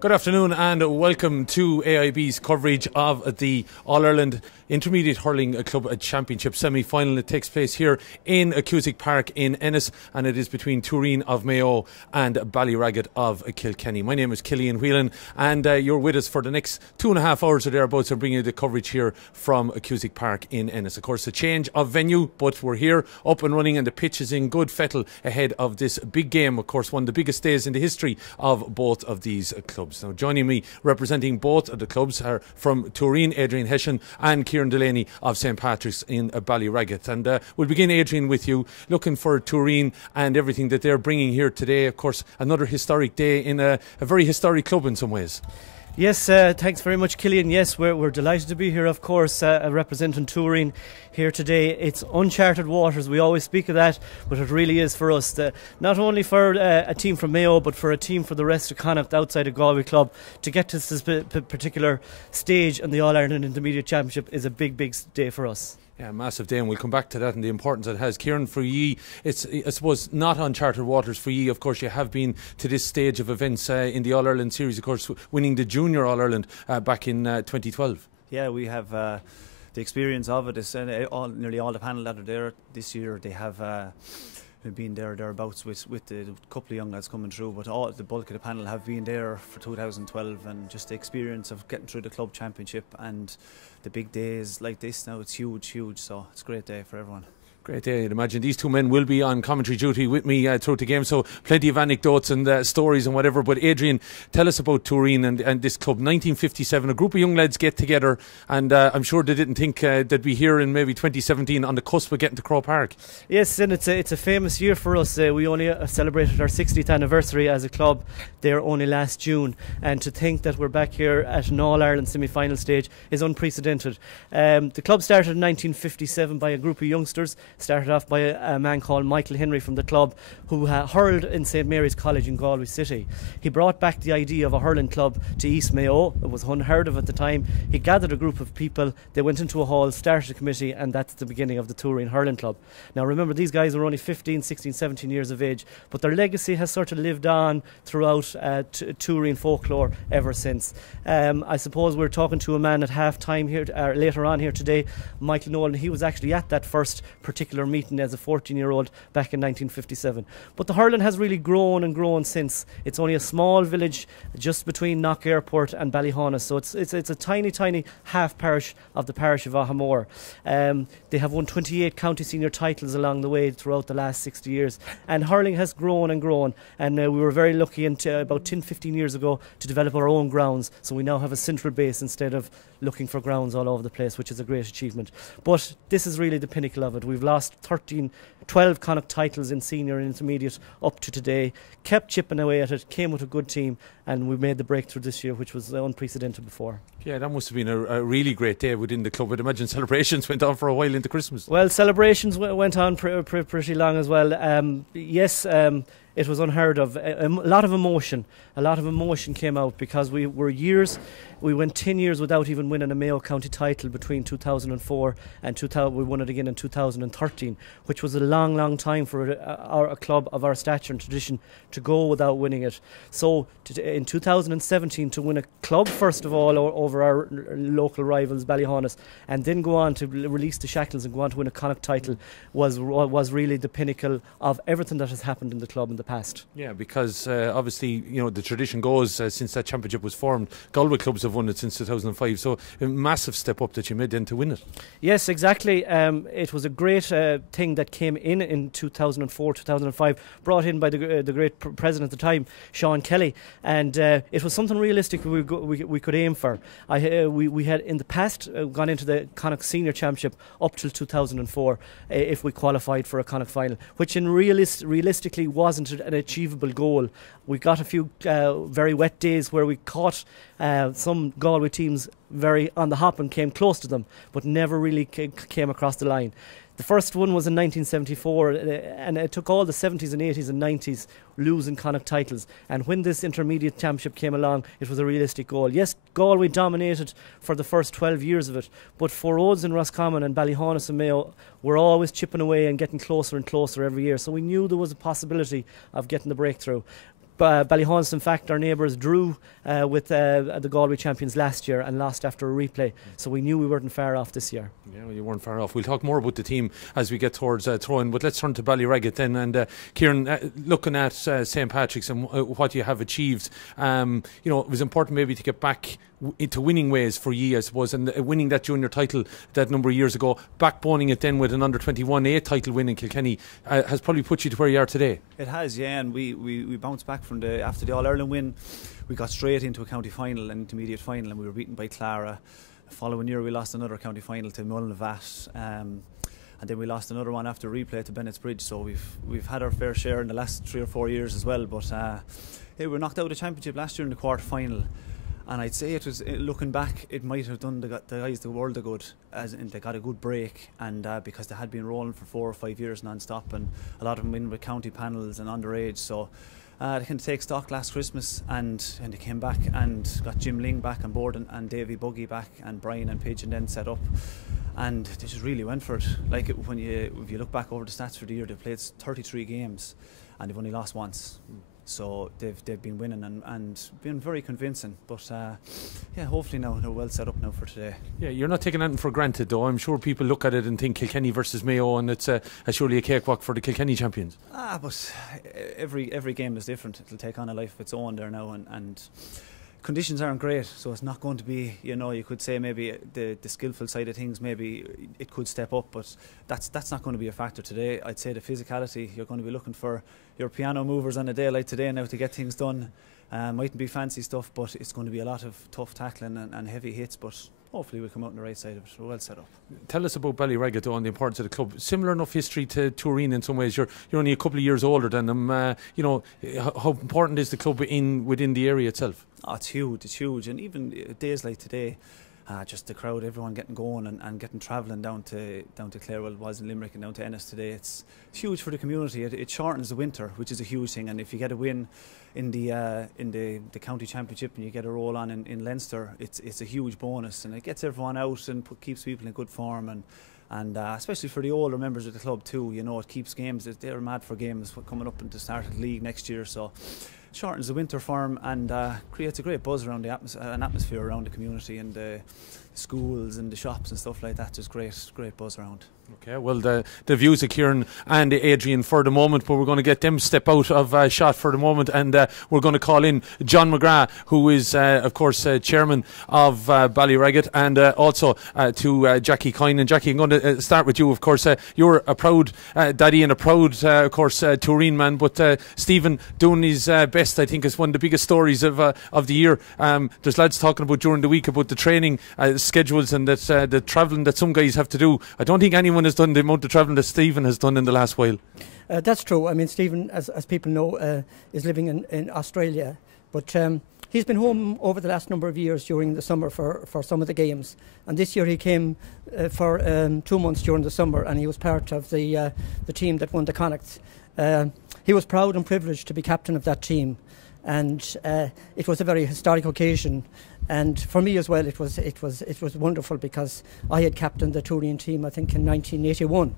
Good afternoon and welcome to AIB's coverage of the All-Ireland Intermediate Hurling Club Championship semi-final. It takes place here in Cusick Park in Ennis, and it is between Tooreen of Mayo and BallyRagget of Kilkenny. My name is Killian Whelan, and you're with us for the next 2.5 hours or thereabouts. I'm bringing you the coverage here from Cusick Park in Ennis. Of course, a change of venue, but we're here up and running, and the pitch is in good fettle ahead of this big game. Of course, one of the biggest days in the history of both of these clubs. Now, joining me representing both of the clubs are from Tooreen, Adrian Hession, and Kieran Delaney of St. Patrick's in BallyRagget. And we'll begin, Adrian, with you, looking for Tooreen and everything that they're bringing here today. Of course, another historic day in a very historic club in some ways. Yes, thanks very much, Killian. Yes, we're delighted to be here, of course, representing Tooreen here today. It's uncharted waters, we always speak of that, but it really is for us. Not only for a team from Mayo, but for a team for the rest of Connacht, outside of Galway club, to get to this particular stage in the All-Ireland Intermediate Championship is a big, big day for us. Yeah, massive day, and we'll come back to that and the importance it has. Kieran, for ye, it's, I suppose, not uncharted waters for ye. Of course, you have been to this stage of events in the All-Ireland series, of course, winning the Junior All-Ireland back in 2012. Yeah, we have the experience of it. It's, nearly all the panel that are there this year, they have been thereabouts with the couple of young lads coming through, but all the bulk of the panel have been there for 2012, and just the experience of getting through the club championship and the big days like this now, it's huge, so it's a great day for everyone. Great day. I'd imagine these two men will be on commentary duty with me throughout the game, so plenty of anecdotes and stories and whatever. But Adrian, tell us about Tooreen and this club. 1957, a group of young lads get together, and I'm sure they didn't think they'd be here in maybe 2017 on the cusp of getting to Croke Park. Yes, and it's a famous year for us. We only celebrated our 60th anniversary as a club there only last June, and to think that we're back here at an All-Ireland semi-final stage is unprecedented. The club started in 1957 by a group of youngsters. Started off by a man called Michael Henry from the club, who hurled in St Mary's College in Galway City. He brought back the idea of a hurling club to East Mayo. It was unheard of at the time. He gathered a group of people, they went into a hall, started a committee, and that's the beginning of the Tooreen Hurling Club. Now remember, these guys were only 15, 16, 17 years of age, but their legacy has sort of lived on throughout Tooreen folklore ever since. I suppose we're talking to a man at half time here, later on here today, Michael Nolan. He was actually at that first particular meeting as a 14-year-old back in 1957. But the hurling has really grown and grown since. It's only a small village just between Knock Airport and Ballyhonus, so it's a tiny half parish of the parish of Ahamore. They have won 28 county senior titles along the way throughout the last 60 years, and hurling has grown and grown, and we were very lucky about 10-15 years ago to develop our own grounds, so we now have a central base instead of looking for grounds all over the place, which is a great achievement. But this is really the pinnacle of it. We've lost 12 Connacht titles in senior and intermediate up to today, kept chipping away at it, came with a good team, and we made the breakthrough this year, which was unprecedented before. Yeah, that must have been a really great day within the club. I'd imagine celebrations went on for a while into Christmas. Well, celebrations went on pretty long as well. Yes, it was unheard of. A lot of emotion came out, because we went 10 years without even winning a Mayo County title between 2004 and we won it again in 2013, which was a long time for a club of our stature and tradition to go without winning it. So in 2017 to win a club first of all over our local rivals Ballyhonus, and then go on to release the shackles and go on to win a Connacht title was really the pinnacle of everything that has happened in the club in the past. Yeah, because obviously, you know, the tradition goes since that championship was formed, Galway clubs have won it since 2005, so a massive step up that you made then to win it. Yes, exactly. It was a great thing that came in 2004, 2005, brought in by the great president at the time, Sean Kelly, and it was something realistic we could aim for. We had in the past gone into the Connacht Senior Championship up till 2004 if we qualified for a Connacht final, which realistically wasn't an achievable goal. We got a few very wet days where we caught some Galway teams very on the hop and came close to them, but never really came across the line. The first one was in 1974, and it took all the 70s and 80s and 90s losing Connacht titles. And when this intermediate championship came along, it was a realistic goal. Yes, Galway dominated for the first 12 years of it, but Four Roads and Roscommon and Ballyhonus and Mayo were always chipping away and getting closer and closer every year. So we knew there was a possibility of getting the breakthrough. Ballyhonus, in fact, our neighbours, drew with the Galway champions last year and lost after a replay. So we knew we weren't far off this year. Yeah, well, you weren't far off. We'll talk more about the team as we get towards throwing, but let's turn to BallyRagget then. And Kieran, looking at St. Patrick's and what you have achieved, it was important maybe to get back into winning ways for ye, I suppose, and winning that junior title that number of years ago, backboning it then with an under-21 title win in Kilkenny, has probably put you to where you are today. It has, yeah, and we bounced back from after the All-Ireland win. We got straight into a county final, an intermediate final, and we were beaten by Clara. The following year we lost another county final to Mullinavat, and then we lost another one after replay to Bennett's Bridge. So we've had our fair share in the last 3 or 4 years as well, but we were knocked out of the championship last year in the quarter final. And I'd say it was, looking back, it might have done the guys the world of good, as in they got a good break, and because they had been rolling for 4 or 5 years non-stop, and a lot of them in with county panels and underage. So they can take stock last Christmas, and they came back and got Jim Ling back on board, and Davy Buggy back, and Brian and Pigeon then set up, and they just really went for it. Like if you look back over the stats for the year, they've played 33 games, and they've only lost once. So they've been winning and been very convincing. But yeah, hopefully now they're well set up now for today. Yeah, you're not taking anything for granted, though. I'm sure people look at it and think Kilkenny versus Mayo, and it's surely a cakewalk for the Kilkenny champions. But every game is different. It'll take on a life of its own there now, and conditions aren't great, so it's not going to be, you could say maybe the skillful side of things, maybe it could step up, but that's not going to be a factor today. I'd say the physicality, you're going to be looking for your piano movers on a day like today now to get things done. Mightn't be fancy stuff, but it's going to be a lot of tough tackling and heavy hits, but hopefully we'll come out on the right side of it. We're well set up. Tell us about BallyRagget, though, and the importance of the club. Similar enough history to Tooreen in some ways. You're only a couple of years older than them. How important is the club within the area itself? Oh, it's huge, and even days like today, just the crowd, everyone getting going and getting travelling down to Clare, well, it was in Limerick, and down to Ennis today. It's huge for the community. It shortens the winter, which is a huge thing. And if you get a win in the county championship and you get a roll on in Leinster, it's a huge bonus, and it gets everyone out and keeps people in good form, and especially for the older members of the club too. It keeps games. They're mad for games coming up into the start of the league next year. So shortens the winter form and creates a great buzz around an atmosphere around the community and the schools and the shops and stuff like that. There's great buzz around. Okay, well, the views of Kieran and Adrian for the moment, but we're going to get them step out of shot for the moment, and we're going to call in John McGrath, who is, of course, chairman of BallyRagget, and also to Jackie Coyne. And Jackie, I'm going to start with you. Of course, you're a proud daddy and a proud, of course, Tooreen man, but Stephen doing his best, I think, is one of the biggest stories of the year. There's lads talking about during the week about the training schedules and that the travelling that some guys have to do. I don't think anyone has done the amount of travelling that Stephen has done in the last while. That's true. I mean, Stephen, as people know, is living in Australia, but he's been home over the last number of years during the summer for some of the games, and this year he came for 2 months during the summer, and he was part of the team that won the Connacht. He was proud and privileged to be captain of that team, and it was a very historic occasion. And for me as well, it was wonderful, because I had captained the Tooreen team, I think, in 1981.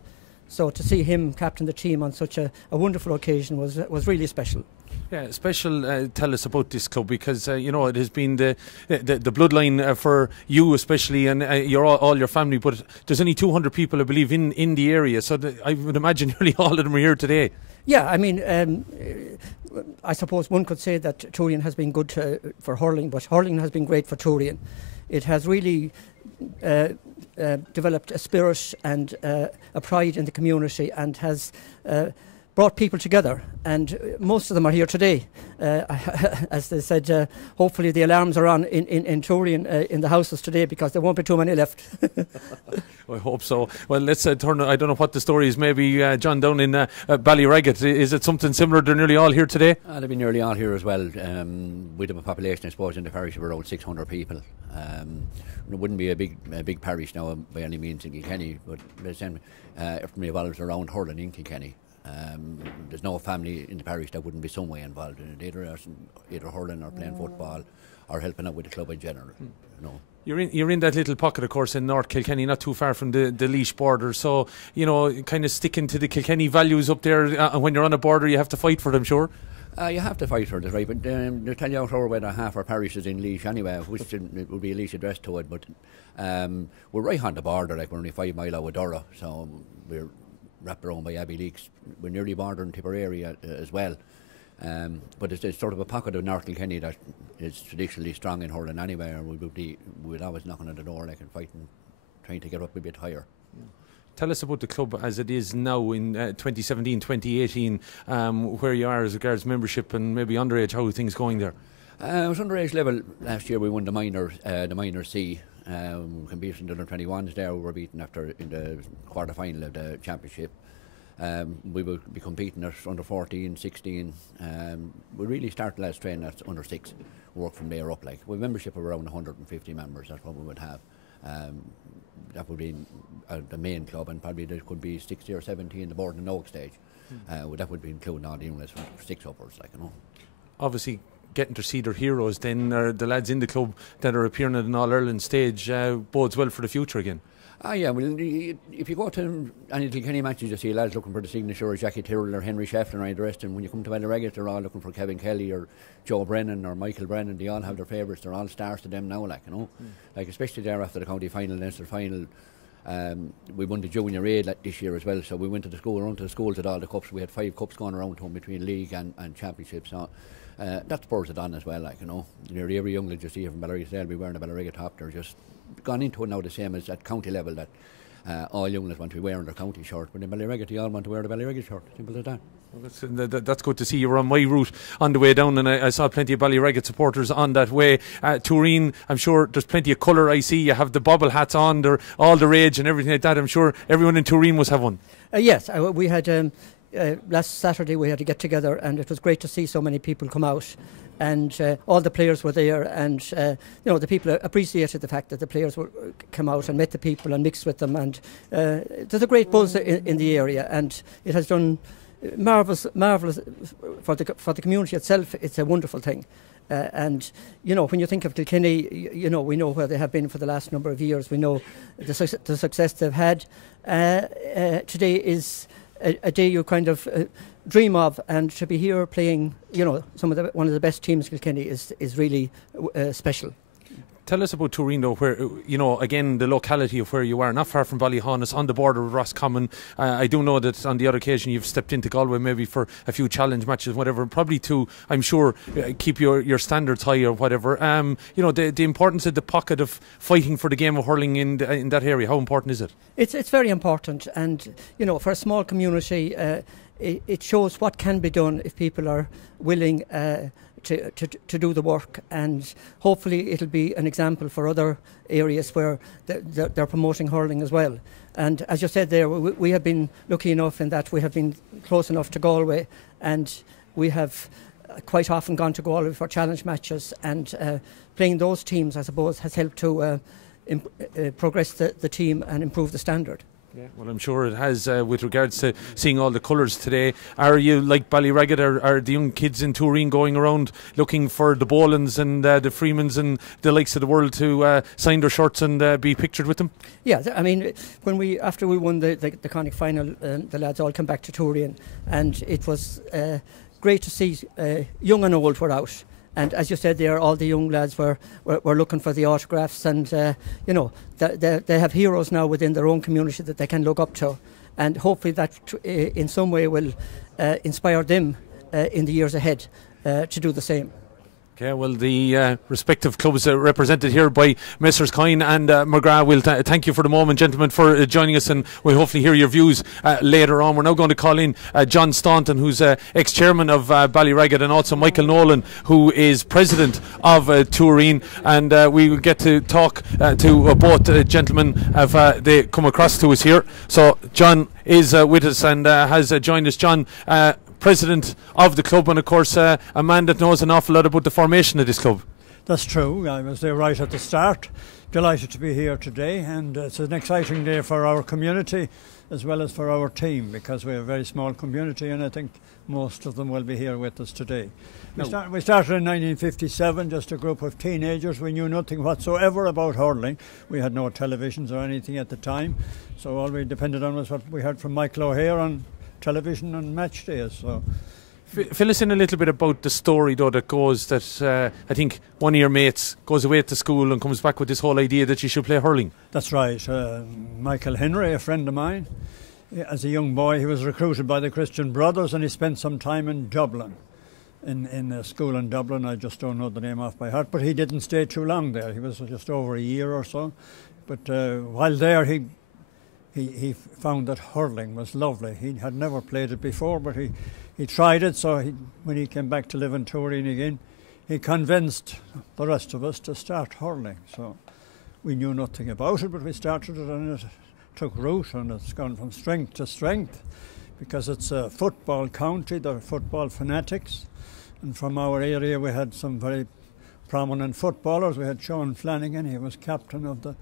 So to see him captain the team on such a wonderful occasion was really special. Yeah, special. Tell us about this club, because it has been the bloodline for you especially, and all your family. But there's only 200 people, I believe, in the area. So I would imagine nearly all of them are here today. Yeah, I mean, I suppose one could say that Tooreen has been good for hurling, but hurling has been great for Tooreen. It has really developed a spirit and a pride in the community, and has brought people together, and most of them are here today. As they said, hopefully the alarms are on in Tooreen in the houses today, because there won't be too many left. I hope so. Well, let's turn. I don't know what the story is. Maybe John, down in BallyRagget, is it something similar? They're nearly all here today. They've been nearly all here as well. We have a population, I suppose, in the parish of around 600 people. It wouldn't be a big parish now by any means in Kilkenny, but everything revolves around hurling in Kilkenny. There's no family in the parish that wouldn't be some way involved in it, either hurling or playing football or helping out with the club in general. You're in that little pocket, of course, in North Kilkenny, not too far from the Laois border. So kind of sticking to the Kilkenny values up there. When you're on a border, you have to fight for them, sure. You have to fight for it, right? But they tell you out our way that half our parish is in Laois anyway, which it would be a Laois address to it. But we're right on the border, like we're only 5 miles out of Dora, so we're wrapped around by Abbey Leaks. We're nearly bordering Tipperary as well. But it's sort of a pocket of North Kilkenny that is traditionally strong in hurling anyway, and we'd always knocking on the door like and fighting, trying to get up a bit higher. Tell us about the club as it is now in 2017, 2018, where you are as regards membership and maybe underage. How are things going there? It was underage level last year. We won the minor C. Competing under 21s there. We were beaten after in the quarter final of the championship. We will be competing at under 14, 16. We really started last training at under 6. Work from there up. Like with membership of around 150 members, that's what we would have. That would be the main club, and probably there could be 60 or 70 in the board and oak stage. That would be including all the units from 6 upwards, like, you know. Obviously, Getting to see their heroes then, the lads in the club that are appearing at an All-Ireland stage, bodes well for the future again. Yeah, well, if you go to any Kilkenny matches, you see lads looking for the signature, or Jackie Tyrrell or Henry Shefflin or the rest, and when you come to BallyRagget, they're all looking for Kevin Kelly or Joe Brennan or Michael Brennan. They all have their favourites. They're all stars to them now, like, you know. Like, especially there after the county final, Leinster final. We won the junior A this year as well, so we went to the school, around to the schools at all the cups. We had 5 cups going around to them between league and championship, so that spurs it on as well, like, you know. Nearly every young lad you see here from BallyRagget, they'll be wearing a BallyRagget top. They're just gone into it now the same as at county level, that all young lads want to be wearing their county shirt, but in BallyRagget they all want to wear the BallyRagget shirt. Simple as that. Well, that's good to see. You were on my route on the way down, and I saw plenty of BallyRagget supporters on that way. Tooreen, I'm sure there's plenty of colour. I see you have the bobble hats on, they're all the rage and everything like that. I'm sure everyone in Tooreen must have one. Yes, we had last Saturday we had to get together, and it was great to see so many people come out. And all the players were there, and you know, the people appreciated the fact that the players came out and met the people and mixed with them. And there's a great buzz in the area, and it has done marvellous for the community itself. It's a wonderful thing. And you know, when you think of Kilkenny, you know, we know where they have been for the last number of years. We know the success they've had. Today is a day you kind of dream of, and to be here playing, you know, one of the best teams Kilkenny is really special. Tell us about Tooreen though, where, you know, again, the locality of where you are, not far from Ballyhaunis, on the border of Roscommon. I do know that on the other occasion you've stepped into Galway maybe for a few challenge matches, whatever, probably to, I'm sure, keep your standards high or whatever. You know, the importance of the pocket of fighting for the game of hurling in that area, how important is it? It's very important, and you know, for a small community, it shows what can be done if people are willing to do the work, and hopefully it'll be an example for other areas where they're promoting hurling as well. And as you said there, we have been lucky enough in that we have been close enough to Galway, and we have quite often gone to Galway for challenge matches, and playing those teams, I suppose, has helped to progress the team and improve the standard. Yeah, well, I'm sure it has. With regards to seeing all the colours today, are you like BallyRagget? Are the young kids in Tooreen going around looking for the Bolans and the Freemans and the likes of the world to sign their shirts and be pictured with them? Yeah, I mean, after we won the Connacht final, the lads all came back to Tooreen, and it was great to see young and old were out. And as you said there, all the young lads were looking for the autographs, and you know, they have heroes now within their own community that they can look up to, and hopefully that in some way will inspire them in the years ahead to do the same. Okay, well, the respective clubs represented here by Messrs. Coyne and McGrath will thank you for the moment, gentlemen, for joining us, and we'll hopefully hear your views later on. We're now going to call in John Staunton, who's ex-chairman of BallyRagget, and also Michael Nolan, who is president of Tooreen, and we will get to talk to both gentlemen if they come across to us here. So John is with us and has joined us. John, president of the club, and of course a man that knows an awful lot about the formation of this club. That's true. I was there right at the start. Delighted to be here today, and it's an exciting day for our community as well as for our team, because we're a very small community, and I think most of them will be here with us today. We started in 1957, just a group of teenagers. We knew nothing whatsoever about hurling. We had no televisions or anything at the time, so all we depended on was what we heard from Michael O'Hare on television on match days. So Fill us in a little bit about the story, though, that goes that I think one of your mates goes away to school and comes back with this whole idea that you should play hurling. That's right. Michael Henry, a friend of mine, as a young boy, he was recruited by the Christian Brothers, and he spent some time in Dublin, in a school in Dublin. I just don't know the name off by heart, but he didn't stay too long there. He was just over a year or so. But while there, he found that hurling was lovely. He had never played it before, but he tried it. So when he came back to live in Tooreen again, he convinced the rest of us to start hurling. So we knew nothing about it, but we started it, and it took root, and it's gone from strength to strength, because it's a football county. They're football fanatics, and from our area we had some very prominent footballers. We had Sean Flanagan. He was captain of the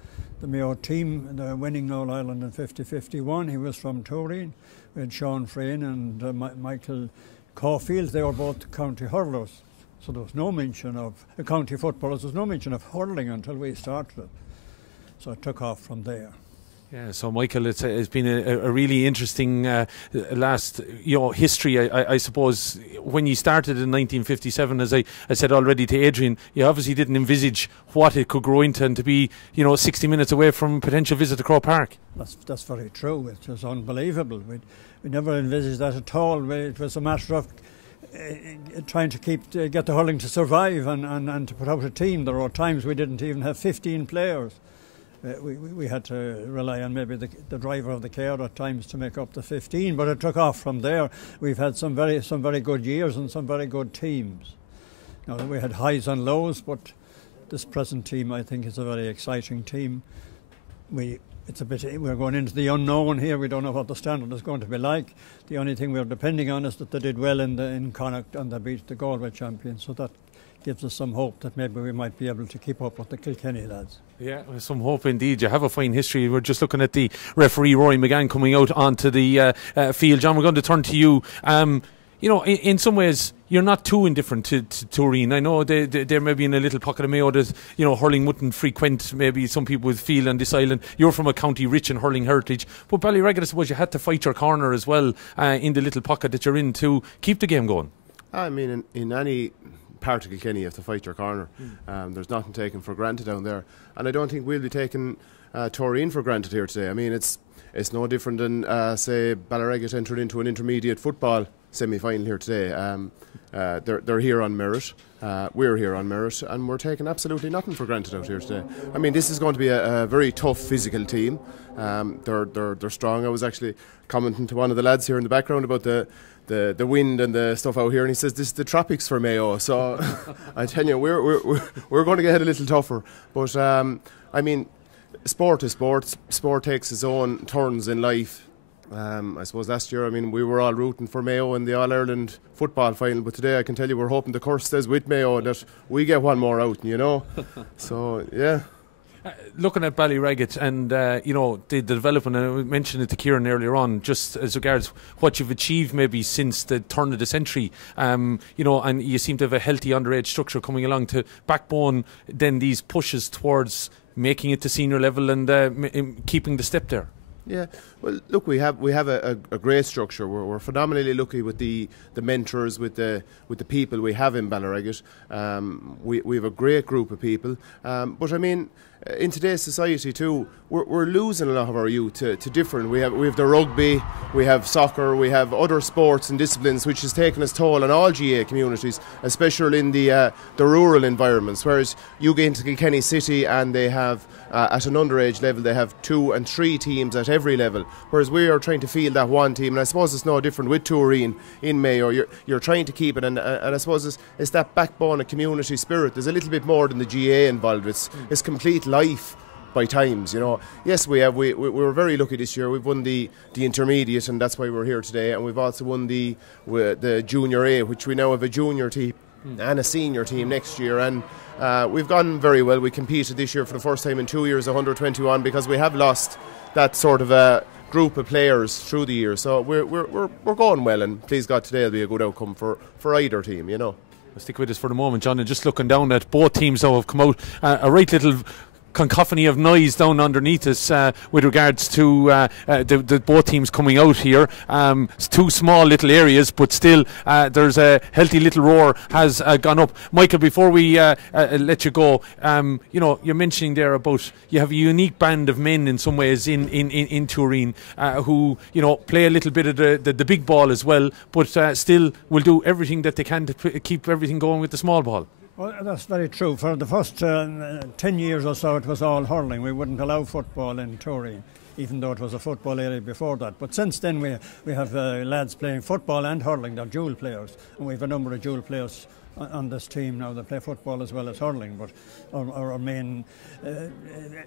Mayo team, the winning All Ireland in 50-51. He was from Tooreen. We had Sean Frayne and Michael Caulfield. They were both county hurlers. So there was no mention of county footballers. There was no mention of hurling until we started it. So it took off from there. Yeah, so Michael, it's been a really interesting last history. I suppose when you started in 1957, as I said already to Adrian, you obviously didn't envisage what it could grow into, and to be 60 minutes away from potential visit to Croke Park. That's very true. It was unbelievable. We never envisaged that at all. It was a matter of trying to get the hurling to survive and to put out a team. There were times we didn't even have 15 players. We had to rely on maybe the driver of the car at times to make up the 15, but it took off from there. We've had some very good years and some very good teams. Now, we had highs and lows, but this present team, I think, is a very exciting team. We're going into the unknown here. We don't know what the standard is going to be like. The only thing we're depending on is that they did well in Connacht and they beat the Galway champions. So that gives us some hope that maybe we might be able to keep up with the Kilkenny lads. Yeah, some hope indeed. You have a fine history. We're just looking at the referee Rory McGann coming out onto the field. John, we're going to turn to you. In some ways, you're not too indifferent to Tooreen. I know they're maybe in a little pocket of Mayo that hurling wouldn't frequent. Maybe some people would feel on this island. You're from a county rich in hurling heritage, but BallyRagget, I suppose you had to fight your corner as well in the little pocket that you're in to keep the game going. I mean, in any part of Kilkenny, you have to fight your corner. There's nothing taken for granted down there, and I don't think we'll be taking Tooreen for granted here today. I mean, it's no different than say BallyRagget entered into an intermediate football semi-final here today. They're here on merit. We're here on merit, and we're taking absolutely nothing for granted out here today. I mean, this is going to be a very tough physical team. They're strong. I was actually commenting to one of the lads here in the background about the wind and the stuff out here, and he says this is the tropics for Mayo. So I tell you, we're going to get a little tougher. But I mean, sport is sport. Sport takes its own turns in life. I suppose last year, I mean, we were all rooting for Mayo in the All-Ireland football final, but today I can tell you we're hoping the curse stays with Mayo and that we get one more out, So, yeah. Looking at BallyRagget and the development, and I mentioned it to Kieran earlier on, just as regards what you've achieved maybe since the turn of the century, and you seem to have a healthy underage structure coming along to backbone then these pushes towards making it to senior level and keeping the step there. Yeah, well, look, we have a great structure. We're phenomenally lucky with the mentors, with the people we have in BallyRagget. We have a great group of people, but I mean, in today's society too, we're losing a lot of our youth to different. We have the rugby, we have soccer, we have other sports and disciplines which has taken its toll on all GA communities, especially in the rural environments. Whereas you get into Kilkenny City and they have at an underage level they have 2 and 3 teams at every level. Whereas we are trying to field that one team, and I suppose it's no different with Tooreen in Mayo. You're trying to keep it, and I suppose it's that backbone of community spirit. There's a little bit more than the GA involved. It's complete life by times, Yes, we were very lucky this year. We've won the intermediate, and that's why we're here today. And we've also won the junior A, which we now have a junior team and a senior team next year. And we've gone very well. We competed this year for the first time in 2 years, 121, because we have lost that sort of a group of players through the year. So we're going well, and please God, today will be a good outcome for either team, We'll stick with us for the moment, John, and just looking down at both teams now have come out a right little cacophony of noise down underneath us with regards to the both teams coming out here. It's two small little areas, but still there's a healthy little roar has gone up. Michael, before we let you go, you're mentioning there about you have a unique band of men in some ways in Tooreen who play a little bit of the big ball as well, but still will do everything that they can to keep everything going with the small ball. Well, that's very true. For the first 10 years or so, it was all hurling. We wouldn't allow football in Tooreen, even though it was a football area before that. But since then, we have lads playing football and hurling. They're dual players, and we have a number of dual players on this team now that play football as well as hurling. But our main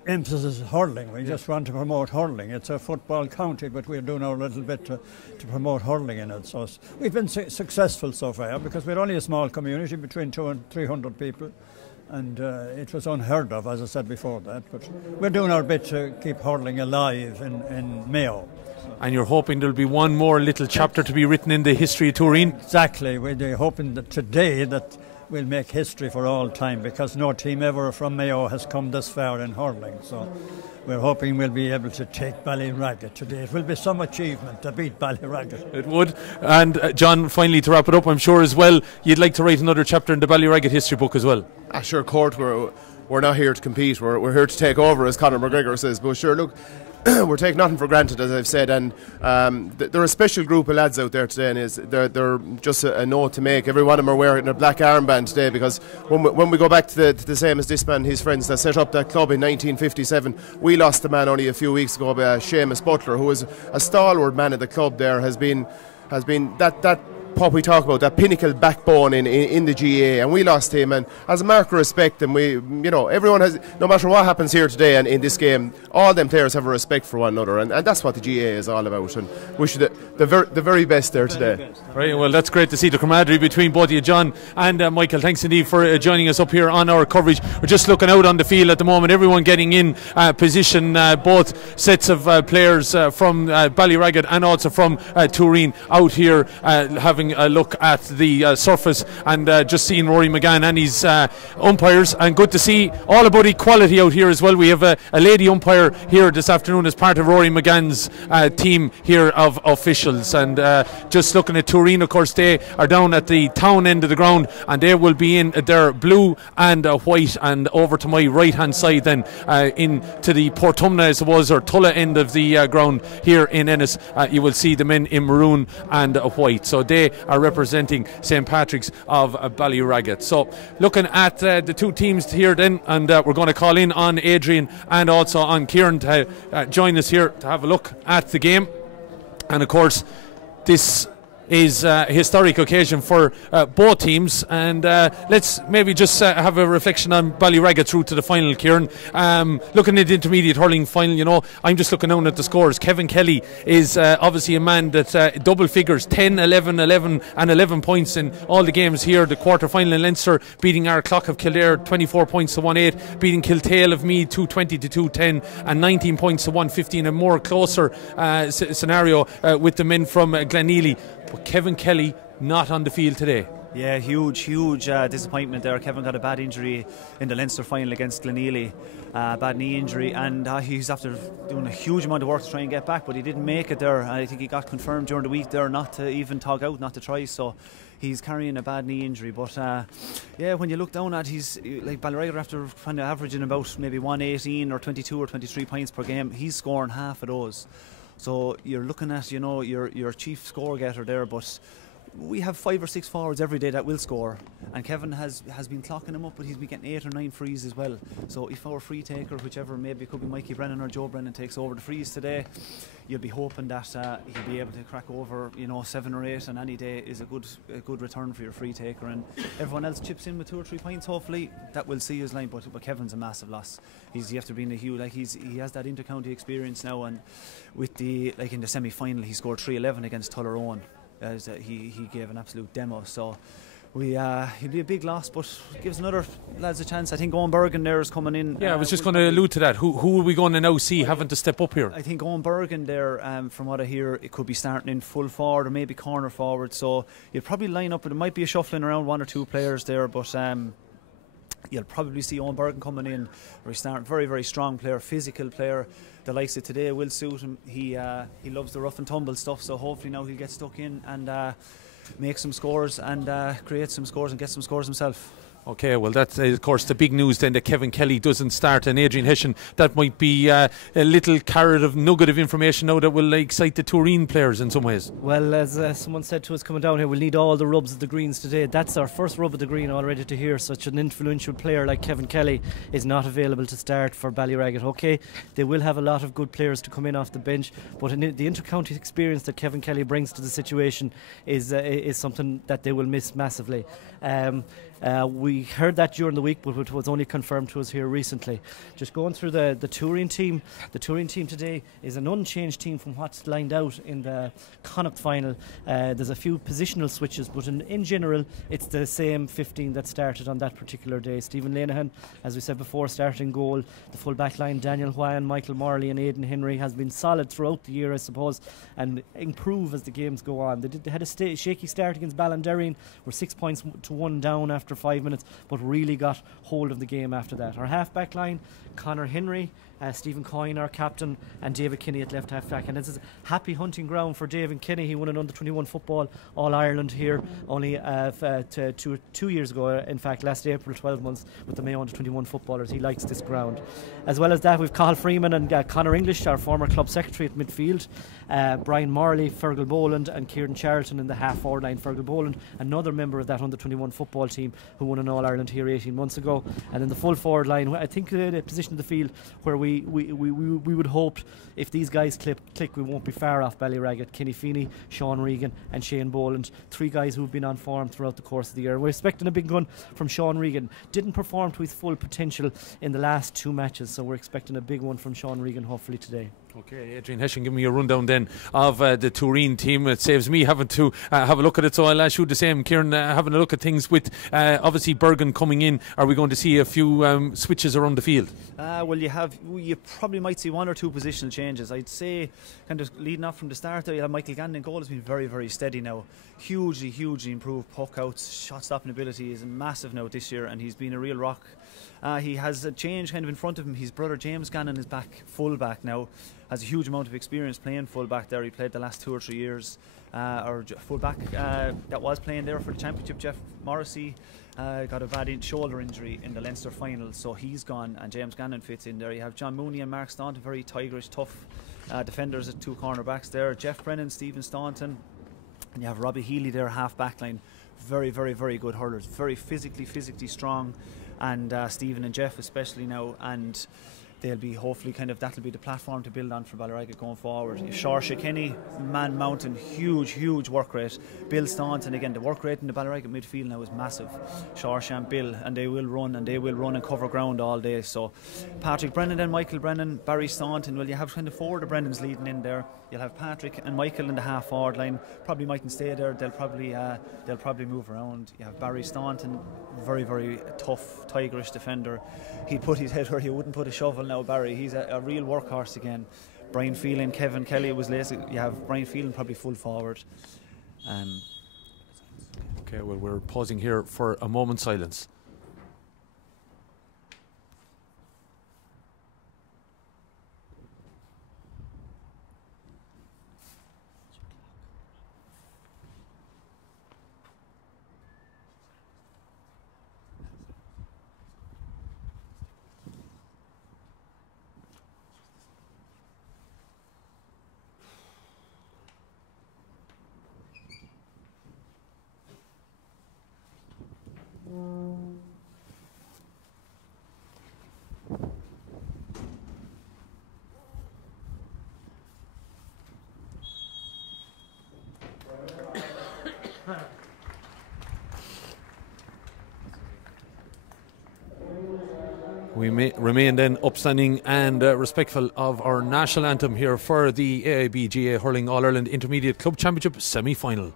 emphasis is hurling. We just want to promote hurling. It's a football county, but we're doing our little bit to promote hurling in it. So we've been successful so far because we're only a small community between 200 and 300 people, and it was unheard of, as I said before that. But we're doing our bit to keep hurling alive in Mayo. And you're hoping there'll be one more little chapter to be written in the history of Tooreen? Exactly. We're hoping that today that we'll make history for all time, because no team ever from Mayo has come this far in hurling. So we're hoping we'll be able to take BallyRagget today. It will be some achievement to beat BallyRagget. It would. And John, finally to wrap it up, I'm sure as well you'd like to write another chapter in the BallyRagget history book as well. Sure, Court, we're not here to compete. We're here to take over, as Conor McGregor says. But sure, look, we're taking nothing for granted, as I've said, and they're a special group of lads out there today, and they're just a note to make. Every one of them are wearing a black armband today, because when we go back to the same as this man and his friends that set up that club in 1957, we lost a man only a few weeks ago, Seamus Butler, who was a stalwart man of the club there, has been that what we talk about, that pinnacle backbone in the GA, and we lost him. And as a mark of respect, and everyone has, no matter what happens here today and in this game, all them players have a respect for one another, and that's what the GA is all about. And wish you the very best there today. Right, well, that's great to see the camaraderie between both of you, John and Michael. Thanks indeed for joining us up here on our coverage. We're just looking out on the field at the moment, everyone getting in position, both sets of players from BallyRagget and also from Tooreen out here having a look at the surface, and just seeing Rory McGann and his umpires, and good to see all about equality out here as well. We have a lady umpire here this afternoon as part of Rory McGann's team here of officials, and just looking at Tooreen, of course, they are down at the town end of the ground, and they will be in their blue and white, and over to my right hand side then into the Portumna, I suppose, or Tulla end of the ground here in Ennis, you will see the men in maroon and white, so they are representing St. Patrick's of BallyRagget. So looking at the two teams here then, and we're going to call in on Adrian and also on Kieran to join us here to have a look at the game. And of course this is a historic occasion for both teams, and let's maybe just have a reflection on BallyRagget's route to the final, Kieran. Looking at the intermediate hurling final, I'm just looking down at the scores. Kevin Kelly is obviously a man that double figures, 10, 11, 11 and 11 points in all the games here. The quarter final in Leinster, beating our Clock of Kildare 24 points to 1-8, beating Kiltale of Meath 220 to 210, and 19 points to 115. A more closer scenario with the men from Glenealy. But Kevin Kelly not on the field today. Yeah, huge disappointment there. Kevin got a bad injury in the Leinster final against Glenealy, bad knee injury, and he's after doing a huge amount of work to try and get back, but he didn't make it there. I think he got confirmed during the week there not to even tug out, not to try, so he's carrying a bad knee injury. But yeah, when you look down at, he's like BallyRagget after kind of averaging about maybe 118 or 22 or 23 points per game, he's scoring half of those. So you're looking at, your chief score getter there, but we have 5 or 6 forwards every day that will score, and Kevin has been clocking them up, but he's been getting 8 or 9 frees as well. So if our free taker, whichever, maybe it could be Mikey Brennan or Joe Brennan, takes over the frees today, you'll be hoping that he'll be able to crack over 7 or 8, and any day is a good return for your free taker, and everyone else chips in with 2 or 3 points. Hopefully that will see his line, but Kevin's a massive loss. He after being a huge, he has that inter-county experience now, and with the in the semi-final he scored 3-11 against Tullaroan. He gave an absolute demo, so he'll be a big loss, but gives another lads a chance. I think Owen Bergen there is coming in. Yeah, I was just going to allude to that. Who are we going to now see having to step up here? I think Owen Bergen there, from what I hear, it could be starting in full forward or maybe corner forward, so you'll probably line up, but it might be a shuffling around 1 or 2 players there, but You'll probably see Owen Bergen coming in, very, very strong player, physical player. The likes of today will suit him. He loves the rough and tumble stuff, so hopefully now he'll get stuck in and make some scores and create some scores and get some scores himself. Okay, well that's of course the big news then, that Kevin Kelly doesn't start, and Adrian Hession, that might be a little nugget of information now that will excite the Tooreen players in some ways. Well, as someone said to us coming down here, we'll need all the rubs of the greens today. That's our first rub of the green already to hear such an influential player like Kevin Kelly is not available to start for BallyRagget. Okay, they will have a lot of good players to come in off the bench, but the inter-county experience that Kevin Kelly brings to the situation is something that they will miss massively. We heard that during the week, but it was only confirmed to us here recently. Just going through the Tooreen team. The Tooreen team today is an unchanged team from what's lined out in the Connacht final. There's a few positional switches, but in general, it's the same 15 that started on that particular day. Stephen Lenihan, as we said before, starting goal. The full back line, Daniel Hwan, Michael Morley and Aidan Henry, has been solid throughout the year, I suppose, and improve as the games go on. They had a shaky start against Ballinderreen, were 6 points to 1 down after 5 minutes, but really got hold of the game after that. Our half-back line, Conor Henry, Stephen Coyne, our captain, and David Kinney at left half-back. And this is a happy hunting ground for David Kinney. He won an under-21 football All-Ireland here only 2 years ago. In fact, last April, 12 months with the Mayo under-21 footballers. He likes this ground. As well as that, we've Cathal Freeman and Conor English, our former club secretary at midfield. Brian Morley, Fergal Boland, and Kieran Charlton in the half-forward line. Fergal Boland, another member of that under-21 football team who won an All-Ireland here 18 months ago. And in the full forward line, I think the position of the field where we would hope if these guys click, we won't be far off BallyRagget. Kenny Feeney, Sean Regan and Shane Boland, 3 guys who've been on form throughout the course of the year. We're expecting a big gun from Sean Regan. Didn't perform to his full potential in the last 2 matches, so we're expecting a big one from Sean Regan hopefully today. Okay, Adrian Hession, give me a rundown then of the Tooreen team. It saves me having to have a look at it, so I'll ask you the same. Kieran, having a look at things with obviously Bergen coming in, are we going to see a few switches around the field? Well, you probably might see 1 or 2 positional changes. I'd say, kind of leading off from the start there, Michael Gannon in goal has been very, very steady now. Hugely improved puck outs, shot stopping ability is massive now this year, and he's been a real rock. He has a change kind of in front of him. His brother James Gannon is back, full back now. Has a huge amount of experience playing full back there. He played the last 2 or 3 years. Our full back that was playing there for the championship, Jeff Morrissey, got a bad shoulder injury in the Leinster final, so he's gone, and James Gannon fits in there. You have John Mooney and Mark Staunton, very tigerish, tough defenders at 2 cornerbacks there. Jeff Brennan, Stephen Staunton, and you have Robbie Healy there, half back line. Very good hurlers, very physically strong, and Stephen and Jeff especially now, and they'll be hopefully that'll be the platform to build on for BallyRagget going forward. Saoirse Kenny, man mountain, huge work rate. Bill Staunton, again, the work rate in the BallyRagget midfield now is massive. Saoirse and Bill, and they will run and cover ground all day. So Patrick Brennan and Michael Brennan, Barry Staunton, well, you have kind of 4 of the Brennans leading in there. You'll have Patrick and Michael in the half forward line. Probably mightn't stay there. They'll probably move around. You have Barry Staunton, very tough, tigerish defender. He'd put his head where he wouldn't put a shovel now, Barry. He's a real workhorse again. Brian Phelan, Kevin Kelly was lazy. You have Brian Phelan probably full forward. Okay, well, we're pausing here for a moment's silence. We may remain then upstanding and respectful of our national anthem here for the AIB GA Hurling All-Ireland Intermediate Club Championship semi-final.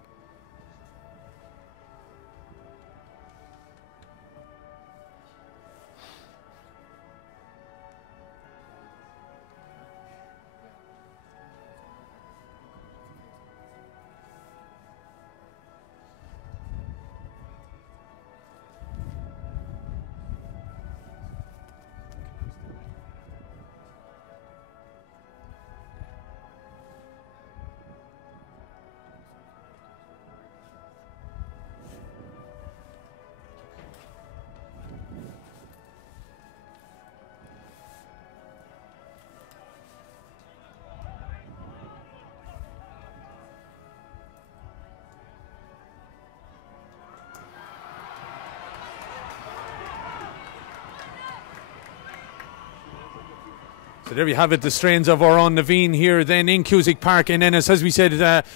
So there we have it, the strains of our own Naveen here then in Cusack Park in Ennis. As we said,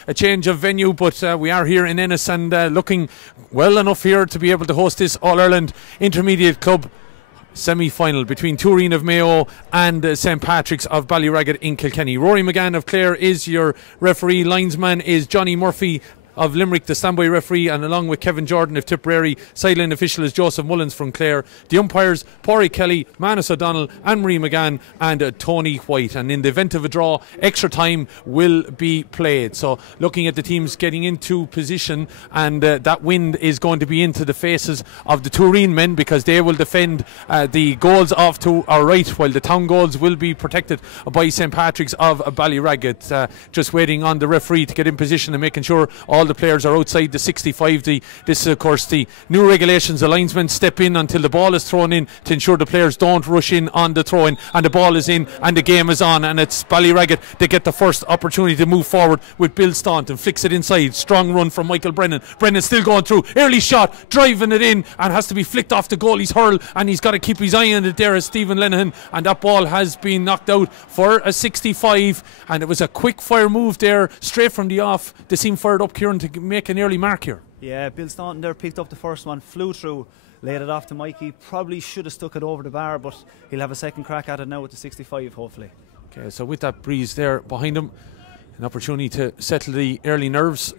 a change of venue, but we are here in Ennis and looking well enough here to be able to host this All-Ireland Intermediate Club semi-final between Tooreen of Mayo and St Patrick's of BallyRagget in Kilkenny. Rory McGann of Clare is your referee. Linesman is Johnny Murphy of Limerick, the standby referee, and along with Kevin Jordan of Tipperary. Sideline official is Joseph Mullins from Clare. The umpires, Pádraig Kelly, Manus O'Donnell, Anne-Marie McGann and Tony White. And in the event of a draw, extra time will be played. So looking at the teams getting into position, and that wind is going to be into the faces of the Tooreen men, because they will defend the goals off to our right, while the town goals will be protected by St Patrick's of BallyRagget. Just waiting on the referee to get in position and making sure all the players are outside the 65. This is of course the new regulations. The linesmen step in until the ball is thrown in to ensure the players don't rush in on the throw in, and the ball is in and the game is on, and it's BallyRagget they get the first opportunity to move forward with Bill Staunton. Flicks it inside, strong run from Michael Brennan. Brennan still going through, early shot, driving it in, and has to be flicked off the goalie's hurl, and he's got to keep his eye on it there as Stephen Lenihan, and that ball has been knocked out for a 65, and it was a quick fire move there straight from the off. They seem fired up, Kieran, to make an early mark here. Yeah, Bill Staunton there picked up the first one, flew through, laid it off to Mikey. Probably should have stuck it over the bar, but he'll have a second crack at it now with the 65 hopefully. Okay, so with that breeze there behind him, an opportunity to settle the early nerves,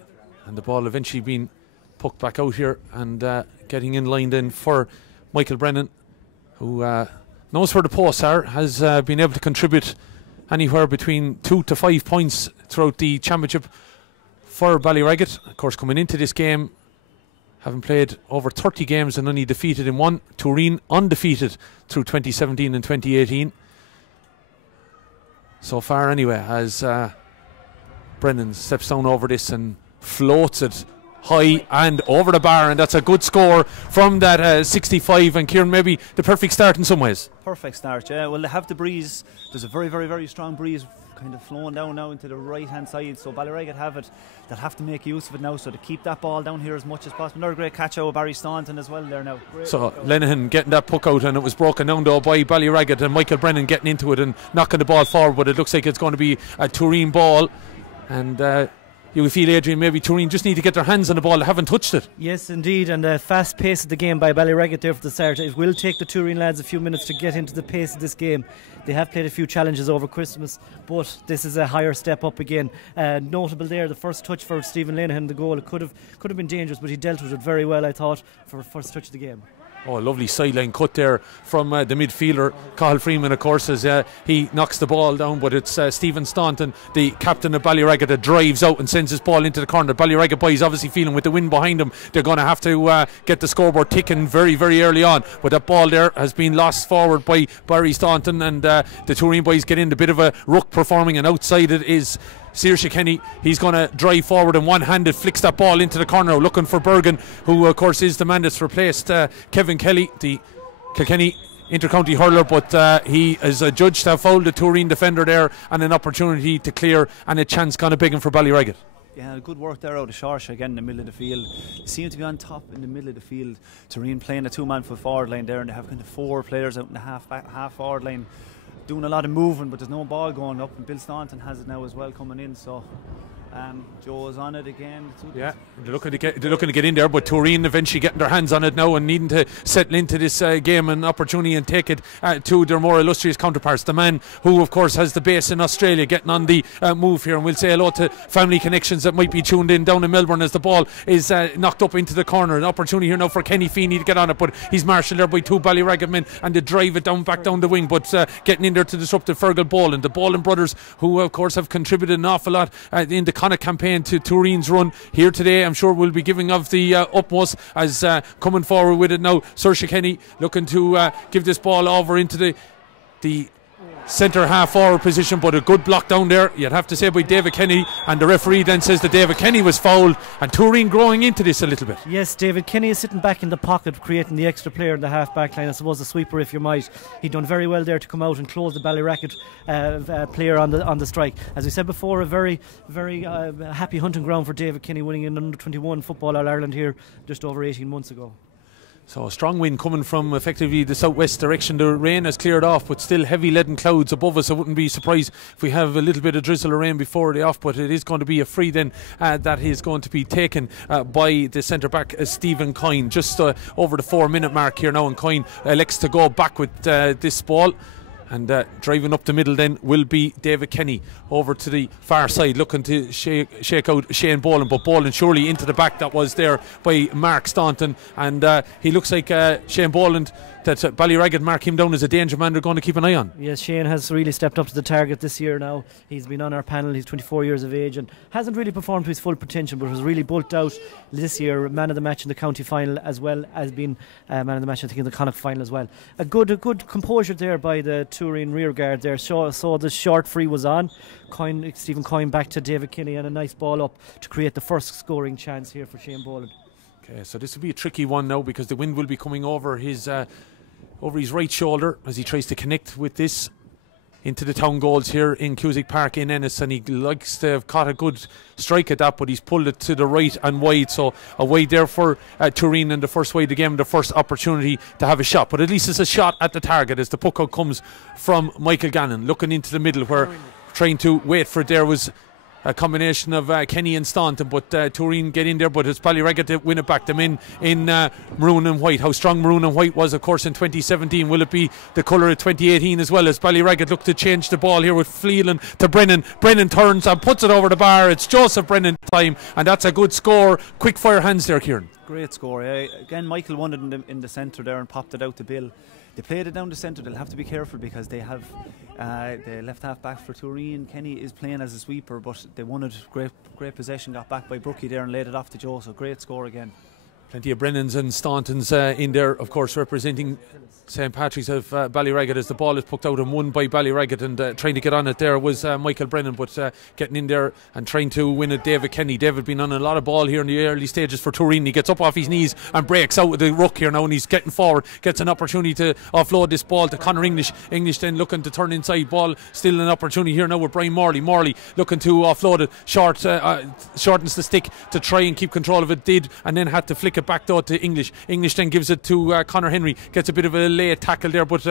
and the ball eventually being poked back out here, and getting in line then for Michael Brennan, who knows where the posts are, has been able to contribute anywhere between 2 to 5 points throughout the championship for BallyRagget. Of course, coming into this game, having played over 30 games and only defeated in one. Tooreen undefeated through 2017 and 2018 so far anyway, as Brennan steps down over this and floats it high and over the bar, and that's a good score from that 65. And Kieran, maybe the perfect start in some ways. Perfect start, yeah. Well, they have the breeze. There's a very, very, very strong breeze kind of flowing down now into the right hand side, so BallyRagget have it. They'll have to make use of it now, so to keep that ball down here as much as possible. Another great catch out of Barry Staunton as well there now. So Lenihan getting that puck out, and it was broken down though by BallyRagget, and Michael Brennan getting into it and knocking the ball forward, but it looks like it's going to be a Tooreen ball. And you feel, Adrian, maybe Tooreen just need to get their hands on the ball. They haven't touched it. Yes, indeed, and a fast pace of the game by BallyRagget there for the start. It will take the Tooreen lads a few minutes to get into the pace of this game. They have played a few challenges over Christmas, but this is a higher step up again. Notable there, the first touch for Stephen Lenihan, the goal. It could have been dangerous, but he dealt with it very well, I thought, for first touch of the game. Oh, a lovely sideline cut there from the midfielder, Cathal Freeman, of course, as he knocks the ball down. But it's Stephen Staunton, the captain of BallyRagget, that drives out and sends his ball into the corner. BallyRagget boys obviously feeling with the wind behind them, they're going to have to get the scoreboard ticking very, very early on. But that ball there has been lost forward by Barry Staunton, and the Tooreen boys get in a bit of a ruck performing, and outside it is Saoirse Kenny. He's going to drive forward and one-handed flicks that ball into the corner, looking for Bergen, who of course is the man that's replaced Kevin Kelly, the Kilkenny inter-county hurler, but he is adjudged to have fouled the Tooreen defender there, and an opportunity to clear and a chance kind of begging for BallyRagget. Yeah, good work there out of Saoirse again in the middle of the field. They seem to be on top in the middle of the field. Tooreen playing a two-man full forward line there, and they have kind of 4 players out in the half forward line doing a lot of moving, but there's no ball going up, and Bill Staunton has it now as well coming in, so Joe is on it again. Yeah, they're looking to get in there, but Tooreen eventually getting their hands on it now and needing to settle into this game and opportunity and take it to their more illustrious counterparts. The man who of course has the base in Australia getting on the move here, and we'll say hello to family connections that might be tuned in down in Melbourne as the ball is knocked up into the corner. An opportunity here now for Kenny Feeney to get on it, but he's marshalled there by 2 BallyRagget men, and they drive it back down the wing, but getting in there to disrupt the Fergal Boland, the Boland brothers, who of course have contributed an awful lot in the Connacht campaign to Tooreen's run here today. I'm sure we'll be giving of the utmost as coming forward with it now. Saoirse Kenny looking to give this ball over into the centre half forward position, but a good block down there, you'd have to say, by David Kenny, and the referee then says that David Kenny was fouled, and Tooreen growing into this a little bit. Yes, David Kenny is sitting back in the pocket, creating the extra player in the half back line. I suppose a sweeper, if you might. He done very well there to come out and close the BallyRagget player on the strike. As we said before, a very, very happy hunting ground for David Kenny, winning an under-21 football All-Ireland here just over 18 months ago. So a strong wind coming from effectively the southwest direction. The rain has cleared off, but still heavy leaden clouds above us. I wouldn't be surprised if we have a little bit of drizzle or rain before the off, but it is going to be a free then that is going to be taken by the centre back Stephen Coyne, just over the 4-minute mark here now, and Coyne elects to go back with this ball. And driving up the middle then will be David Kenny over to the far side, looking to shake out Shane Boland, but Boland surely into the back. That was there by Mark Staunton, and he looks like Shane Boland, that BallyRagget mark him down as a danger man they're going to keep an eye on. Yes, Shane has really stepped up to the target this year now. He's been on our panel, he's 24 years of age and hasn't really performed to his full potential, but was really bulked out this year, man of the match in the county final, as well as being man of the match I think in the Connacht final as well. A good composure there by the Tooreen rear guard there. So the short free was on. Stephen Coyne back to David Kinney, and a nice ball up to create the first scoring chance here for Shane Boland. Okay, so this will be a tricky one now, because the wind will be coming over his right shoulder as he tries to connect with this into the town goals here in Cusack Park in Ennis, and he likes to have caught a good strike at that, but he's pulled it to the right and wide, so a wide there for Tooreen, and the first wide again, the first opportunity to have a shot, but at least it's a shot at the target as the puck out comes from Michael Gannon, looking into the middle where trying to wait for it. There was a combination of Kenny and Staunton, but Tooreen get in there, but it's BallyRagget to win it back. Them in maroon and white. How strong maroon and white was, of course, in 2017. Will it be the colour of 2018 as well, as BallyRagget look to change the ball here with Fleeland to Brennan. Brennan turns and puts it over the bar. It's Joseph Brennan time, and that's a good score. Quick fire hands there, Kieran. Great score. Again, Michael won it in the centre there and popped it out to Bill. They played it down the centre. They'll have to be careful because they have the left half back for Tooreen. Kenny is playing as a sweeper, but they won it. Great possession, got back by Brookie there and laid it off to Joe. So great score again. Plenty of Brennans and Stauntons in there, of course, representing St. Patrick's of BallyRagget, as the ball is poked out and won by BallyRagget, and trying to get on it there was Michael Brennan, but getting in there and trying to win it, David Kenny. David been on a lot of ball here in the early stages for Tooreen. He gets up off his knees and breaks out with the ruck here now, and he's getting forward, gets an opportunity to offload this ball to Conor English. English then looking to turn inside, ball still an opportunity here now with Brian Morley looking to offload it shortens the stick to try and keep control of it, did, and then had to flick it back though to English. English then gives it to Conor Henry, gets a bit of a late tackle there, but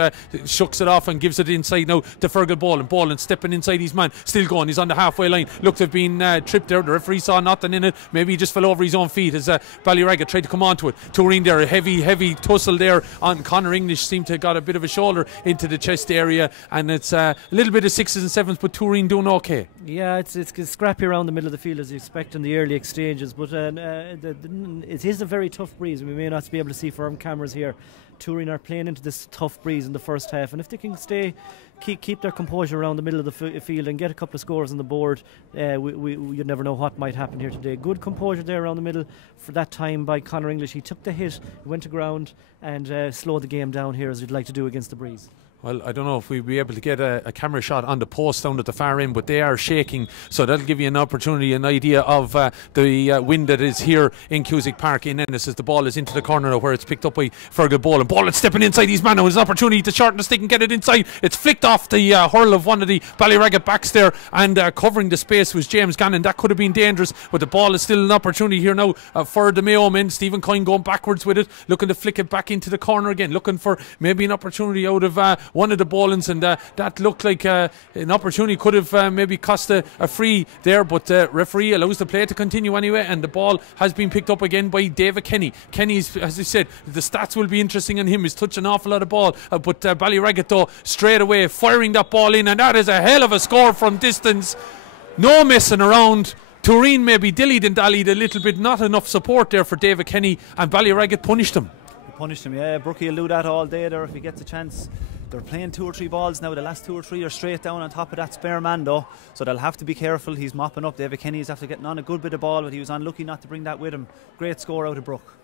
shucks it off and gives it inside now to Fergal Boland. Boland stepping inside his man, still going, he's on the halfway line, looked to have been tripped there. The referee saw nothing in it, maybe he just fell over his own feet as BallyRagget tried to come on to it. Tooreen there, a heavy tussle there on Conor English, seemed to have got a bit of a shoulder into the chest area, and it's a little bit of 6s and 7s, but Tooreen doing okay. Yeah, it's scrappy around the middle of the field as you expect in the early exchanges, but it is a very tough breeze. We may not be able to see from cameras here. Tooreen are playing into this tough breeze in the first half, and if they can keep their composure around the middle of the field and get a couple of scores on the board, you'd never know what might happen here today. Good composure there around the middle for that time by Conor English. He took the hit, went to ground, and slowed the game down here, as we'd like to do against the breeze. Well, I don't know if we'll be able to get a camera shot on the post down at the far end, but they are shaking, so that'll give you an opportunity, an idea of the wind that is here in Cusack Park in Ennis, as the ball is into the corner now, where it's picked up by Fergal Boland. Boland stepping inside his man now, his opportunity to shorten the stick and get it inside. It's flicked off the hurl of one of the BallyRagget backs there, and covering the space was James Gannon. That could have been dangerous, but the ball is still an opportunity here now for the Mayo men. Stephen Coyne going backwards with it, looking to flick it back into the corner again, looking for maybe an opportunity out of one of the Bolands, and that looked like an opportunity, could have maybe cost a free there, but the referee allows the play to continue anyway, and the ball has been picked up again by David Kenny. Kenny's, as I said, the stats will be interesting on him. He's touched an awful lot of ball, but BallyRagget though straight away firing that ball in, and that is a hell of a score from distance. No messing around. Tooreen maybe dillied and dallied a little bit, not enough support there for David Kenny, and BallyRagget punished him. Yeah. Brookie will do that all day there if he gets a chance. They're playing 2 or 3 balls now. The last 2 or 3 are straight down on top of that spare man though, so they'll have to be careful. He's mopping up. David Kenny's after getting on a good bit of ball, but he was unlucky not to bring that with him. Great score out of Brook.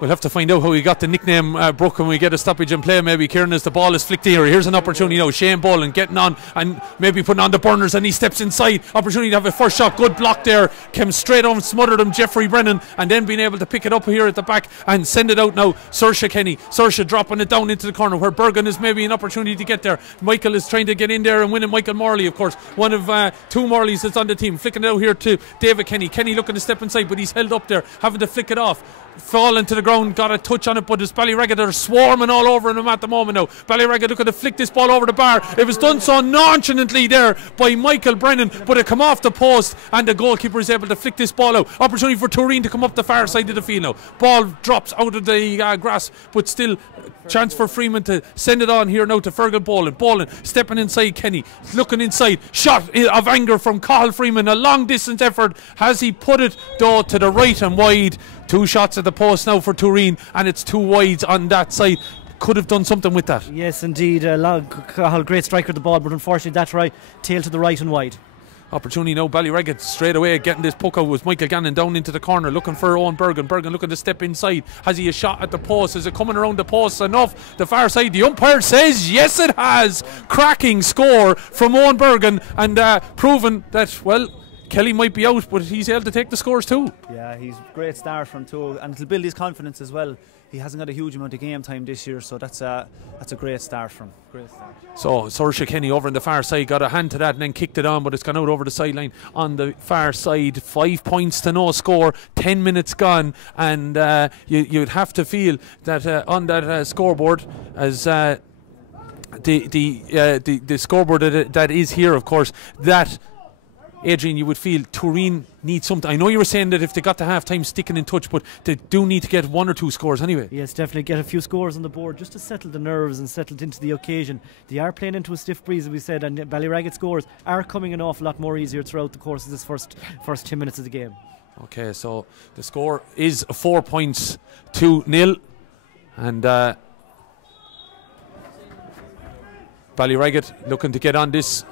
We'll have to find out how he got the nickname Brook when we get a stoppage and play, maybe, Kieran, as the ball is flicked here. Here's an opportunity now. Shane Boland getting on and maybe putting on the burners, and he steps inside. Opportunity to have a first shot. Good block there. Came straight on, smothered him, Jeffrey Brennan, and then being able to pick it up here at the back and send it out now. Saoirse Kenny. Saoirse dropping it down into the corner where Bergen is maybe an opportunity to get there. Michael is trying to get in there and winning. Michael Morley, of course, one of 2 Morleys that's on the team. Flicking it out here to David Kenny. Kenny looking to step inside, but he's held up there, having to flick it off. fallen to the ground, got a touch on it, but it's BallyRagget are swarming all over him at the moment now. BallyRagget looking to flick this ball over the bar. It was done so nonchalantly there by Michael Brennan, but it come off the post and the goalkeeper is able to flick this ball out. Opportunity for Tooreen to come up the far side of the field now. Ball drops out of the grass, but still chance for Freeman to send it on here now to Fergal Boland. Boland stepping inside Kenny, looking inside, shot of anger from Cathal Freeman, a long distance effort. Has he put it though to the right and wide? 2 shots at the post now for Tooreen, and it's 2 wides on that side. Could have done something with that. Yes, indeed. Cathal, great striker of the ball, but unfortunately that's right, tail to the right and wide. Opportunity now, BallyRagget straight away getting this puck out was Michael Gannon down into the corner looking for Owen Bergen. Bergen looking to step inside. Has he a shot at the post? Is it coming around the post enough? The far side, the umpire says yes it has. Cracking score from Owen Bergen, and proven that, well, Kelly might be out, but he's able to take the scores too. Yeah, he's a great start from two, and it'll build his confidence as well. He hasn't got a huge amount of game time this year, so that's a great start from. Great start. So Saoirse Kenny over on the far side got a hand to that and then kicked it on, but it's gone out over the sideline on the far side. 5 points to no score, 10 minutes gone, and you'd have to feel that on that scoreboard as the scoreboard that is here, of course, that Adrian, you would feel Tooreen needs something. I know you were saying that if they got to half time sticking in touch, but they do need to get 1 or 2 scores anyway. Yes, definitely get a few scores on the board just to settle the nerves and settle into the occasion. They are playing into a stiff breeze, as we said, and BallyRagget scores are coming an awful lot more easier throughout the course of this first 10 minutes of the game. Okay, so the score is 4 points to 0, and BallyRagget looking to get on this.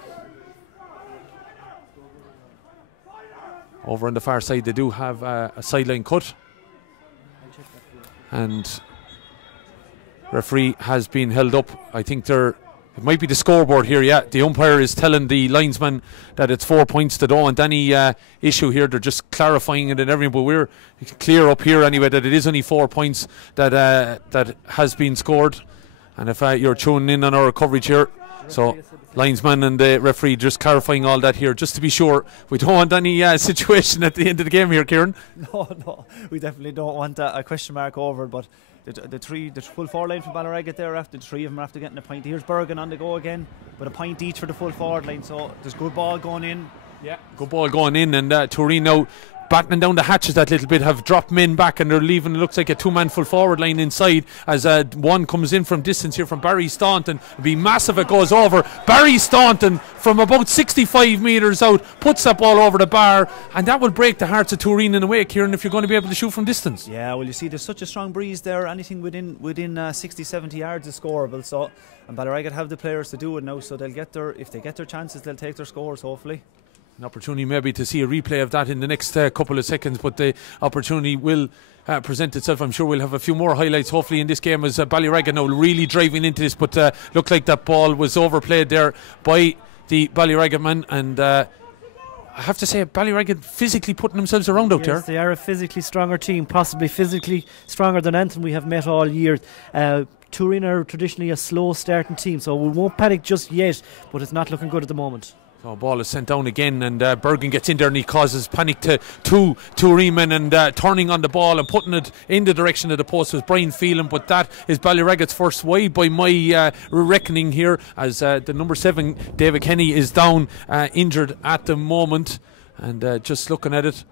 Over on the far side, they do have a sideline cut, and referee has been held up. I think it might be the scoreboard here. Yeah, the umpire is telling the linesman that it's 4 points to don't want any issue here. They're just clarifying it and everything, but we're clear up here anyway that it is only 4 points that has been scored. And if you're tuning in on our coverage here, so linesman and the referee just clarifying all that here, just to be sure we don't want any situation at the end of the game here, Kieran. No, we definitely don't want a question mark over it, but the full 4 line for BallyRagget there, after the 3 of them after getting a point. Here's Bergen on the go again, with a point each for the full forward line, so there's good ball going in. Yeah, good ball going in, and Tooreen now battening down the hatches that little bit, have dropped men back, and they're leaving, it looks like, a 2-man full forward line inside as one comes in from distance here from Barry Staunton. It'll be massive, it goes over. Barry Staunton from about 65 metres out puts that ball over the bar, and that will break the hearts of Tooreen in a way, Kieran, if you're going to be able to shoot from distance. Yeah, well, you see there's such a strong breeze there, anything within 60-70 yards is scoreable, so, and BallyRagget have the players to do it now, so they'll get if they get their chances, they'll take their scores, hopefully. An opportunity maybe to see a replay of that in the next couple of seconds, but the opportunity will present itself. I'm sure we'll have a few more highlights hopefully in this game as BallyRagget now really driving into this, but looked like that ball was overplayed there by the BallyRagget man, and I have to say BallyRagget physically putting themselves around out there. Yes, they are a physically stronger team, possibly physically stronger than Anthem we have met all year. Tooreen are traditionally a slow starting team, so we won't panic just yet, but it's not looking good at the moment. So ball is sent down again, and Bergen gets in there and he causes panic to Tooreen men, and turning on the ball and putting it in the direction of the post was Brian Phelan, but that is BallyRagget's first wide by my reckoning here, as the number 7 David Kenny is down injured at the moment. And just looking at it,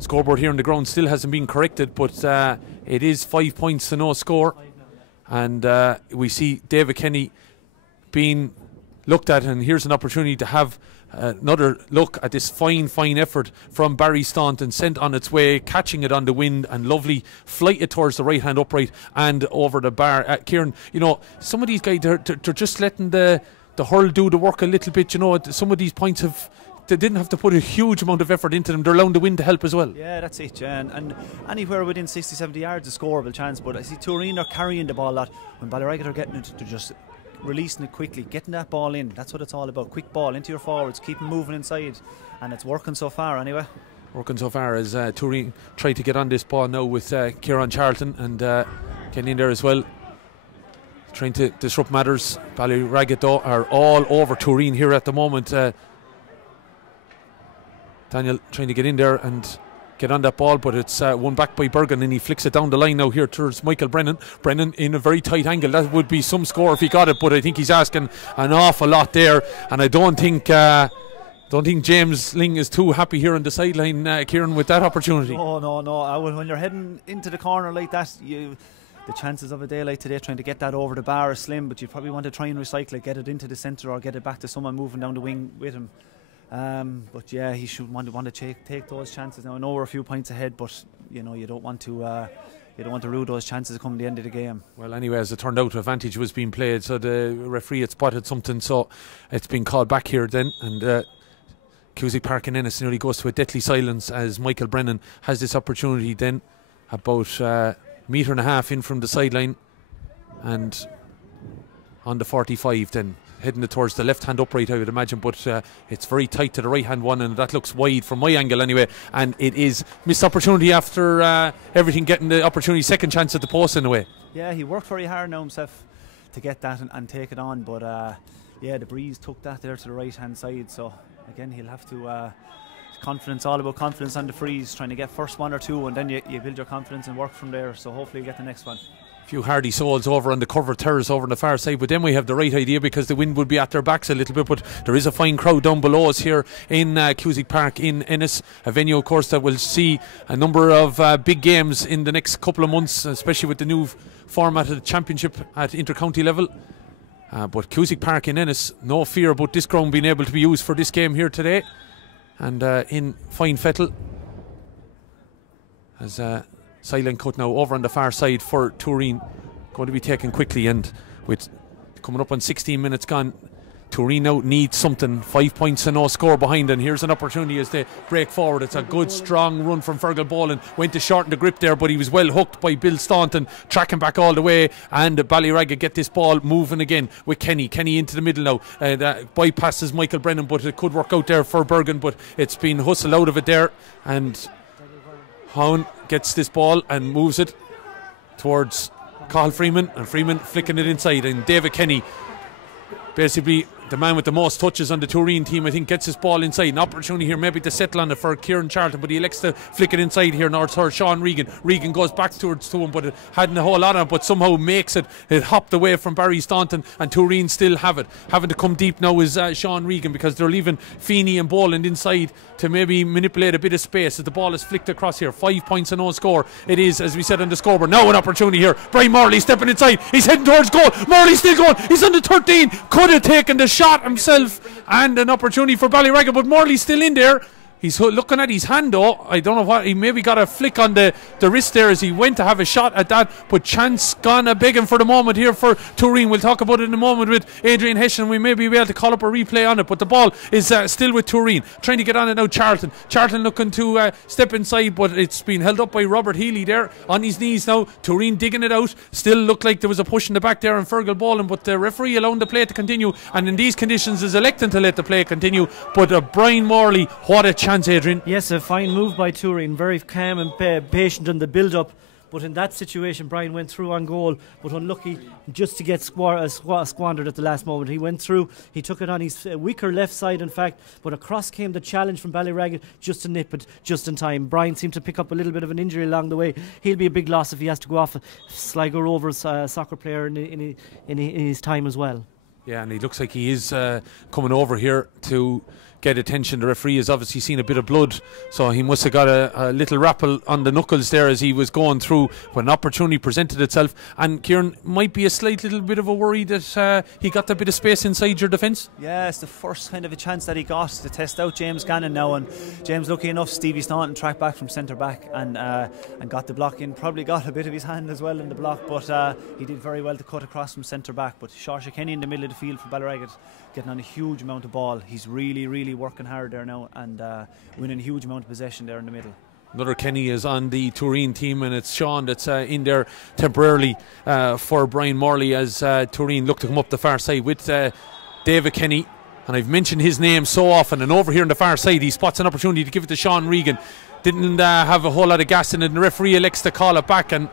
scoreboard here on the ground still hasn't been corrected, but it is 5 points to no score, and we see David Kenny being looked at, and here's an opportunity to have another look at this fine effort from Barry Staunton, sent on its way, catching it on the wind, and lovely flight it towards the right hand upright and over the bar. Kieran, you know, some of these guys, they're just letting the hurl do the work a little bit. You know, some of these points they didn't have to put a huge amount of effort into them. They're allowing the wind to help as well. Yeah, that's it, and anywhere within 60-70 yards is a scoreable chance, but I see Tooreen are carrying the ball a lot. When BallyRagget are getting it, they're just releasing it quickly, getting that ball in. That's what it's all about. Quick ball into your forwards, keep them moving inside, and it's working so far anyway. Working so far as Tooreen tried to get on this ball now with Kieran Charlton and getting in there as well, trying to disrupt matters. BallyRagget though are all over Tooreen here at the moment. Daniel trying to get in there, and get on that ball, but it's won back by Bergen, and he flicks it down the line now here towards Michael Brennan. Brennan in a very tight angle. That would be some score if he got it, but I think he's asking an awful lot there, and I don't think James Ling is too happy here on the sideline, Kieran, with that opportunity. Oh, no. When you're heading into the corner like that, the chances of a day like today trying to get that over the bar are slim, but you probably want to try and recycle it, get it into the centre or get it back to someone moving down the wing with him. But yeah, he should want to take those chances now. I know we're a few points ahead, but you don't want to rule those chances come the end of the game. Well, anyway, as it turned out, advantage was being played, so the referee had spotted something, so it's been called back here then, and Cusack Park in Ennis nearly goes to a deathly silence as Michael Brennan has this opportunity then, about metre and a half in from the sideline, and on the 45 then, heading towards the left hand upright, I would imagine, but it's very tight to the right hand one, and that looks wide from my angle anyway, and it is missed opportunity after everything getting the opportunity, second chance at the post in a way. Yeah, he worked very hard now himself to get that and take it on, but yeah, the breeze took that there to the right hand side, so again he'll have to confidence, all about confidence on the freeze, trying to get first one or two, and then you build your confidence and work from there, so hopefully you get the next one. Few hardy souls over on the covered terrace over on the far side, but then we have the right idea because the wind would be at their backs a little bit, but there is a fine crowd down below us here in Cusack Park in Ennis, a venue of course that will see a number of big games in the next couple of months, especially with the new format of the championship at inter-county level. But Cusack Park in Ennis, no fear about this ground being able to be used for this game here today, and in fine fettle as sideline cut now over on the far side for Tooreen, going to be taken quickly, and with coming up on 16 minutes gone, Tooreen now needs something. 5 points and no score behind, and here's an opportunity as they break forward. It's a good strong run from Fergal Boland, went to shorten the grip there, but he was well hooked by Bill Staunton, tracking back all the way, and BallyRagget get this ball moving again with Kenny into the middle now, that bypasses Michael Brennan, but it could work out there for Bergen, but it's been hustled out of it there, and Hown gets this ball and moves it towards Cathal Freeman, and Freeman flicking it inside, and David Kenny, basically the man with the most touches on the Tooreen team, I think, gets his ball inside. An opportunity here maybe to settle on it for Kieran Charlton, but he elects to flick it inside here now to Sean Regan. Regan goes back towards to him, but it hadn't a whole lot on it, but somehow makes it. It hopped away from Barry Staunton, and Tooreen still have it. Having to come deep now is Sean Regan, because they're leaving Feeney and Boland inside to maybe manipulate a bit of space as the ball is flicked across here. 5 points and no score. It is, as we said on the scoreboard. Now an opportunity here. Brian Morley stepping inside. He's heading towards goal. Morley still going. He's under 13. Could have taken the shot himself, and an opportunity for BallyRagget, but Morley's still in there. He's looking at his hand though. I don't know what, he maybe got a flick on the wrist there as he went to have a shot at that, but chance gone a begging for the moment here for Tooreen. We'll talk about it in a moment with Adrian Hessian. We may be able to call up a replay on it, but the ball is still with Tooreen, trying to get on it now. Charlton looking to step inside, but it's been held up by Robert Healy there on his knees now. Tooreen digging it out, still looked like there was a push in the back there on Fergal Boland, but the referee allowing the play to continue, and in these conditions is electing to let the play continue. But Brian Morley, what a chance, Adrian. Yes, a fine move by Tooreen, very calm and patient in the build-up, but in that situation Brian went through on goal, but unlucky just to get squandered at the last moment. He went through, he took it on his weaker left side in fact, but across came the challenge from BallyRagget just to nip it just in time. Brian seemed to pick up a little bit of an injury along the way. He'll be a big loss if he has to go off Sligo Rovers soccer player in his time as well. Yeah, and he looks like he is coming over here to get attention. The referee has obviously seen a bit of blood, so he must have got a little rapple on the knuckles there as he was going through when an opportunity presented itself. And Kieran, might be a slight little bit of a worry that he got a bit of space inside your defence. Yeah, it's the first kind of a chance that he got to test out James Gannon now, and James, lucky enough, Stevie Staunton tracked back from centre back and got the block in. Probably got a bit of his hand as well in the block, but he did very well to cut across from centre back. But Saoirse Kenny in the middle of the field for BallyRagget, getting on a huge amount of ball. He's really working hard there now, and winning a huge amount of possession there in the middle. Another Kenny is on the Tooreen team, and it's Sean that's in there temporarily for Brian Morley as Tooreen look to come up the far side with David Kenny. And I've mentioned his name so often, and over here on the far side he spots an opportunity to give it to Sean Regan. Didn't have a whole lot of gas in it, and the referee elects to call it back, and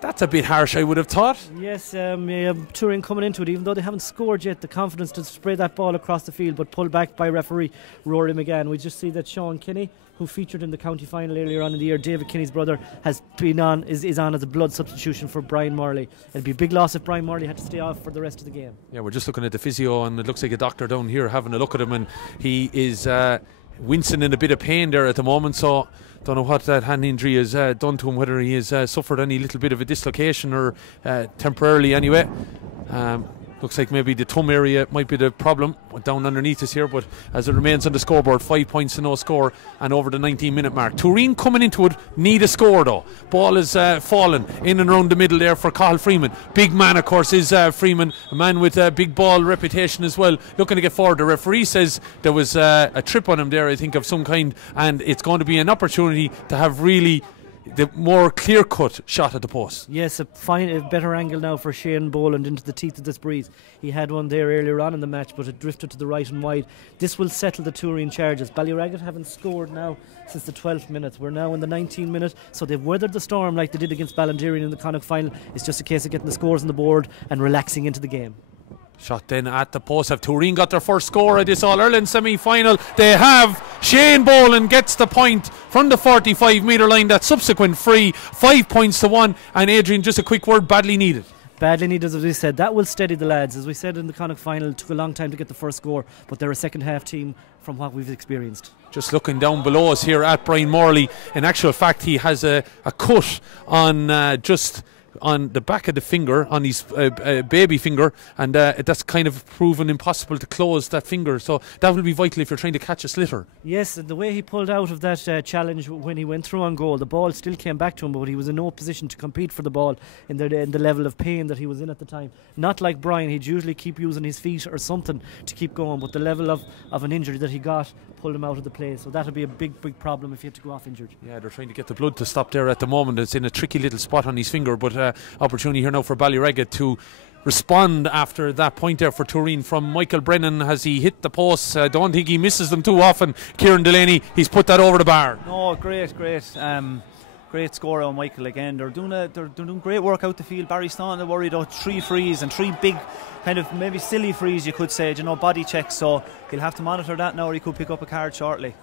That's a bit harsh, I would have thought. Yes, Tooreen coming into it, even though they haven't scored yet, the confidence to spray that ball across the field, but pulled back by referee Rory McGann. We just see that Sean Kinney, who featured in the county final earlier on in the year, David Kinney's brother, has been on, is on as a blood substitution for Brian Morley. It'd be a big loss if Brian Morley had to stay off for the rest of the game. Yeah, we're just looking at the physio, and it looks like a doctor down here having a look at him, and he is wincing in a bit of pain there at the moment, so don't know what that hand injury has done to him, whether he has suffered any little bit of a dislocation or temporarily anyway. Looks like maybe the thumb area might be the problem down underneath us here, but as it remains on the scoreboard, 5 points to no score and over the 19-minute mark. Tooreen coming into it need a score though. Ball is fallen in and around the middle there for Cathal Freeman. Big man, of course, is Freeman, a man with a big ball reputation as well, looking to get forward. The referee says there was a trip on him there, I think, of some kind, and it's going to be an opportunity to have really the more clear-cut shot at the post. Yes, a better angle now for Shane Boland into the teeth of this breeze. He had one there earlier on in the match, but it drifted to the right and wide. This will settle the Tooreen charges. BallyRagget haven't scored now since the 12th minute. We're now in the 19th minute, so they've weathered the storm like they did against Ballinderry in the Connacht final. It's just a case of getting the scores on the board and relaxing into the game. Shot then at the post. Have Tooreen got their first score of this All-Ireland semi-final? They have. Shane Boland gets the point from the 45-metre line. That subsequent free, 5 points to 1. And Adrian, just a quick word, badly needed. Badly needed, as we said. That will steady the lads. As we said in the Connacht final, it took a long time to get the first score, but they're a second-half team from what we've experienced. Just looking down below us here at Brian Morley. In actual fact, he has a cut on just on the back of the finger, on his baby finger, and that's kind of proven impossible to close that finger, so that will be vital if you're trying to catch a slitter. Yes, the way he pulled out of that challenge when he went through on goal, the ball still came back to him, but he was in no position to compete for the ball in the level of pain that he was in at the time. Not like Brian, he'd usually keep using his feet or something to keep going, but the level of an injury that he got pulled him out of the play, so that'll be a big problem if he had to go off injured. Yeah, they're trying to get the blood to stop there at the moment. It's in a tricky little spot on his finger, but opportunity here now for BallyRagget to respond after that point there for Tooreen from Michael Brennan. Has he hit the posts? I don't think he misses them too often. Kieran Delaney, he's put that over the bar. No, great score on Michael again. They're doing great work out the field. Barry Staunton are worried about 3 frees and 3 big kind of maybe silly frees, you could say, body checks, so he'll have to monitor that now, or he could pick up a card shortly.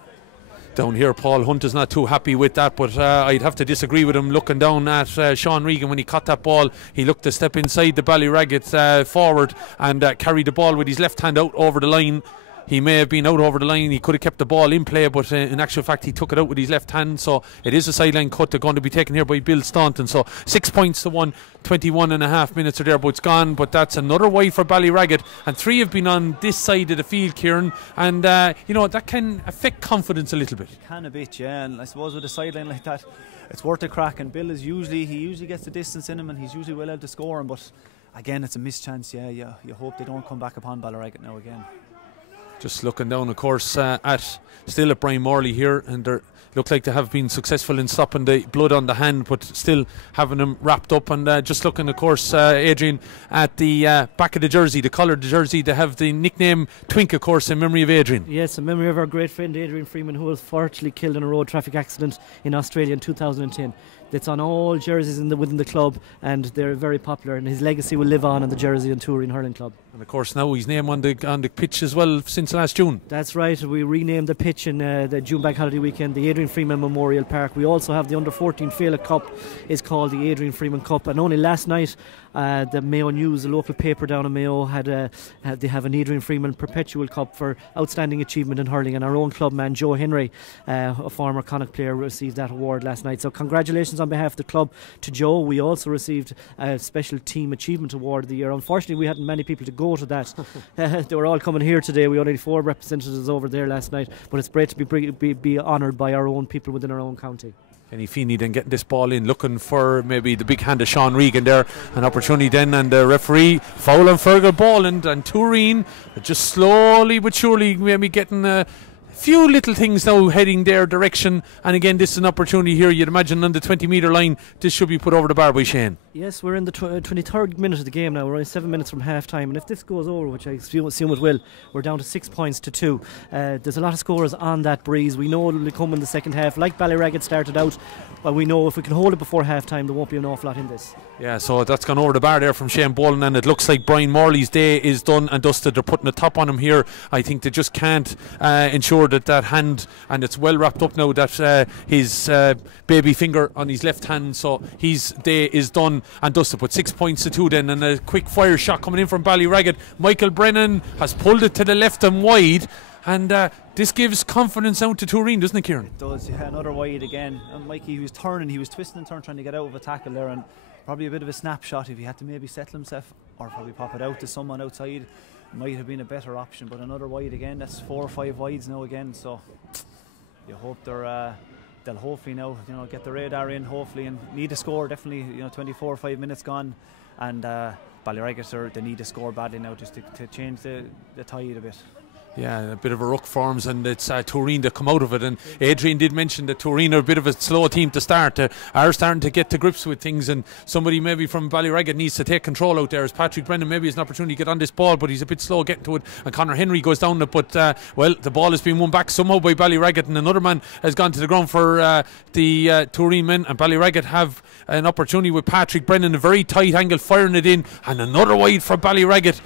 Down here, Paul Hunt is not too happy with that, but I'd have to disagree with him. Looking down at Sean Regan when he caught that ball, he looked to step inside the BallyRagget forward and carry the ball with his left hand out over the line. He may have been out over the line, he could have kept the ball in play, but in actual fact he took it out with his left hand, so it is a sideline cut. They're going to be taken here by Bill Staunton, so 6 points to 1, 21 and a half minutes are there, but it's gone. But that's another wide for BallyRagget, and 3 have been on this side of the field, Kieran, and that can affect confidence a little bit. It can a bit, yeah, and I suppose with a sideline like that it's worth a crack, and Bill usually gets the distance in him, and he's usually well able to score him, but again it's a missed chance. You hope they don't come back upon BallyRagget now again. Just looking down, of course, at Brian Morley here, and they look like they have been successful in stopping the blood on the hand, but still having them wrapped up. And just looking, of course, Adrian, at the back of the jersey, the coloured jersey, they have the nickname Twink, of course, in memory of Adrian. Yes, in memory of our great friend Adrian Freeman, who was fortunately killed in a road traffic accident in Australia in 2010. It's on all jerseys within the club, and they're very popular, and his legacy will live on in the Jersey and Tooreen Hurling Club. And of course now his name on the pitch as well since last June. That's right, we renamed the pitch in the June Bank Holiday weekend, the Adrian Freeman Memorial Park. We also have the Under-14 Féile Cup, is called the Adrian Freeman Cup, and only last night the Mayo News, a local paper down in Mayo, they have an Adrian Freeman Perpetual Cup for outstanding achievement in hurling, and our own clubman Joe Henry, a former Connacht player, received that award last night. So congratulations on behalf of the club to Joe. We also received a special team achievement award of the year. Unfortunately we hadn't many people to go to that. They were all coming here today. We only had 4 representatives over there last night, but it's great to be honoured by our own people within our own county. Kenny Feeney then getting this ball in, looking for maybe the big hand of Sean Regan there. An opportunity then, and the referee foul on Fergal Boland, and Tooreen just slowly but surely maybe getting few little things now heading their direction, and again this is an opportunity here. You'd imagine on the 20-metre line this should be put over the bar by Shane. Yes, we're in the 23rd minute of the game now. We're only 7 minutes from half time, and if this goes over, which I assume it will, we're down to 6 points to 2. There's a lot of scorers on that breeze. We know it will come in the second half. Like BallyRagget started out, well, we know if we can hold it before half time there won't be an awful lot in this. Yeah, so that's gone over the bar there from Shane Boland, and it looks like Brian Morley's day is done and dusted. They're putting a top on him here. I think they just can't ensure that hand, and it's well wrapped up now, that his baby finger on his left hand, so his day is done and dusted. But 6 points to 2 then, and a quick fire shot coming in from BallyRagget. Michael Brennan has pulled it to the left and wide, and this gives confidence out to Tooreen, doesn't it, Kieran? It does, yeah. Another wide again. And Mikey, he was twisting and turning, trying to get out of a tackle there, and probably a bit of a snapshot. If he had to maybe settle himself or probably pop it out to someone outside, might have been a better option. But another wide again. That's 4 or 5 wides now again. So you hope they'll hopefully now, you know, get the radar in, hopefully, and need a score definitely. You know, 24 or 5 minutes gone, and BallyRagget, they need a score badly now just to change the tide a bit. Yeah, a bit of a ruck forms, and it's Tooreen that come out of it. And Adrian did mention that Tooreen are a bit of a slow team to start, are starting to get to grips with things, and somebody maybe from BallyRagget needs to take control out there. As Patrick Brennan maybe has an opportunity to get on this ball, but he's a bit slow getting to it, and Conor Henry goes down it, but well, the ball has been won back somehow by BallyRagget, and another man has gone to the ground for the Tooreen men, and BallyRagget have an opportunity with Patrick Brennan, a very tight angle, firing it in, and another wide for BallyRagget.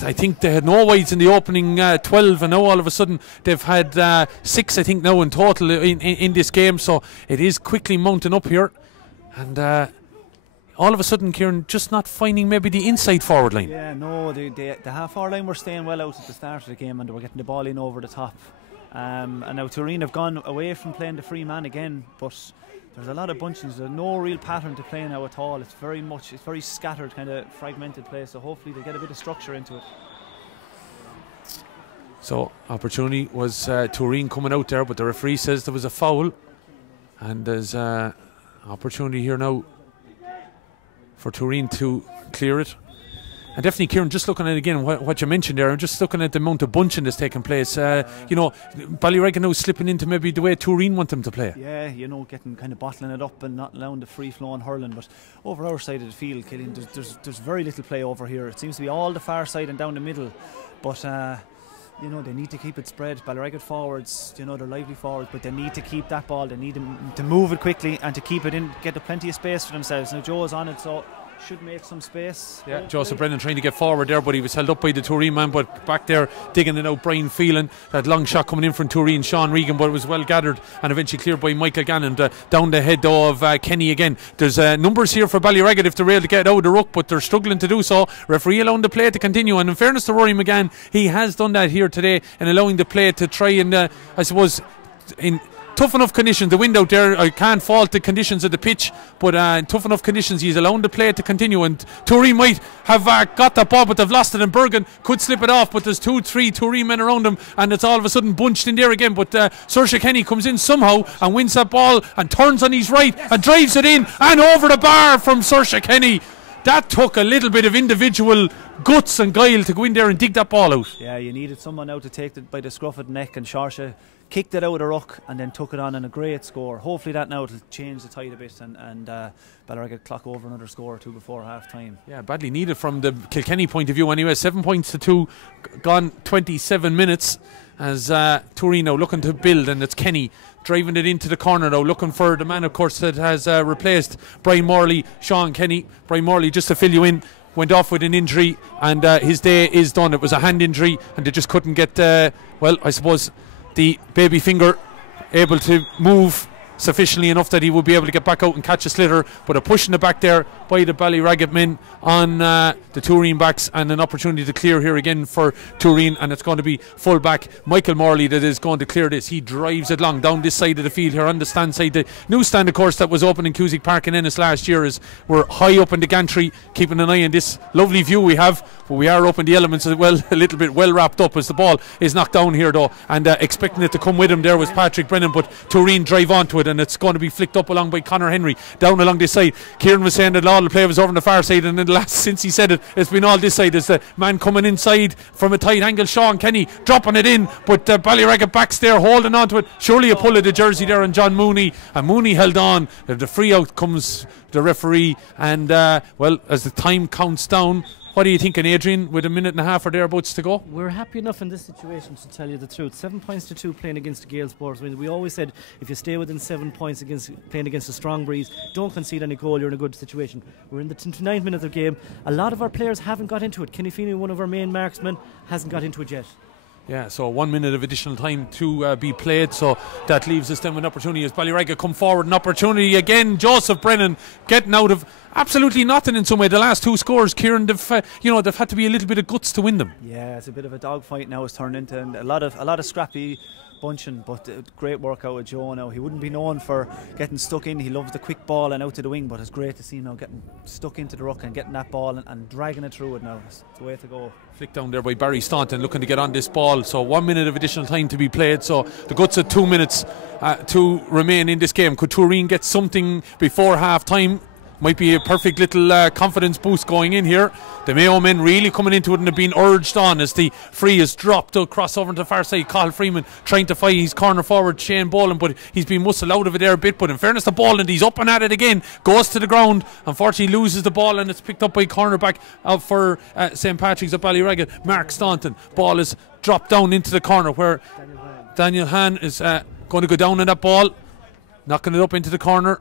I think they had no wides in the opening 12, and now all of a sudden they've had 6, I think, now in total in this game, so it is quickly mounting up here, and all of a sudden, Kieran, just not finding maybe the inside forward line. Yeah, no, the half forward line were staying well out at the start of the game, and they were getting the ball in over the top, and now Tooreen have gone away from playing the free man again, but there's a lot of bunches. There's no real pattern to play now at all. It's very scattered, kind of fragmented play, so hopefully they get a bit of structure into it. So opportunity was Tooreen coming out there, but the referee says there was a foul, and there's opportunity here now for Tooreen to clear it. And definitely, Kieran, just looking at again what you mentioned there, I'm just looking at the amount of bunching that's taking place. You know, BallyRagget now slipping into maybe the way Tooreen want them to play. Yeah, you know, getting kind of bottling it up and not allowing the free flowing hurling. But over our side of the field, Killian, there's very little play over here. It seems to be all the far side and down the middle. But you know, they need to keep it spread. BallyRagget forwards, you know, they're lively forwards, but they need to keep that ball. They need to move it quickly and to keep it in, get plenty of space for themselves. Now Joe's on it, so should make some space. Yeah, Joseph Brennan trying to get forward there, but he was held up by the Tooreen man. But back there digging it out, Brian Phelan, that long shot coming in from Tooreen, Sean Regan, but it was well gathered and eventually cleared by Michael Gannon. Down the head though of Kenny again. There's numbers here for BallyRagget if they're able to get out of the ruck, but they're struggling to do so. Referee allowing the play to continue, and in fairness to Rory McGann, he has done that here today in allowing the play to try and I suppose in tough enough conditions, the wind out there, I can't fault the conditions of the pitch, but in tough enough conditions he's allowing the play to continue, and Tooreen might have got that ball, but they've lost it, and Bergen could slip it off, but there's 2-3 Tooreen men around him, and it's all of a sudden bunched in there again, but Saoirse Kenny comes in somehow and wins that ball and turns on his right and drives it in and over the bar from Saoirse Kenny. That took a little bit of individual guts and guile to go in there and dig that ball out. Yeah, you needed someone now to take it by the scruff of the neck, and Saoirse kicked it out of the ruck and then took it on in a great score. Hopefully that now will change the tide a bit, and BallyRagget clock over another score or two before half time. Yeah, badly needed from the Kilkenny point of view anyway. 7 points to 2, gone 27 minutes as Tooreen now looking to build, and it's Kenny driving it into the corner now, looking for the man of course that has replaced Brian Morley, Sean Kenny. Brian Morley, just to fill you in, went off with an injury, and his day is done. It was a hand injury, and they just couldn't get well, I suppose the baby finger able to move sufficiently enough that he would be able to get back out and catch a sliotar, but a push in the back there by the BallyRagget men on the Tooreen backs, and an opportunity to clear here again for Tooreen, and it's going to be full back Michael Morley that is going to clear this. He drives it long down this side of the field here on the stand side. The new stand of course that was open in Cusack Park in Ennis last year, is we're high up in the gantry, keeping an eye on this lovely view we have, but we are up in the elements as well, a little bit well wrapped up as the ball is knocked down here though, and expecting it to come with him there was Patrick Brennan, but Tooreen drive onto it, and it's going to be flicked up along by Conor Henry down along this side. Kieran was saying that all the play was over on the far side, and in the last, since he said it, it's been all this side. There's the man coming inside from a tight angle, Sean Kenny dropping it in, but BallyRagget backs there holding on to it. Surely a pull of the jersey there on John Mooney, and Mooney held on. The free out comes the referee, and well, as the time counts down, what are you thinking, Adrian, with a minute and a half or thereabouts to go? We're happy enough in this situation, to tell you the truth. 7 points to 2 playing against the Gale Sports. I mean, we always said if you stay within 7 points playing against a strong breeze, don't concede any goal, you're in a good situation. We're in the 29th minute of the game. A lot of our players haven't got into it. Kenny Feeney, one of our main marksmen, hasn't got into it yet. Yeah, so 1 minute of additional time to be played, so that leaves us then with an opportunity as BallyRagget come forward. An opportunity again, Joseph Brennan getting out of absolutely nothing in some way. The last 2 scores, Kieran, they've had to be a little bit of guts to win them. Yeah, it's a bit of a dogfight now. It's turned into a lot of scrappy bunching, but great work out with Joe now. He wouldn't be known for getting stuck in. He loves the quick ball and out to the wing, but it's great to see him now getting stuck into the ruck and getting that ball and dragging it through it now. It's the way to go. Flick down there by Barry Staunton, looking to get on this ball. So 1 minute of additional time to be played. So the guts of 2 minutes to remain in this game. Could Tooreen get something before half time? Might be a perfect little confidence boost going in here. The Mayo men really coming into it and have been urged on as the free is dropped across over to the far side. Cathal Freeman trying to fight his corner forward Shane Boland, but he's been muscled out of it there a bit. But in fairness to Boland, he's up and at it again, goes to the ground, unfortunately loses the ball, and it's picked up by cornerback out for St. Patrick's at BallyRagget, Mark Staunton. Ball is dropped down into the corner where Daniel Hahn is going to go down on that ball, knocking it up into the corner.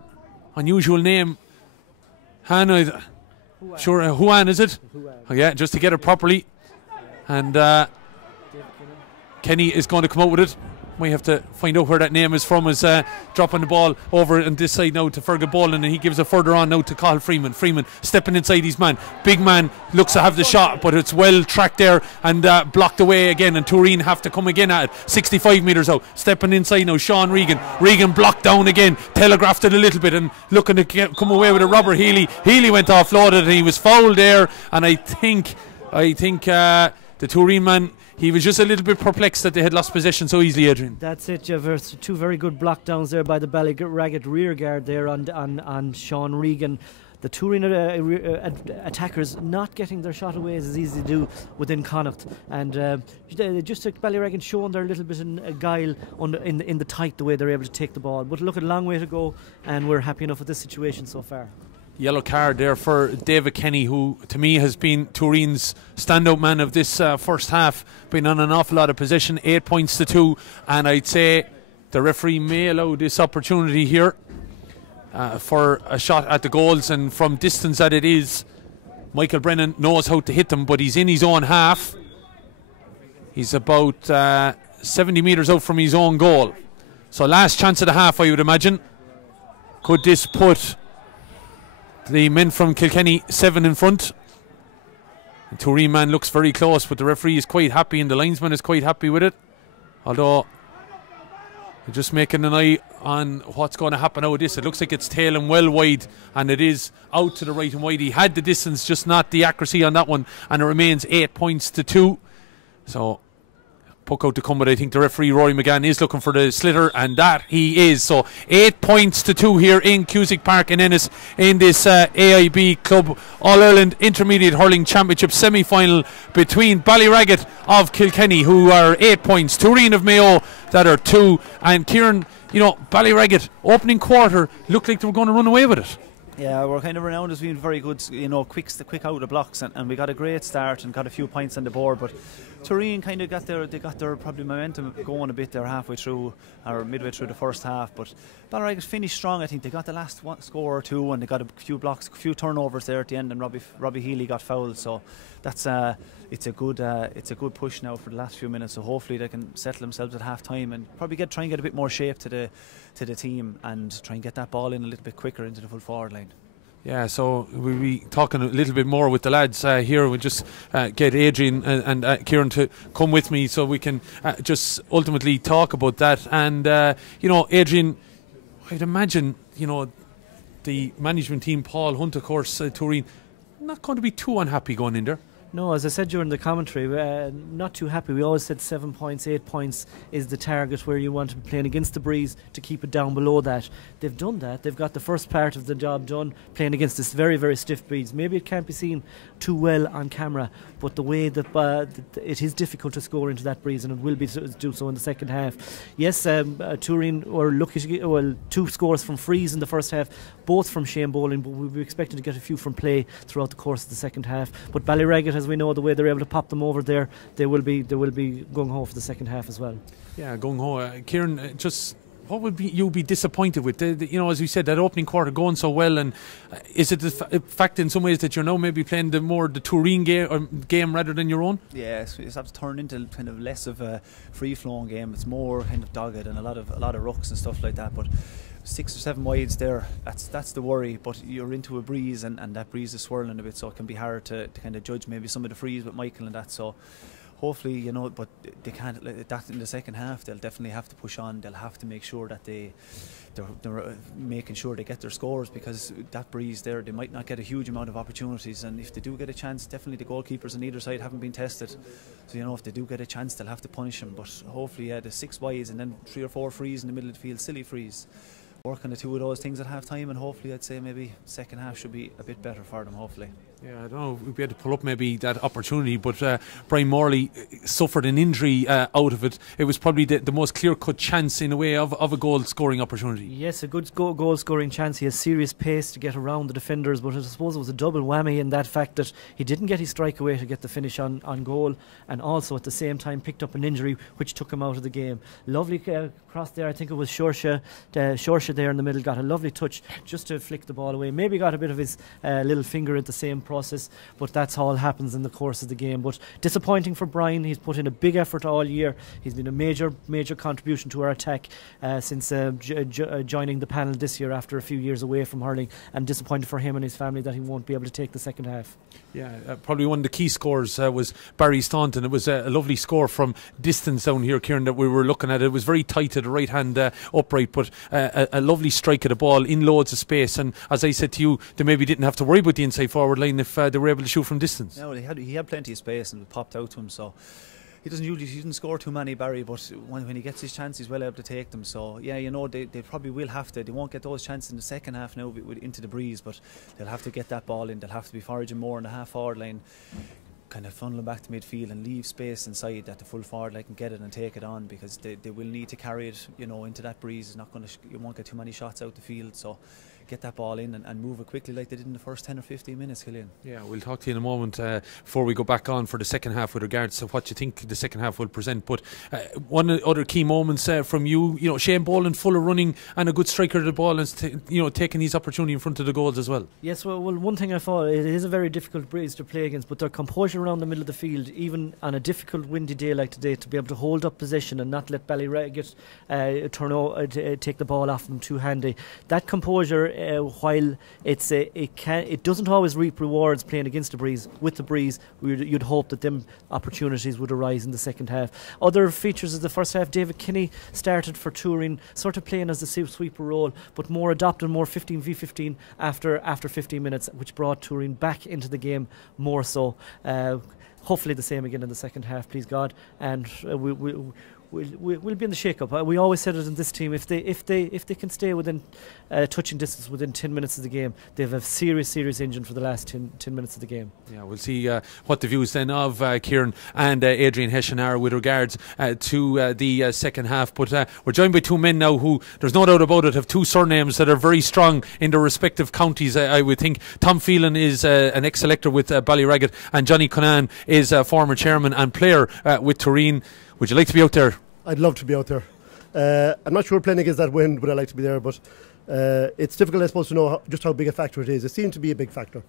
Unusual name, Hahn, sure, Huan is it? Oh, yeah, just to get it properly. And Kenny is going to come out with it. Might have to find out where that name is from. Is dropping the ball over on this side now to Fergal Boland, and he gives it further on now to Cathal Freeman. Freeman stepping inside his man. Big man looks to have the shot, but it's well tracked there and blocked away again, and Tooreen have to come again at it. 65 metres out. Stepping inside now, Sean Regan. Regan blocked down again. Telegraphed it a little bit and looking to come away with a Robert Healy. Healy went offloaded and he was fouled there, and I think the Tooreen man, he was just a little bit perplexed that they had lost possession so easily, Adrian. That's it, Jeff. 2 very good block downs there by the BallyRagget rear guard there on Sean Regan. The Tooreen attackers not getting their shot away as easy to do within Connacht, and they just took BallyRagget showing their little bit of guile in the tight, the way they're able to take the ball. But look, a long way to go, and we're happy enough with this situation so far. Yellow card there for David Kenny, who to me has been Tooreen's standout man of this first half. Been on an awful lot of possession, 8 points to 2, and I'd say the referee may allow this opportunity here for a shot at the goals, and from distance that it is, Michael Brennan knows how to hit them, but he's in his own half. He's about 70 metres out from his own goal. So last chance of the half, I would imagine. Could this put the men from Kilkenny 7 in front? The Tooreen man looks very close, but the referee is quite happy and the linesman is quite happy with it. Although they're just making an eye on what's going to happen out of this. It looks like it's tailing well wide, and it is out to the right and wide. He had the distance, just not the accuracy on that one, and it remains 8 points to 2. So puck out to come, but I think the referee Rory McGann is looking for the slitter, and that he is. So 8 points to 2 here in Cusack Park in Ennis in this AIB Club All-Ireland Intermediate Hurling Championship semi-final between BallyRagget of Kilkenny, who are 8 points, Tooreen of Mayo that are 2, and Kieran, BallyRagget opening quarter looked like they were going to run away with it. Yeah, we're kind of renowned as being very good, quick out of the blocks, and we got a great start and got a few points on the board, but Tooreen kind of got their probably momentum going a bit there halfway through or midway through the first half, but BallyRagget finished strong. I think they got the last score or two, and they got a few blocks, a few turnovers there at the end, and Robbie Healy got fouled, so that's it's a good push now for the last few minutes. So hopefully they can settle themselves at half time and probably try and get a bit more shape to the team and try and get that ball in a little bit quicker into the full forward line. Yeah, so we'll be talking a little bit more with the lads here. We'll just get Adrian and Kieran to come with me so we can just ultimately talk about that. And, Adrian, I'd imagine, the management team, Paul Hunt, of course, Tooreen, not going to be too unhappy going in there. No, as I said during the commentary, not too happy. We always said 7 points, 8 points is the target where you want to be playing against the breeze to keep it down below that. They've done that. They've got the first part of the job done, playing against this very, very stiff breeze. Maybe it can't be seen too well on camera, but the way that it is difficult to score into that breeze, and it will be to do so in the second half. Yes, Tooreen were lucky to get 2 scores from frees in the first half, both from Shane Boland, but we'll be expecting to get a few from play throughout the course of the second half. But BallyRagget, as we know, the way they're able to pop them over there, they will be gung-ho for the second half as well. Yeah, gung-ho. Kieran, just what would you be disappointed with? As we said, that opening quarter going so well, and is it the fact in some ways that you're now maybe playing the Tooreen game rather than your own? Yeah, it's have to turn into kind of less of a free-flowing game. It's more kind of dogged and a lot of rucks and stuff like that. But 6 or 7 wides there, that's the worry. But you're into a breeze, and that breeze is swirling a bit, so it can be hard to kind of judge maybe some of the frees with Michael and that. So hopefully, but they can't let that in the second half. They'll definitely have to push on. They'll have to make sure that they're making sure they get their scores, because that breeze there, they might not get a huge amount of opportunities, and if they do get a chance, definitely the goalkeepers on either side haven't been tested, so if they do get a chance, they'll have to punish them. But hopefully, the 6 wides and then 3 or 4 frees in the middle of the field, silly frees, work on the 2 of those things at half time, and hopefully I'd say maybe second half should be a bit better for them, hopefully. Yeah, I don't know if we'd be able to pull up maybe that opportunity, but Brian Morley suffered an injury out of it. It was probably the most clear-cut chance in a way of a goal-scoring opportunity. Yes, a good goal-scoring chance. He has serious pace to get around the defenders, but I suppose it was a double whammy in that fact that he didn't get his strike away to get the finish on goal, and also at the same time picked up an injury which took him out of the game. Lovely cross there, I think it was Shorsha there in the middle, got a lovely touch just to flick the ball away. Maybe got a bit of his little finger at the same process, but that's all happens in the course of the game. But disappointing for Brian. He's put in a big effort all year. He's been a major contribution to our attack since joining the panel this year after a few years away from hurling, and disappointed for him and his family that he won't be able to take the second half. Yeah, probably one of the key scores was Barry Staunton. It was a lovely score from distance down here, Kieran, that we were looking at. It was very tight to the right hand upright, but a lovely strike of the ball in loads of space. And as I said to you, they maybe didn't have to worry about the inside forward line if they were able to shoot from distance. No, he had plenty of space and it popped out to him, so he didn't score too many, Barry, but when he gets his chance, he's well able to take them. So yeah, they probably will have to. They won't get those chances in the second half now into the breeze, but they'll have to get that ball in. They'll have to be foraging more in the half forward line, kind of funneling back to midfield and leave space inside that the full forward line can get it and take it on, because they will need to carry it, into that breeze. It's not going to. You won't get too many shots out the field, so get that ball in and move it quickly like they did in the first 10 or 15 minutes, Killian. Yeah, we'll talk to you in a moment before we go back on for the second half with regards to what you think the second half will present. But one of the other key moments from you, Shane Boland full of running and a good striker of the ball, and taking his opportunity in front of the goals as well. Yes, well, one thing I thought, it is a very difficult breeze to play against, but their composure around the middle of the field, even on a difficult windy day like today, to be able to hold up possession and not let BallyRagget take the ball off them too handy. That composure, while it doesn't always reap rewards playing against the breeze. With the breeze, you'd hope that them opportunities would arise in the second half. Other features of the first half, David Kinney started for Tooreen, sort of playing as the sweeper role, but more adopted, more 15v15 after 15 minutes, which brought Tooreen back into the game more so. Hopefully the same again in the second half, please God, and we'll be in the shake-up. We always said it in this team, if they can stay within touching distance within 10 minutes of the game, they have a serious engine for the last 10 minutes of the game. Yeah, we'll see what the views then of Kieran and Adrian Hession are with regards to the second half. But we're joined by 2 men now who, there's no doubt about it, have 2 surnames that are very strong in their respective counties. I would think Tom Phelan is an ex-selector with BallyRagget, and Johnny Conan is a former chairman and player with Tooreen. Would you like to be out there? I'd love to be out there. I'm not sure playing against that wind, but I'd like to be there. But it's difficult, I suppose, to know just how big a factor it is. It seemed to be a big factor.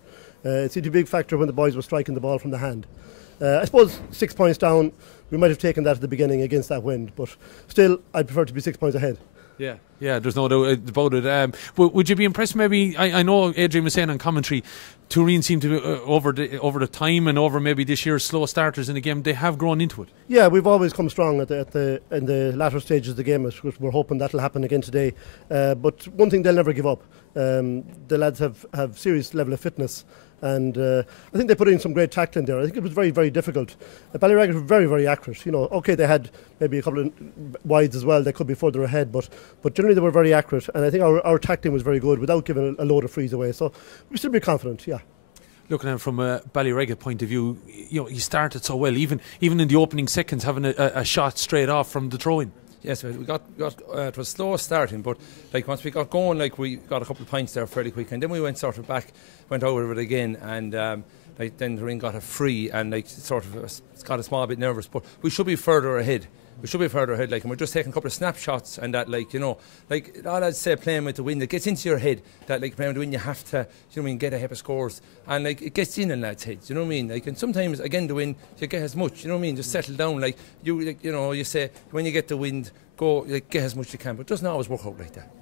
It seemed to be a big factor when the boys were striking the ball from the hand. I suppose 6 points down, we might have taken that at the beginning against that wind. But still, I'd prefer to be 6 points ahead. Yeah, there's no doubt about it. Would you be impressed maybe, I know Adrian was saying on commentary, Tooreen seemed to, over the time and over maybe this year's slow starters in the game, they have grown into it. Yeah, we've always come strong in the latter stages of the game. We're hoping that'll happen again today. But one thing, they'll never give up. The lads have serious level of fitness. And I think they put in some great tackling there. I think it was very, very difficult. BallyRagget were very, very accurate. You know, okay, they had maybe a couple of wides as well. They could be further ahead, but generally they were very accurate. And I think our tackling was very good without giving a load of frees away. So we still be confident, yeah. Looking at it from a BallyRagget point of view, you know, you started so well, even in the opening seconds, having a shot straight off from the throw-in. Yes, we got it was slow starting, but like once we got going, like we got a couple of points there fairly quick, and then we went sort of back, went over it again, and like then Tooreen got a free, and like sort of got a small bit nervous, but we should be further ahead. Like, and we're just taking a couple of snapshots, and that, like, you know, like all I'd say, playing with the wind, it gets into your head that, like, playing with the wind, you have to, you know what I mean, get a heap of scores, and like it gets in lads' heads, you know what I mean, like, and sometimes again the wind, you get as much, you know what I mean, just settle down, like you know, you say when you get the wind, go, like, get as much as you can, but it doesn't always work out like that.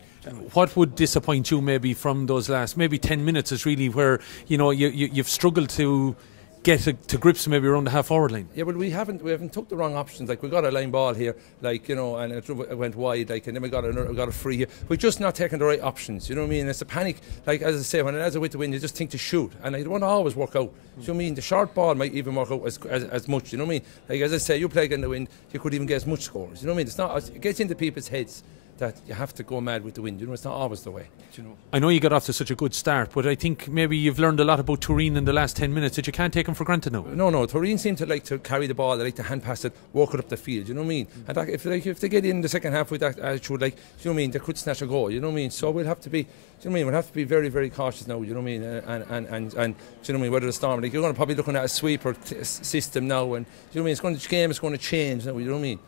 What would disappoint you maybe from those last maybe 10 minutes is really where, you know, you've struggled to get to grips maybe around the half forward line? Yeah, but we haven't took the wrong options. Like, we got a line ball here, like, you know, and it went wide, like, and then we got a free here. We're just not taking the right options, you know what I mean? It's a panic, like, as I say, when it has a with the wind, you just think to shoot, and it won't always work out. You know what I mean? The short ball might even work out as much, you know what I mean? Like, as I say, you play in the wind, you could even get as much scores, you know what I mean? It's not, it gets into people's heads that you have to go mad with the wind. You know, it's not always the way. You know. I know you got off to such a good start, but I think maybe you've learned a lot about Tooreen in the last 10 minutes that you can't take them for granted now. No, Tooreen seem to like to carry the ball. They like to hand pass it, walk it up the field. You know what I mean? And that, if they get in the second half with that attitude, like, you know what I mean, they could snatch a goal. You know what I mean? So we'll have to be. You know what I mean? We'll have to be very, very cautious now. You know what I mean? And you know what I mean? Whether the Storm, like, you're going to probably looking at a sweeper system now, and you know what I mean? The game is going to change now. You know what I mean?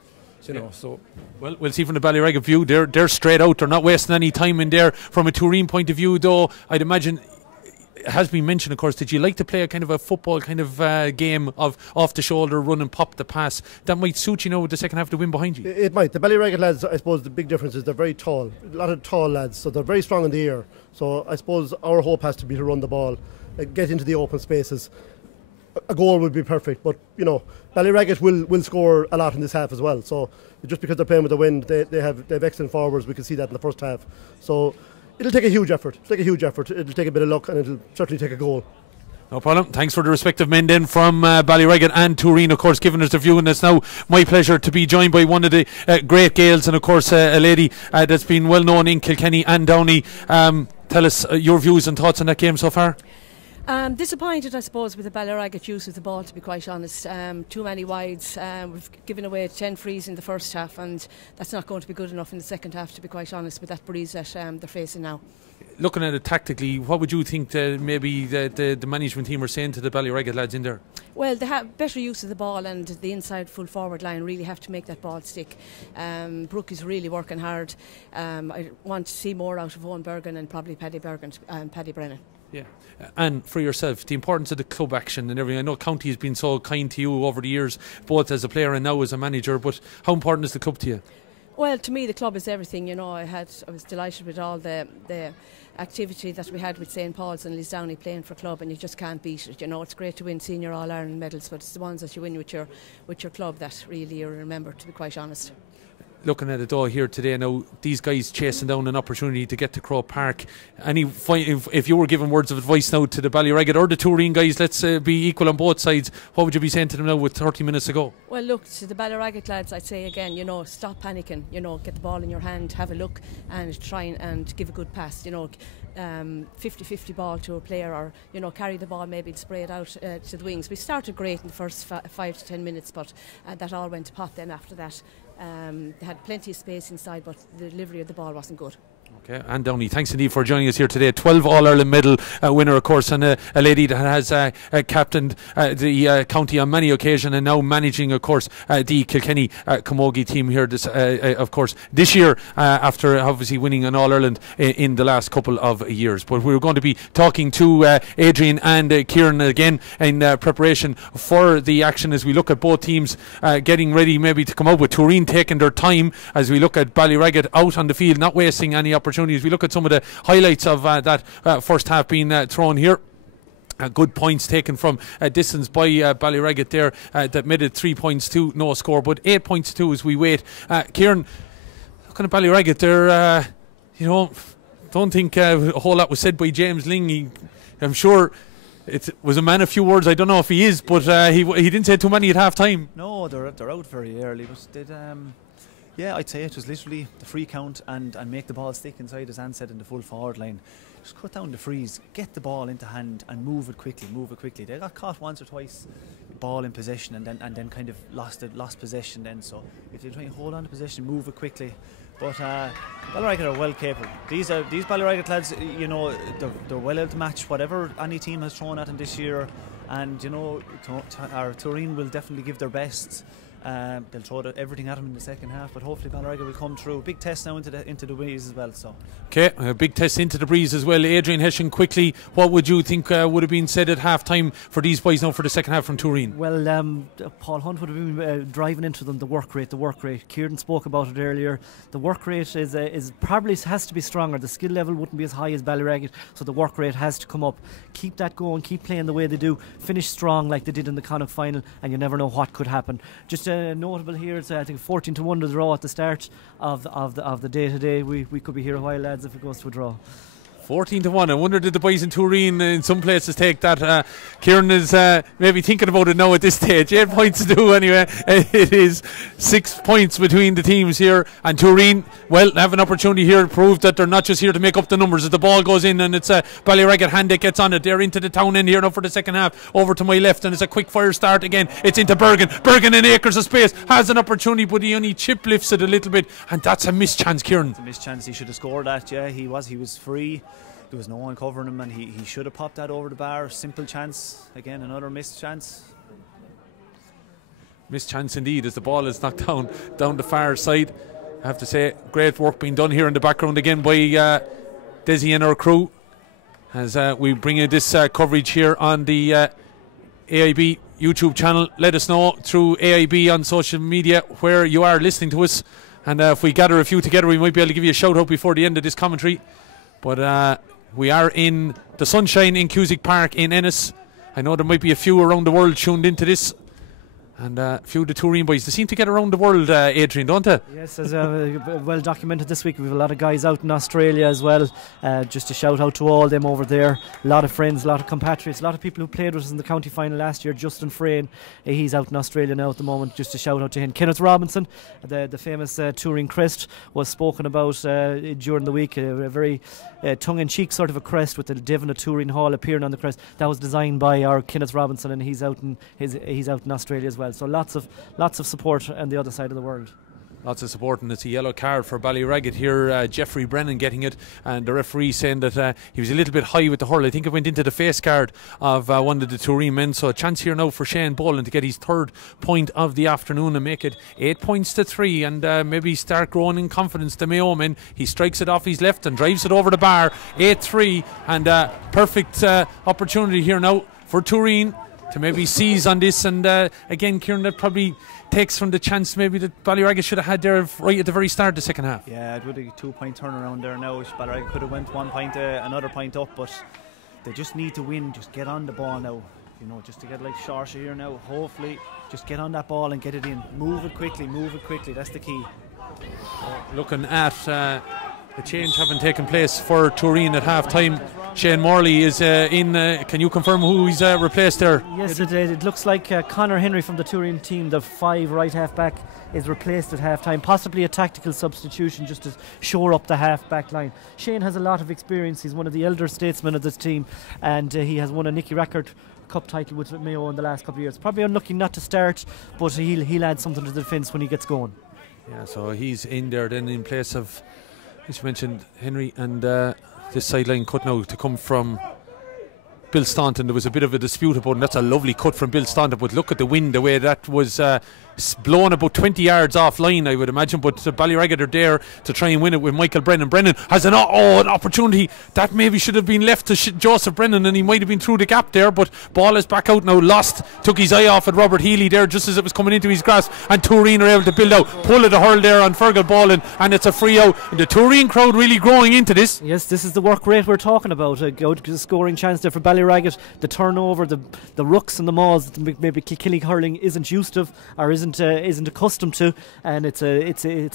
You know, so well, we'll see from the BallyRagget view. They're straight out. They're not wasting any time in there. From a Tooreen point of view, though, I'd imagine it has been mentioned, of course, that you like to play a kind of a football kind of game of off the shoulder, run and pop the pass. That might suit you now with the second half to win behind you. It might. The BallyRagget lads, I suppose, the big difference is they're very tall. A lot of tall lads, so they're very strong in the air. So I suppose our hope has to be to run the ball, get into the open spaces. A goal would be perfect, but you know, BallyRagget will score a lot in this half as well. So just because they're playing with the wind, they have excellent forwards. We can see that in the first half. So it'll take a huge effort. It'll take a bit of luck, and it'll certainly take a goal. No problem. Thanks for the respective men then from BallyRagget and Tooreen, of course, giving us the view. And it's now my pleasure to be joined by one of the great Gaels, and of course a lady that's been well known in Kilkenny and Downey. Tell us your views and thoughts on that game so far. Disappointed, I suppose, with the BallyRagget use of the ball, to be quite honest. Too many wides. We've given away 10 frees in the first half, and that's not going to be good enough in the second half, to be quite honest, with that breeze that they're facing now. Looking at it tactically, what would you think maybe the management team are saying to the BallyRagget lads in there? Well, they have better use of the ball, and the inside full forward line really have to make that ball stick. Brooke is really working hard. I want to see more out of Owen Bergen and probably Paddy Brennan. Yeah. And for yourself, the importance of the club action and everything. I know County has been so kind to you over the years, both as a player and now as a manager, but how important is the club to you? Well, to me the club is everything, you know. I was delighted with all the activity that we had with St. Paul's and Lisdowney playing for club, and you just can't beat it. You know, it's great to win senior All-Ireland medals, but it's the ones that you win with your club that really you remember, to be quite honest. Looking at it all here today now, these guys chasing down an opportunity to get to Croke Park. If you were giving words of advice now to the BallyRagget or the Tooreen guys, let's be equal on both sides, what would you be saying to them now with 30 minutes to go? Well, look, to the BallyRagget lads, I'd say again, you know, stop panicking, you know, get the ball in your hand, have a look and try and give a good pass, you know. 50-50 ball to a player, or you know, carry the ball maybe and spray it out to the wings. We started great in the first 5 to 10 minutes, but that all went to pot then after that. They had plenty of space inside, but the delivery of the ball wasn't good. Okay, Anne Downey, thanks indeed for joining us here today. 12 All-Ireland medal winner, of course, and a lady that has captained the county on many occasions, and now managing, of course, the Kilkenny Camogie team here, of course, this year, after obviously winning an All-Ireland in the last couple of years. But we're going to be talking to Adrian and Kieran again in preparation for the action as we look at both teams getting ready maybe to come out, with Tooreen taking their time as we look at BallyRagget out on the field, not wasting any opportunities. We look at some of the highlights of that first half being thrown here. Good points taken from distance by BallyRagget there, that made it 3 points to no score, but 8 points to as we wait. Kieran, looking at BallyRagget there, you know, don't think a whole lot was said by James Ling. I'm sure It was a man of few words. I don't know if he is, but he didn't say too many at half time. No, they're out very early, but yeah, I'd say it was literally the free count and make the ball stick inside, as Anne said, in the full forward line. Just cut down the frees, get the ball into hand and move it quickly. They got caught once or twice, ball in possession, and then kind of lost possession then. So if they try and hold on to possession, move it quickly. But BallyRagget are well capable. These BallyRagget lads, you know, they're well able to match whatever any team has thrown at them this year. And you know, our Tooreen will definitely give their best. They'll throw everything at them in the second half, but hopefully BallyRagget will come through. Big test now into the breeze as well. So okay, a big test into the breeze as well. Adrian Hessian, quickly, what would you think would have been said at half time for these boys now for the second half from Tooreen? Well, Paul Hunt would have been driving into them the work rate. Kieran spoke about it earlier. The work rate is probably has to be stronger. The skill level wouldn't be as high as BallyRagget, so the work rate has to come up. Keep that going, keep playing the way they do, finish strong like they did in the Connacht final, and you never know what could happen. Just notable here, it's I think 14-1 the draw at the start of the day today. We could be here a while, lads, if it goes to a draw. 14-1. I wonder did the boys in Tooreen in some places take that. Kieran is maybe thinking about it now at this stage. 8 points to do anyway. It is 6 points between the teams here, and Tooreen, well, have an opportunity here to prove that they're not just here to make up the numbers. As the ball goes in and it's BallyRagget hand that gets on it, they're into the town end here now for the second half. Over to my left, and it's a quick fire start again. It's into Bergen in acres of space, has an opportunity, but he only chip lifts it a little bit, and that's a missed chance, Kieran. It's a missed chance. He should have scored that. Yeah, he was free. There was no one covering him, and he should have popped that over the bar. Simple chance. Again, another missed chance. Missed chance indeed, as the ball is knocked down the far side. I have to say, great work being done here in the background again by Desi and our crew, as we bring you this coverage here on the AIB YouTube channel. Let us know through AIB on social media where you are listening to us, and if we gather a few together, we might be able to give you a shout out before the end of this commentary. But we are in the sunshine in Cusack Park in Ennis. I know there might be a few around the world tuned into this, and a few of the Tooreen boys. They seem to get around the world, Adrian, don't they? Yes, as well documented this week. We have a lot of guys out in Australia as well. Just a shout out to all them over there. A lot of friends, a lot of compatriots, a lot of people who played with us in the county final last year. Justin Frayne, he's out in Australia now at the moment. Just a shout out to him. Kenneth Robinson, the famous Tooreen crest, was spoken about during the week. A very tongue-in-cheek sort of a crest with the Devon of Tooreen Hall appearing on the crest. That was designed by our Kenneth Robinson, and he's out in Australia as well. So lots of support on the other side of the world. Lots of support, and it's a yellow card for BallyRagget here. Jeffrey Brennan getting it, and the referee saying that he was a little bit high with the hurl. I think it went into the face guard of one of the Tooreen men. So a chance here now for Shane Boland to get his third point of the afternoon and make it 8 points to 3, and maybe start growing in confidence. The Mayo men, he strikes it off his left and drives it over the bar. 8-3, and perfect opportunity here now for Tooreen to maybe seize on this, and again, Kieran, that probably takes from the chance maybe that BallyRagget should have had there right at the very start of the second half. Yeah, it would be a 2-point turnaround there now. BallyRagget could have went 1 point, another point up, but they just need to win. Just get on the ball now, you know, just to get like Sharsha here now. Hopefully, just get on that ball and get it in. Move it quickly. That's the key. Looking at the change having taken place for Tooreen at half time. Shane Morley is in. Can you confirm who he's replaced there? Yes, it looks like Conor Henry from the Tooreen team, the 5 right half back, is replaced at half time. Possibly a tactical substitution just to shore up the half back line. Shane has a lot of experience. He's one of the elder statesmen of this team, and he has won a Nicky Rackard Cup title with Mayo in the last couple of years. Probably unlucky not to start, but he'll add something to the defence when he gets going. Yeah, so he's in there then in place of, as you mentioned, Henry, and this sideline cut now to come from Bill Staunton. There was a bit of a dispute about it, and that's a lovely cut from Bill Staunton, but look at the wind, the way that was blown about 20 yards offline, I would imagine, but BallyRagget are there to try and win it with Michael Brennan. Brennan has an opportunity that maybe should have been left to Joseph Brennan, and he might have been through the gap there, but ball is back out now, lost, took his eye off at Robert Healy there just as it was coming into his grasp, and Tooreen are able to build out, pull of the hurl there on Fergal Ballin, and it's a free out, and the Tooreen crowd really growing into this. Yes, this is the work rate we're talking about. A good scoring chance there for BallyRagget. The turnover, the rucks and the mauls that maybe Kilkenny hurling isn't used to, or isn't isn't accustomed to, and it's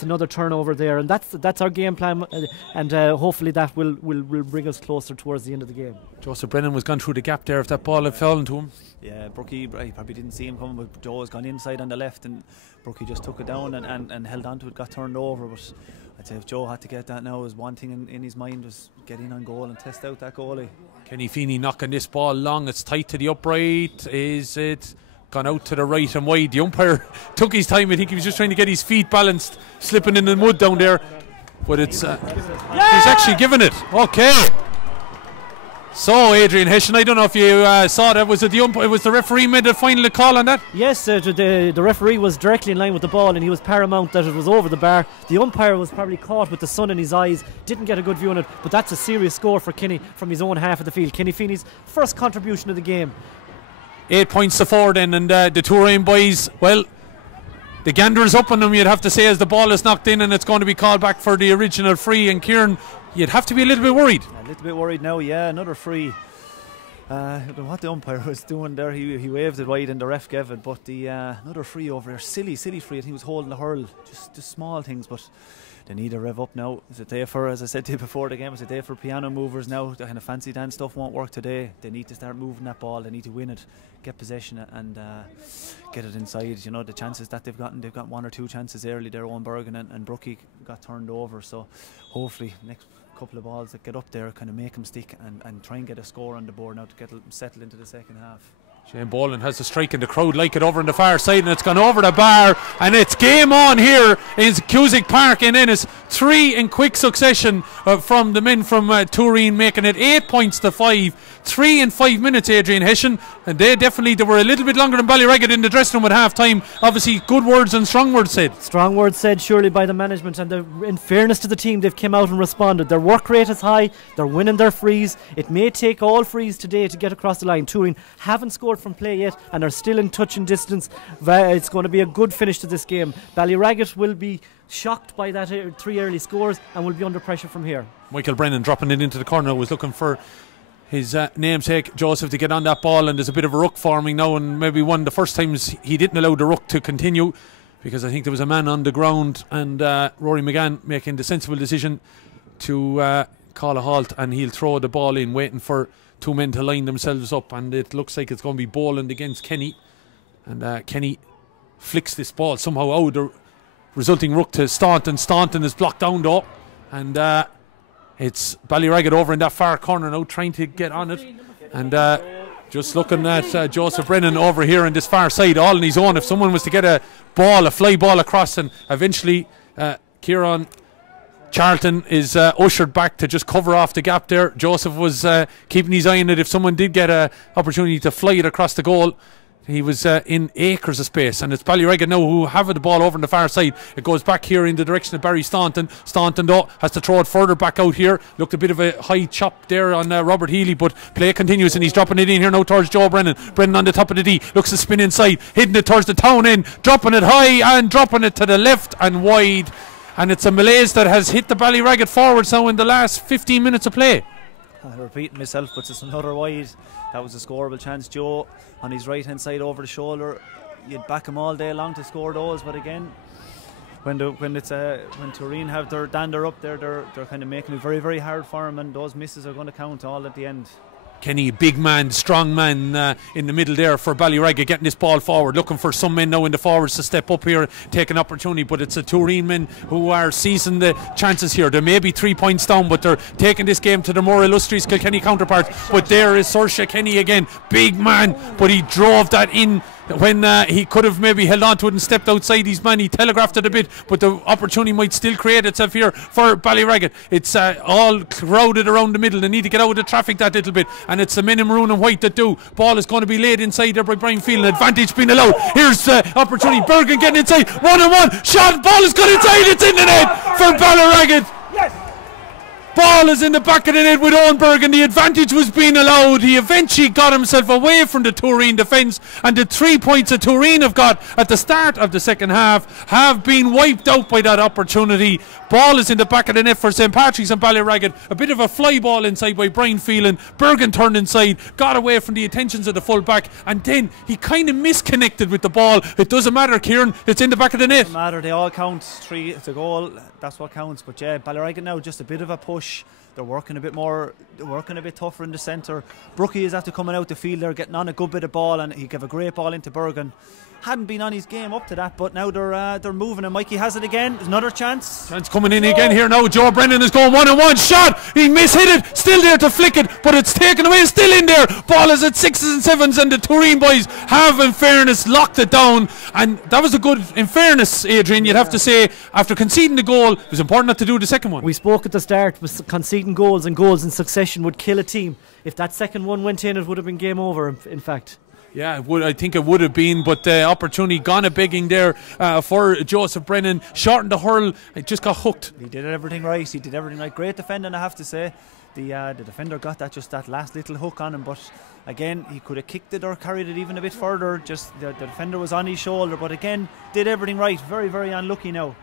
another turnover there, and that's our game plan, and hopefully that will bring us closer towards the end of the game. Joseph Brennan was gone through the gap there if that ball had fallen to him. Yeah, Brookie, I probably didn't see him coming, but Joe has gone inside on the left, and Brookie just took it down and held on to it, got turned over. But I'd say if Joe had to get that now, is one thing in his mind was get in on goal and test out that goalie. Kenny Feeney knocking this ball long. It's tight to the upright. Is it gone out to the right and wide? The umpire took his time. I think he was just trying to get his feet balanced, slipping in the mud down there. But it's he's actually given it. Okay. So, Adrian Hession, I don't know if you saw that. Was it the umpire? Was the referee made the final call on that? Yes, the referee was directly in line with the ball, and he was paramount that it was over the bar. The umpire was probably caught with the sun in his eyes, didn't get a good view on it, but that's a serious score for Kenny from his own half of the field. Kenny Feeney's first contribution of the game. 8 points to 4 then, and the Tooreen boys, well, the gander is up on them, you'd have to say, as the ball is knocked in and it's going to be called back for the original free. And Kieran, you'd have to be a little bit worried. A little bit worried now, yeah. Another free. I don't know what the umpire was doing there. He waved it wide and the ref gave it. But the another free over there, silly free. I think he was holding the hurl. Just small things, but they need a rev up now. It's a day for, as I said to you before the game, it's a day for piano movers now. The kind of fancy dance stuff won't work today. They need to start moving that ball. They need to win it, get possession and get it inside. You know, the chances that they've got 1 or 2 chances early there. Owen Bergen and Brookie got turned over. So hopefully next couple of balls that get up there kind of make them stick and try and get a score on the board now to get them settled into the second half. Shane Boland has the strike and the crowd like it over on the far side, and it's gone over the bar, and it's game on here in Cusick Park in Ennis. 3 in quick succession from the men from Tooreen, making it 8 points to 5. 3 in 5 minutes, Adrian Hession, and they were a little bit longer than BallyRagget in the dressing room at half time. Obviously good words and strong words said. Strong words said surely by the management, and in fairness to the team, they've come out and responded. Their work rate is high, they're winning their frees. It may take all frees today to get across the line. Tooreen haven't scored from play yet and are still in touch and distance. It's going to be a good finish to this game. BallyRagget will be shocked by that 3 early scores and will be under pressure from here. Michael Brennan dropping it into the corner, was looking for his namesake Joseph to get on that ball, and there's a bit of a ruck forming now, and maybe one of the first times he didn't allow the ruck to continue because I think there was a man on the ground, and Rory McGann making the sensible decision to call a halt, and he'll throw the ball in, waiting for 2 men to line themselves up, and it looks like it's going to be Boland against Kenny, and Kenny flicks this ball somehow out, the resulting ruck to Staunton. Staunton is blocked down though, and it's BallyRagget over in that far corner now trying to get on it, and just looking at Joseph Brennan over here on this far side all on his own. If someone was to get a fly ball across, and eventually Kieran Charlton is ushered back to just cover off the gap there. Joseph was keeping his eye on it. If someone did get an opportunity to fly it across the goal, he was in acres of space, and it's BallyRagget now who have the ball over on the far side. It goes back here in the direction of Barry Staunton. Staunton though has to throw it further back out here. Looked a bit of a high chop there on Robert Healy, but play continues, and he's dropping it in here now towards Joe Brennan. Brennan on the top of the D, looks to spin inside, hitting it towards the town end, dropping it high and dropping it to the left and wide. And it's a malaise that has hit the BallyRagget forwards now in the last 15 minutes of play. I'm repeating myself, but it's another wide. That was a scoreable chance. Joe on his right hand side over the shoulder. You'd back him all day long to score those, but again, when Tooreen have their dander up there, they're kind of making it very, very hard for him, and those misses are going to count all at the end. Kenny, big man, strong man in the middle there for BallyRagget, getting this ball forward, looking for some men now in the forwards to step up here, take an opportunity, but it's the Tooreen men who are seizing the chances here. They may be 3 points down, but they're taking this game to the more illustrious Kilkenny counterparts. But there is Saoirse Kenny again, big man, but he drove that in when he could have maybe held on to it and stepped outside his man. He telegraphed it a bit, but the opportunity might still create itself here for BallyRagget. It's all crowded around the middle. They need to get out of the traffic that little bit, and it's the men in maroon and white that do. Ball is going to be laid inside there by Brian Field. Advantage being allowed. Here's the opportunity. Bergen getting inside. 1-on-1 shot. Ball is going inside. It's in the net for BallyRagget. Ball is in the back of the net with Owenberg, and the advantage was being allowed. He eventually got himself away from the Tooreen defence, and the 3 points that Tooreen have got at the start of the second half have been wiped out by that opportunity. Ball is in the back of the net for St. Patrick's and BallyRagget. A bit of a fly ball inside by Brian Phelan. Bergen turned inside, got away from the attentions of the full back, and then he kind of misconnected with the ball. It doesn't matter, Kieran, it's in the back of the net. Doesn't matter, they all count. 3, it's a goal, that's what counts. But yeah, BallyRagget now just a bit of a push. They're working a bit more, they're working a bit tougher in the centre. Brookie is after coming out the field, they're getting on a good bit of ball, and he gave a great ball into Bergen. Hadn't been on his game up to that, but now they're moving, and Mikey has it again. There's another chance. Chance coming in again here now. Joe Brennan is going 1-on-1 shot. He mishit it, still there to flick it, but it's taken away, still in there. Ball is at 6s and 7s, and the Tooreen boys have, in fairness, locked it down. And that was a good, in fairness, Adrian, you'd have to say, after conceding the goal, it was important not to do the second one. We spoke at the start, with conceding goals and goals in succession would kill a team. If that second one went in, it would have been game over, in fact. Yeah, I think it would have been, but the opportunity gone a begging there for Joseph Brennan. Shortened the hurl, it just got hooked. He did everything right. He did everything right. Great defending, I have to say. The defender got that last little hook on him, but again, he could have kicked it or carried it even a bit further. Just the defender was on his shoulder, but again, did everything right. Very, very unlucky now.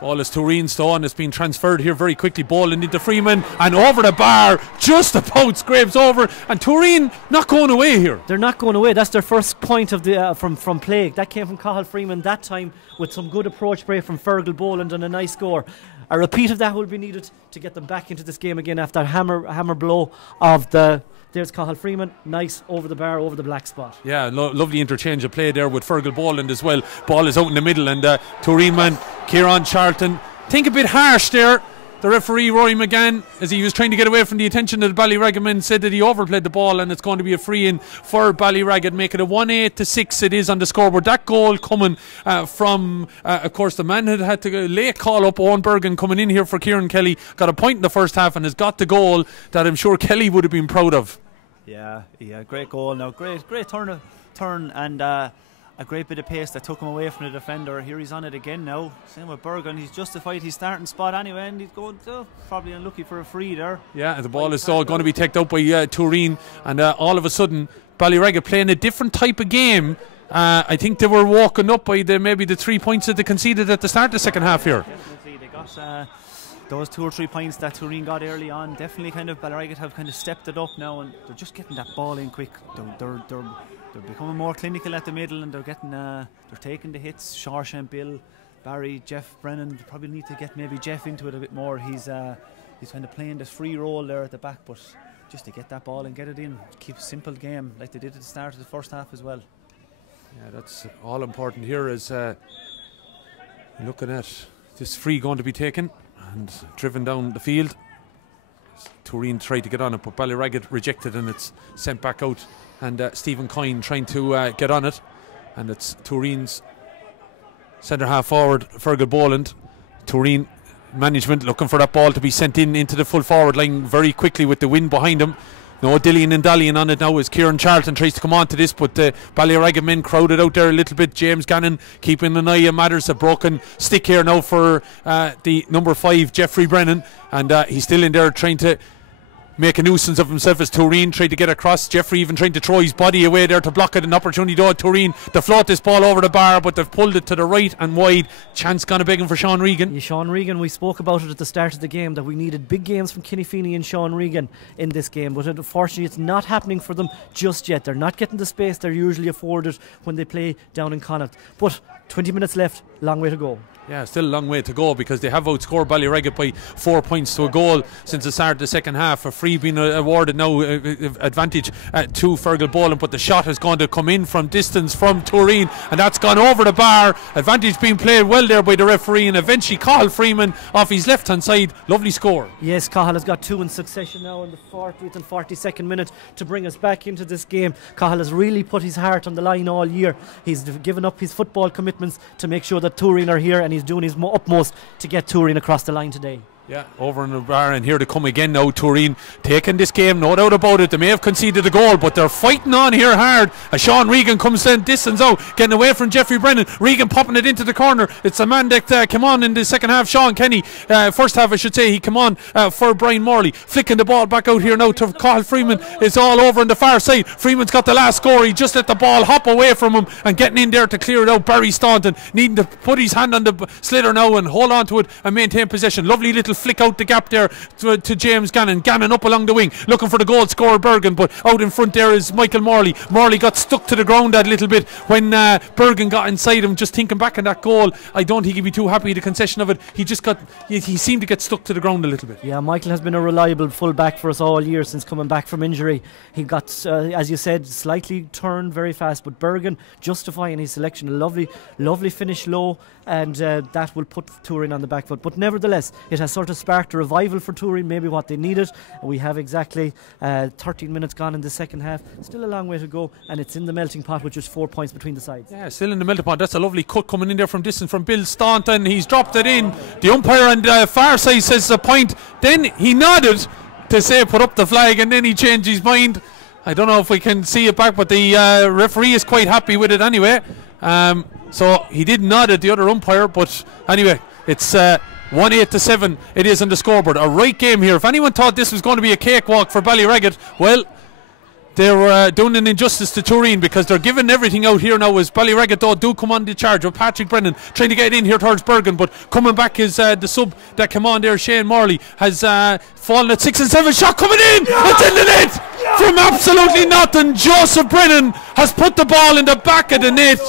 Ball is Tooreen Stone. It's been transferred here very quickly. Ball into Freeman and over the bar. Just about scrapes over. And Tooreen not going away here. They're not going away. That's their first point of the from play. That came from Cathal Freeman that time with some good approach play from Fergal Boland and a nice score. A repeat of that will be needed to get them back into this game again after that hammer blow of the... There's Cathal Freeman, nice over the bar, over the black spot. Yeah, lovely interchange of play there with Fergal Boland as well. Ball is out in the middle, and Tooreen man, Kieran Charlton, think a bit harsh there. The referee, Rory McGann, as he was trying to get away from the attention of the BallyRagget men, said that he overplayed the ball, and it's going to be a free in for BallyRagget, make it a 1-8 to 6. It is on the scoreboard. That goal coming from, of course, the man had to late call up Owen Bergen coming in here for Kieran Kelly. Got a point in the first half and has got the goal that I'm sure Kelly would have been proud of. Yeah, great goal. Now, great turn and a great bit of pace that took him away from the defender. Here he's on it again now. Same with Bergen. He's justified his starting spot anyway, and he's going to probably unlucky for a free there. Yeah, the ball is all going to be taken out by Tooreen, and all of a sudden BallyRagget playing a different type of game. I think they were walking up by maybe the 3 points that they conceded at the start of the second half here. Definitely, they got those 2 or 3 points that Tooreen got early on. Definitely kind of BallyRagget have kind of stepped it up now, and they're just getting that ball in quick. They're becoming more clinical at the middle, and they're getting they're taking the hits. Sharshan, Bill, Barry, Jeff Brennan. They probably need to get maybe Jeff into it a bit more. He's kind of playing this free role there at the back, but just to get that ball and get it in, keep a simple game like they did at the start of the first half as well. Yeah, that's all important here is looking at this free going to be taken and driven down the field. Tooreen tried to get on it, but BallyRagget rejected, and it's sent back out. And Stephen Coyne trying to get on it, and it's Tooreen's centre half forward, Fergal Boland. Tooreen management looking for that ball to be sent into the full forward line very quickly with the wind behind him. No dillying and dallying on it now as Kieran Charlton tries to come on to this, but the BallyRagget men crowded out there a little bit. James Gannon keeping an eye on matters. A broken stick here now for the number 5, Jeffrey Brennan, and he's still in there trying to make a nuisance of himself as Tooreen tried to get across. Jeffrey even trying to throw his body away there to block it. An opportunity though, Tooreen to float this ball over the bar, but they've pulled it to the right and wide. Chance gone a begging for Sean Regan. Yeah, Sean Regan, we spoke about it at the start of the game that we needed big games from Kenny Feeney and Sean Regan in this game, but unfortunately it's not happening for them just yet. They're not getting the space they're usually afforded when they play down in Connacht. But 20 minutes left, long way to go. Yeah, still a long way to go because they have outscored BallyRagget by 4 points to a goal since the start of the second half. A free being awarded now, advantage to Fergal Boland, but the shot is going to come in from distance from Tooreen, and that's gone over the bar. Advantage being played well there by the referee, and eventually Cathal Freeman off his left hand side. Lovely score. Yes, Cathal has got 2 in succession now in the 40th and 42nd minute to bring us back into this game. Cathal has really put his heart on the line all year. He's given up his football commitments to make sure that Tooreen are here, and he's doing his utmost to get Tooreen across the line today. Yeah, over in the bar, and here they come again now. Tooreen taking this game, no doubt about it. They may have conceded a goal, but they're fighting on here hard. Sean Regan comes in distance out, getting away from Jeffrey Brennan. Regan popping it into the corner. It's a man that came on in the second half, Sean Kenny. First half, I should say, he came on for Brian Morley. Flicking the ball back out here now to Carl Freeman. It's all over on the far side. Freeman's got the last score. He just let the ball hop away from him and getting in there to clear it out. Barry Staunton needing to put his hand on the sliotar now and hold on to it and maintain possession. Lovely little flick out the gap there to James Gannon. Gannon up along the wing looking for the goal scorer Bergen, but out in front there is Michael Morley. Morley got stuck to the ground that little bit when Bergen got inside him. Just thinking back on that goal, I don't think he'd be too happy with the concession of it. He seemed to get stuck to the ground a little bit. Yeah, Michael has been a reliable full back for us all year since coming back from injury. He got, as you said, slightly turned very fast, but Bergen justifying his selection. A lovely finish low, and that will put Tooreen on the back foot. But nevertheless, it has sort of sparked a revival for Tooreen, maybe what they needed. We have exactly 13 minutes gone in the second half. Still a long way to go, and it's in the melting pot with just 4 points between the sides. Yeah, still in the melting pot. That's a lovely cut coming in there from distance from Bill Staunton. He's dropped it in. The umpire on the far side says a point. Then he nodded to say put up the flag, and then he changed his mind. I don't know if we can see it back, but the referee is quite happy with it anyway. So he did nod at the other umpire, but anyway, it's 1-8-7 it is on the scoreboard. A right game here. If anyone thought this was going to be a cakewalk for BallyRagget, well, they're doing an injustice to Tooreen, because they're giving everything out here now as BallyRagget though do come on the charge with Patrick Brennan trying to get in here towards Bergen, but coming back is the sub that came on there. Shane Morley has fallen at 6 and 7. Shot coming in, it's in the net from absolutely nothing. Joseph Brennan has put the ball in the back of the net.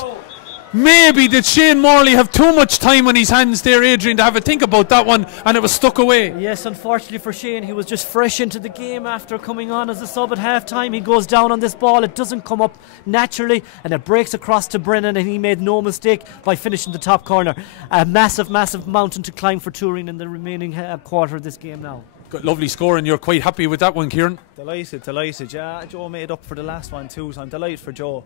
Maybe did Shane Morley have too much time on his hands there, Adrian, to have a think about that one, and it was stuck away. Yes, unfortunately for Shane, he was just fresh into the game after coming on as a sub at half time. He goes down on this ball, it doesn't come up naturally, and it breaks across to Brennan, and he made no mistake by finishing the top corner. A massive mountain to climb for Tooreen in the remaining quarter of this game now. Lovely score, and you're quite happy with that one, Kieran? Delighted. Yeah, Joe made up for the last one too, so I'm delighted for Joe.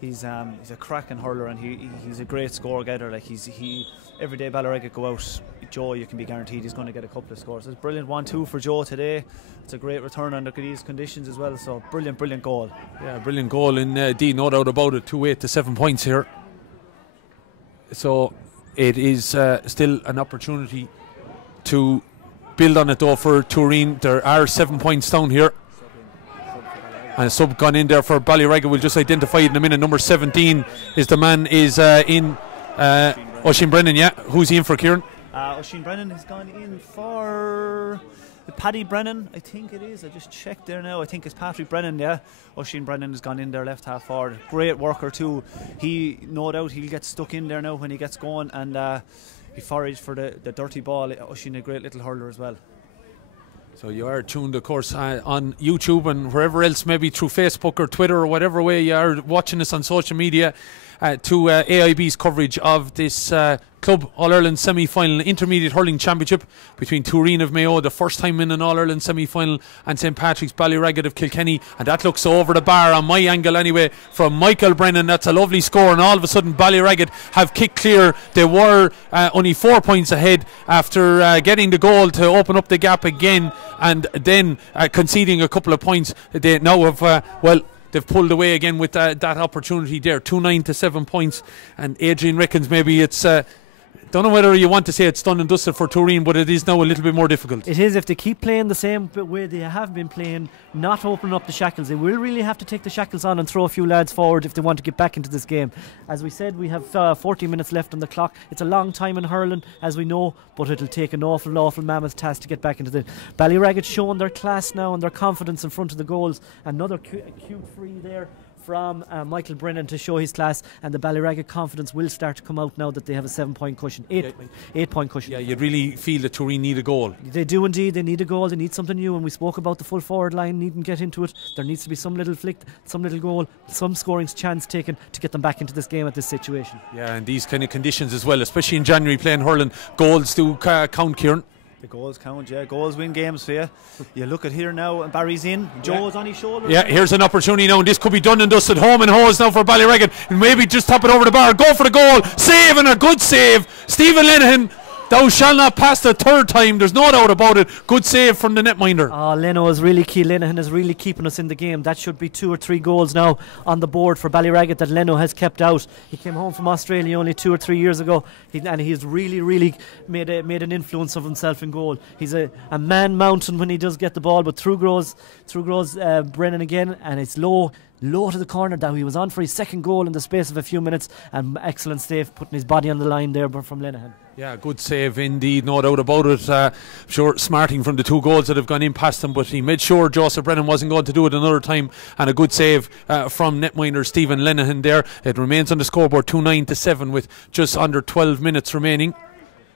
He's a cracking hurler, and he's a great score getter. Like he every day BallyRagget go out, Joe, you can be guaranteed he's going to get a couple of scores. It's brilliant 1-2 for Joe today. It's a great return under these conditions as well. So brilliant goal. Yeah, brilliant goal indeed, no doubt about it. 2-8-7 points here. So it is still an opportunity to build on it though for Tooreen. There are 7 points down here. And a sub gone in there for BallyRagget. We'll just identify it in a minute. Number 17 is the man in Oisin Brennan. Yeah, who's he in for, Kieran? Oisin Brennan has gone in for Paddy Brennan, I think it is. I just checked there now. I think it's Patrick Brennan. Yeah, Oisin Brennan has gone in there left half forward. Great worker too. He, no doubt, he'll get stuck in there now when he gets going, and he foraged for the dirty ball. Oisin, a great little hurler as well. So you are tuned, of course, on YouTube and wherever else, maybe through Facebook or Twitter or whatever way you are watching us on social media, to AIB's coverage of this Club All-Ireland semi-final intermediate hurling championship between Tooreen of Mayo, the first time in an All-Ireland semi-final, and St Patrick's BallyRagget of Kilkenny. And that looks over the bar on my angle anyway from Michael Brennan. That's a lovely score, and all of a sudden BallyRagget have kicked clear. They were only 4 points ahead after getting the goal to open up the gap again, and then conceding a couple of points. They now have they've pulled away again with that opportunity there. 2-9 to 7 points, and Adrian reckons maybe it's don't know whether you want to say it's done and dusted for Tooreen, but it is now a little bit more difficult. It is, if they keep playing the same way they have been playing, not opening up the shackles. They will really have to take the shackles on and throw a few lads forward if they want to get back into this game. As we said, we have 40 minutes left on the clock. It's a long time in hurling, as we know, but it'll take an awful mammoth task to get back into the... BallyRagget showing their class now and their confidence in front of the goals. Another cute free there from Michael Brennan to show his class, and the BallyRagget confidence will start to come out now that they have a 7-point cushion, 8-point cushion. Yeah, you'd really feel that Tooreen need a goal. They do indeed. They need a goal. They need something new, and we spoke about the full forward line needing to get into it. There needs to be some little flick, some little goal, some scoring chance taken to get them back into this game at this situation. Yeah, and these kind of conditions as well, especially in January playing hurling, goals do count, Kieran. The goals count, yeah. Goals win games for you. You look at here now, and Barry's in. Joe's on his shoulder. Yeah, here's an opportunity now, and this could be done and dusted. Home and hose now for BallyRagget. And maybe just tap it over the bar. Go for the goal. Save, and a good save. Stephen Lenihan Thou shall not pass the third time. There's no doubt about it. Good save from the netminder. Leno is really key. Lenihan is really keeping us in the game. That should be 2 or 3 goals now on the board for BallyRagget that Leno has kept out. He came home from Australia only 2 or 3 years ago, and he's really made an influence of himself in goal. He's a man mountain when he does get the ball, but through grows Brennan again, and it's low to the corner. Now he was on for his second goal in the space of a few minutes, and excellent save, putting his body on the line there from Lenihan. Yeah, good save indeed, no doubt about it. Sure, smarting from the 2 goals that have gone in past him, but he made sure Joseph Brennan wasn't going to do it another time, and a good save from netminder Stephen Lenihan there. It remains on the scoreboard 2-9-7 with just under 12 minutes remaining.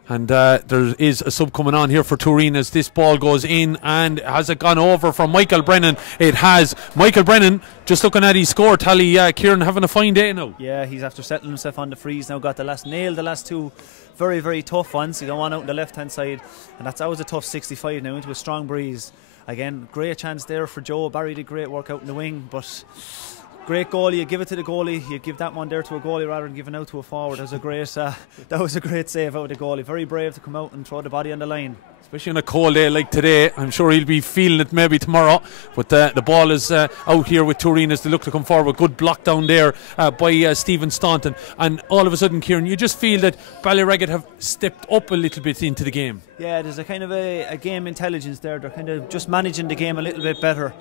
And there is a sub coming on here for Tooreen as this ball goes in. And has it gone over from Michael Brennan? It has. Michael Brennan, just looking at his score tally, Kieran having a fine day now. Yeah, he's after settling himself on the freeze now. Nailed the last 2 very tough ones. He got one out on the left hand side, and that was a tough 65 now into a strong breeze. Again, great chance there for Joe. Barry did great work out in the wing, but great goalie. You give it to the goalie. You give that one there to a goalie rather than giving out to a forward. That was a great save out of the goalie. Very brave to come out and throw the body on the line. Especially on a cold day like today. I'm sure he'll be feeling it maybe tomorrow. But the ball is out here with Tooreen as they look to come forward. Good block down there by Stephen Staunton. And all of a sudden, Kieran, you just feel that BallyRagget have stepped up a little bit into the game. Yeah, there's a kind of a game intelligence there. They're kind of just managing the game a little bit better.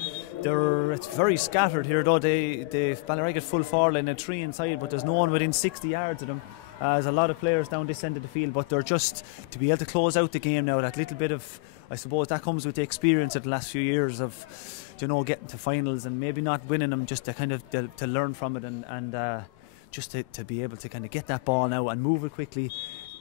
It's very scattered here though. They've BallyRagget full forward line and 3 inside, but there's no one within 60 yards of them. There's a lot of players down this end of the field, but they're just to be able to close out the game now. That little bit of, I suppose, that comes with the experience of the last few years of, getting to finals and maybe not winning them, just to kind of to learn from it and just to be able to kind of get that ball now and move it quickly,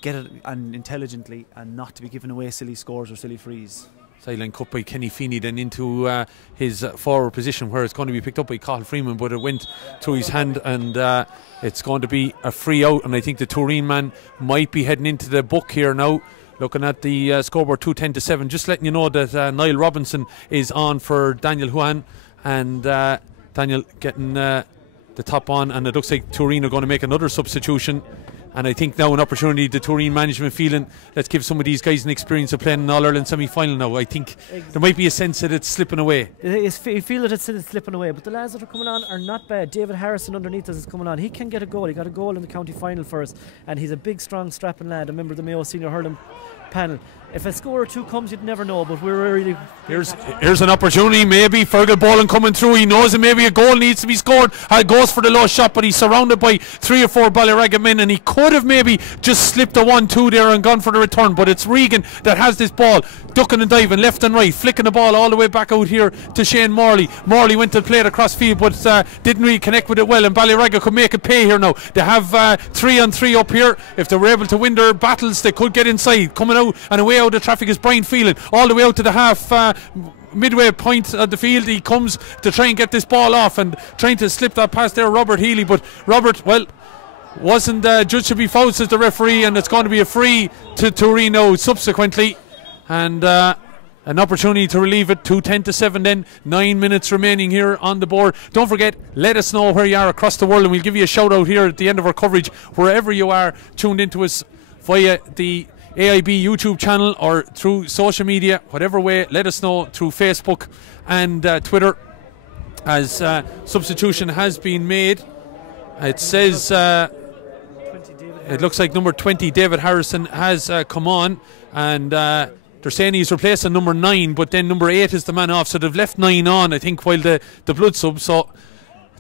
get it and intelligently, and not to be giving away silly scores or silly frees. Sideline cut by Kenny Feeney then into his forward position where it's going to be picked up by Cathal Freeman, but it went through his hand, and it's going to be a free out. And I think the Tooreen man might be heading into the book here now. Looking at the scoreboard 2-10-7, just letting you know that Niall Robinson is on for Daniel Huan, and Daniel getting the top on, and it looks like Tooreen are going to make another substitution. And I think now an opportunity, the Tooreen management feeling, let's give some of these guys an experience of playing an All-Ireland semi-final now. I think there might be a sense that it's slipping away. You feel that it's slipping away, but the lads that are coming on are not bad. David Harrison underneath us is coming on. He can get a goal. He got a goal in the county final for us, and he's a big, strong, strapping lad, a member of the Mayo Senior Hurling panel. If a score or 2 comes, you'd never know, but we're really... Here's an opportunity, maybe. Fergal Boland coming through. He knows that maybe a goal needs to be scored. Goes for the low shot, but he's surrounded by 3 or 4 BallyRagget men, and he could have maybe just slipped a 1-2 there and gone for the return, but it's Regan that has this ball, ducking and diving left and right, flicking the ball all the way back out here to Shane Morley. Morley went to play it across field, but didn't really connect with it well, and BallyRagget could make it pay here now. They have 3-on-3 up here. If they were able to win their battles, they could get inside. Coming out and away out of traffic is Brian Phelan, all the way out to the half midway point of the field. He comes to try and get this ball off and trying to slip that past there, Robert Healy, but Robert, well, wasn't judged to be foul, says the referee, and it's going to be a free to Tooreen now subsequently, and an opportunity to relieve it. 2-10-7 then, 9 minutes remaining here on the board. Don't forget, let us know where you are across the world, and we'll give you a shout out here at the end of our coverage wherever you are tuned into us via the AIB YouTube channel or through social media, whatever way. Let us know through Facebook and Twitter, as substitution has been made. It says it looks like number 20 David Harrison has come on, and they're saying he's replacing number 9, but then number 8 is the man off, so they've left 9 on, I think, while the blood sub. So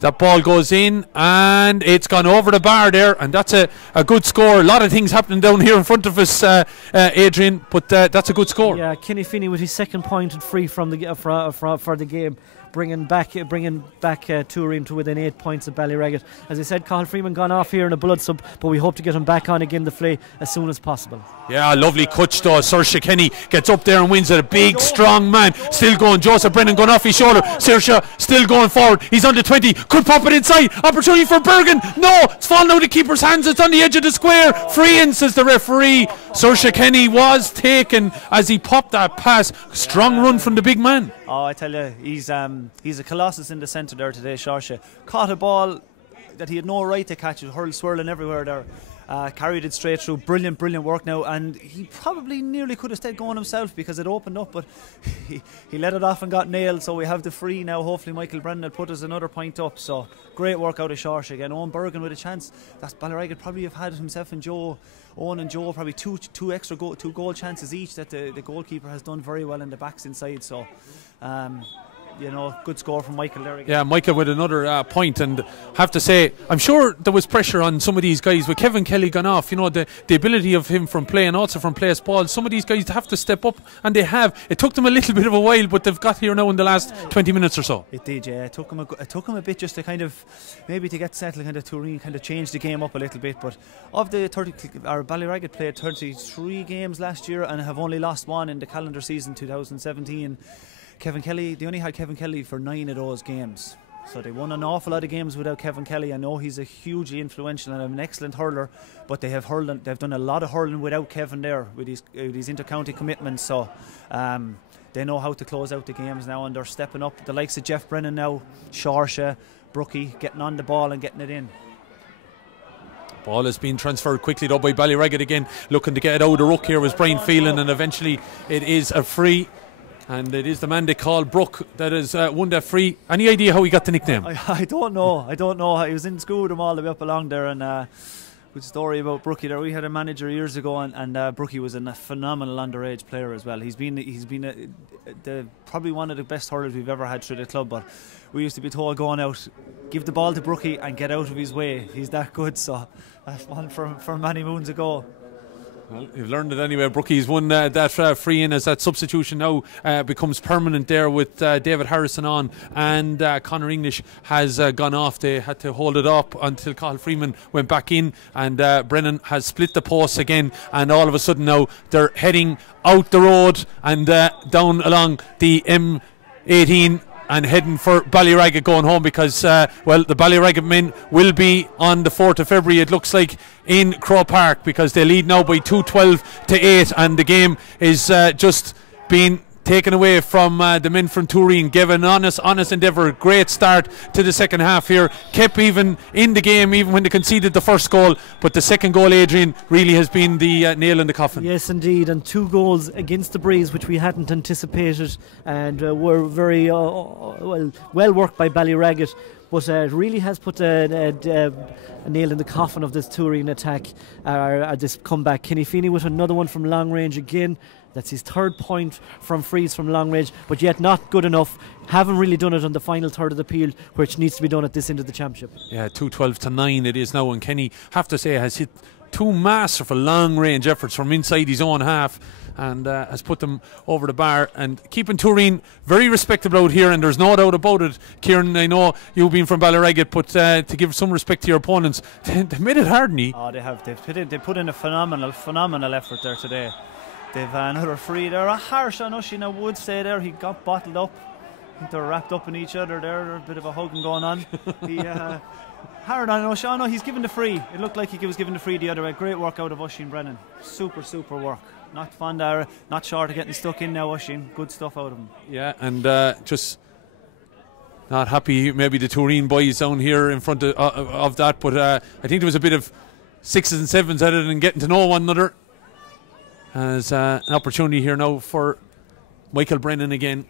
that ball goes in, and it's gone over the bar there, and that's a good score. A lot of things happening down here in front of us, Adrian, but that's a good score. Yeah, Kenny Finney with his second pointed free from the for the game, bringing back Tooreen to within 8 points of BallyRagget. As I said, Cathal Freeman gone off here in a blood sub, but we hope to get him back on again the fly as soon as possible. Yeah, lovely catch though. Saoirse Kenny gets up there and wins it. A big, strong man. Still going. Joseph Brennan going off his shoulder. Saoirse still going forward. He's under 20. Could pop it inside. Opportunity for Bergen. No, it's fallen out of the keeper's hands. It's on the edge of the square. Free in, says the referee. Saoirse Kenny was taken as he popped that pass. Strong run from the big man. Oh, I tell you, he's a colossus in the centre there today, Saoirse. Caught a ball that he had no right to catch it, hurled swirling everywhere there. Carried it straight through. Brilliant work now, and he probably nearly could have stayed going himself because it opened up, but he let it off and got nailed. So we have the free now. Hopefully Michael Brennan will put us another point up. So great work out of Shorsh again. Owen Bergen with a chance. That's BallyRagget probably have had himself and Owen and Joe probably two goal chances each that the goalkeeper has done very well in the backs inside. So good score from Michael there again. Yeah, Michael with another point, and have to say, I'm sure there was pressure on some of these guys with Kevin Kelly gone off. The ability of him from playing, also from place ball. Some of these guys have to step up, and they have. It took them a little bit of a while, but they've got here now in the last 20 minutes or so. It did, yeah. It took him a bit just to kind of maybe to get settled, kind of Tooreen kind of change the game up a little bit. But of the 30, our BallyRagget played 33 games last year and have only lost one in the calendar season 2017. Kevin Kelly, they only had Kevin Kelly for 9 of those games. So they won an awful lot of games without Kevin Kelly. I know he's a hugely influential and an excellent hurler, but they've done a lot of hurling without Kevin there with his inter-county commitments. So they know how to close out the games now, and they're stepping up. The likes of Jeff Brennan now, Sharsha, Brookie, getting on the ball and getting it in. Ball has been transferred quickly though by BallyRagget again, looking to get it out of the ruck here was Brian Phelan, and eventually it is a free. And it is the man they call Brooke that has won that free. Any idea how he got the nickname? I don't know. He was in school with him all the way up along there, and good story about Brookie there. We had a manager years ago, and Brookie was a phenomenal underage player as well. He's been probably one of the best hurlers we've ever had through the club. But we used to be told going out, give the ball to Brookie and get out of his way. He's that good. So that's one from many moons ago. Well, you've learned it anyway. Brookie's won that free in as that substitution now becomes permanent there with David Harrison on, and Conor English has gone off. They had to hold it up until Cathal Freeman went back in, and Brennan has split the posts again, and all of a sudden now they're heading out the road and down along the M18 and heading for BallyRagget going home, because the BallyRagget men will be on the 4th of February, it looks like, in Crow Park, because they lead now by 2-12-8, and the game is just being taken away from the men from Tooreen. Gave an honest endeavour. Great start to the second half here. Kept even in the game even when they conceded the first goal, but the second goal, Adrian, really has been the nail in the coffin. Yes, indeed, and 2 goals against the breeze, which we hadn't anticipated, and were very well worked by BallyRagget. But it really has put a nail in the coffin of this Tooreen attack, this comeback. Kenny Feeney with another one from long range again. That's his 3rd point from frees from long range, but yet not good enough. Haven't really done it on the final third of the field, which needs to be done at this end of the championship. Yeah, 2-12-9 it is now, and Kenny, have to say, has hit 2 masterful long range efforts from inside his own half, and has put them over the bar and keeping Tooreen very respectable out here, and there's no doubt about it. Kieran, I know you being from BallyRagget, but to give some respect to your opponents, they made it hard, They have. They put in a phenomenal effort there today. They've another free there. A harsh on Ushin, I would say there. He got bottled up. I think they're wrapped up in each other there. There's a bit of a hugging going on. He hard on Ushin. Oh, no, he's given the free. It looked like he was giving the free the other way. Great work out of Ushin Brennan. Super work. Not fond there. Not short of getting stuck in now, Ushin. Good stuff out of him. Yeah, and just not happy maybe the Tooreen boys down here in front of that, but I think there was a bit of 6s and 7s at it and getting to know one another. As an opportunity here now for Michael Brennan again,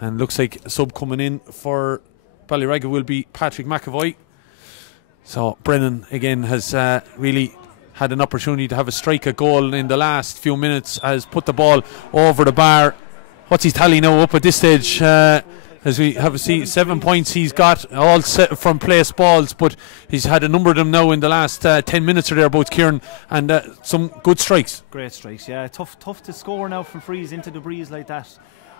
and looks like a sub coming in for BallyRagget will be Patrick McAvoy. So Brennan again has really had an opportunity to have a strike a goal in the last few minutes, has put the ball over the bar. What's his tally now up at this stage? As we have a see, 7 points he's got, all set from place balls, but he's had a number of them now in the last 10 minutes or thereabouts, Kieran, and some good strikes. Great strikes, yeah. Tough to score now from frees into the breeze like that.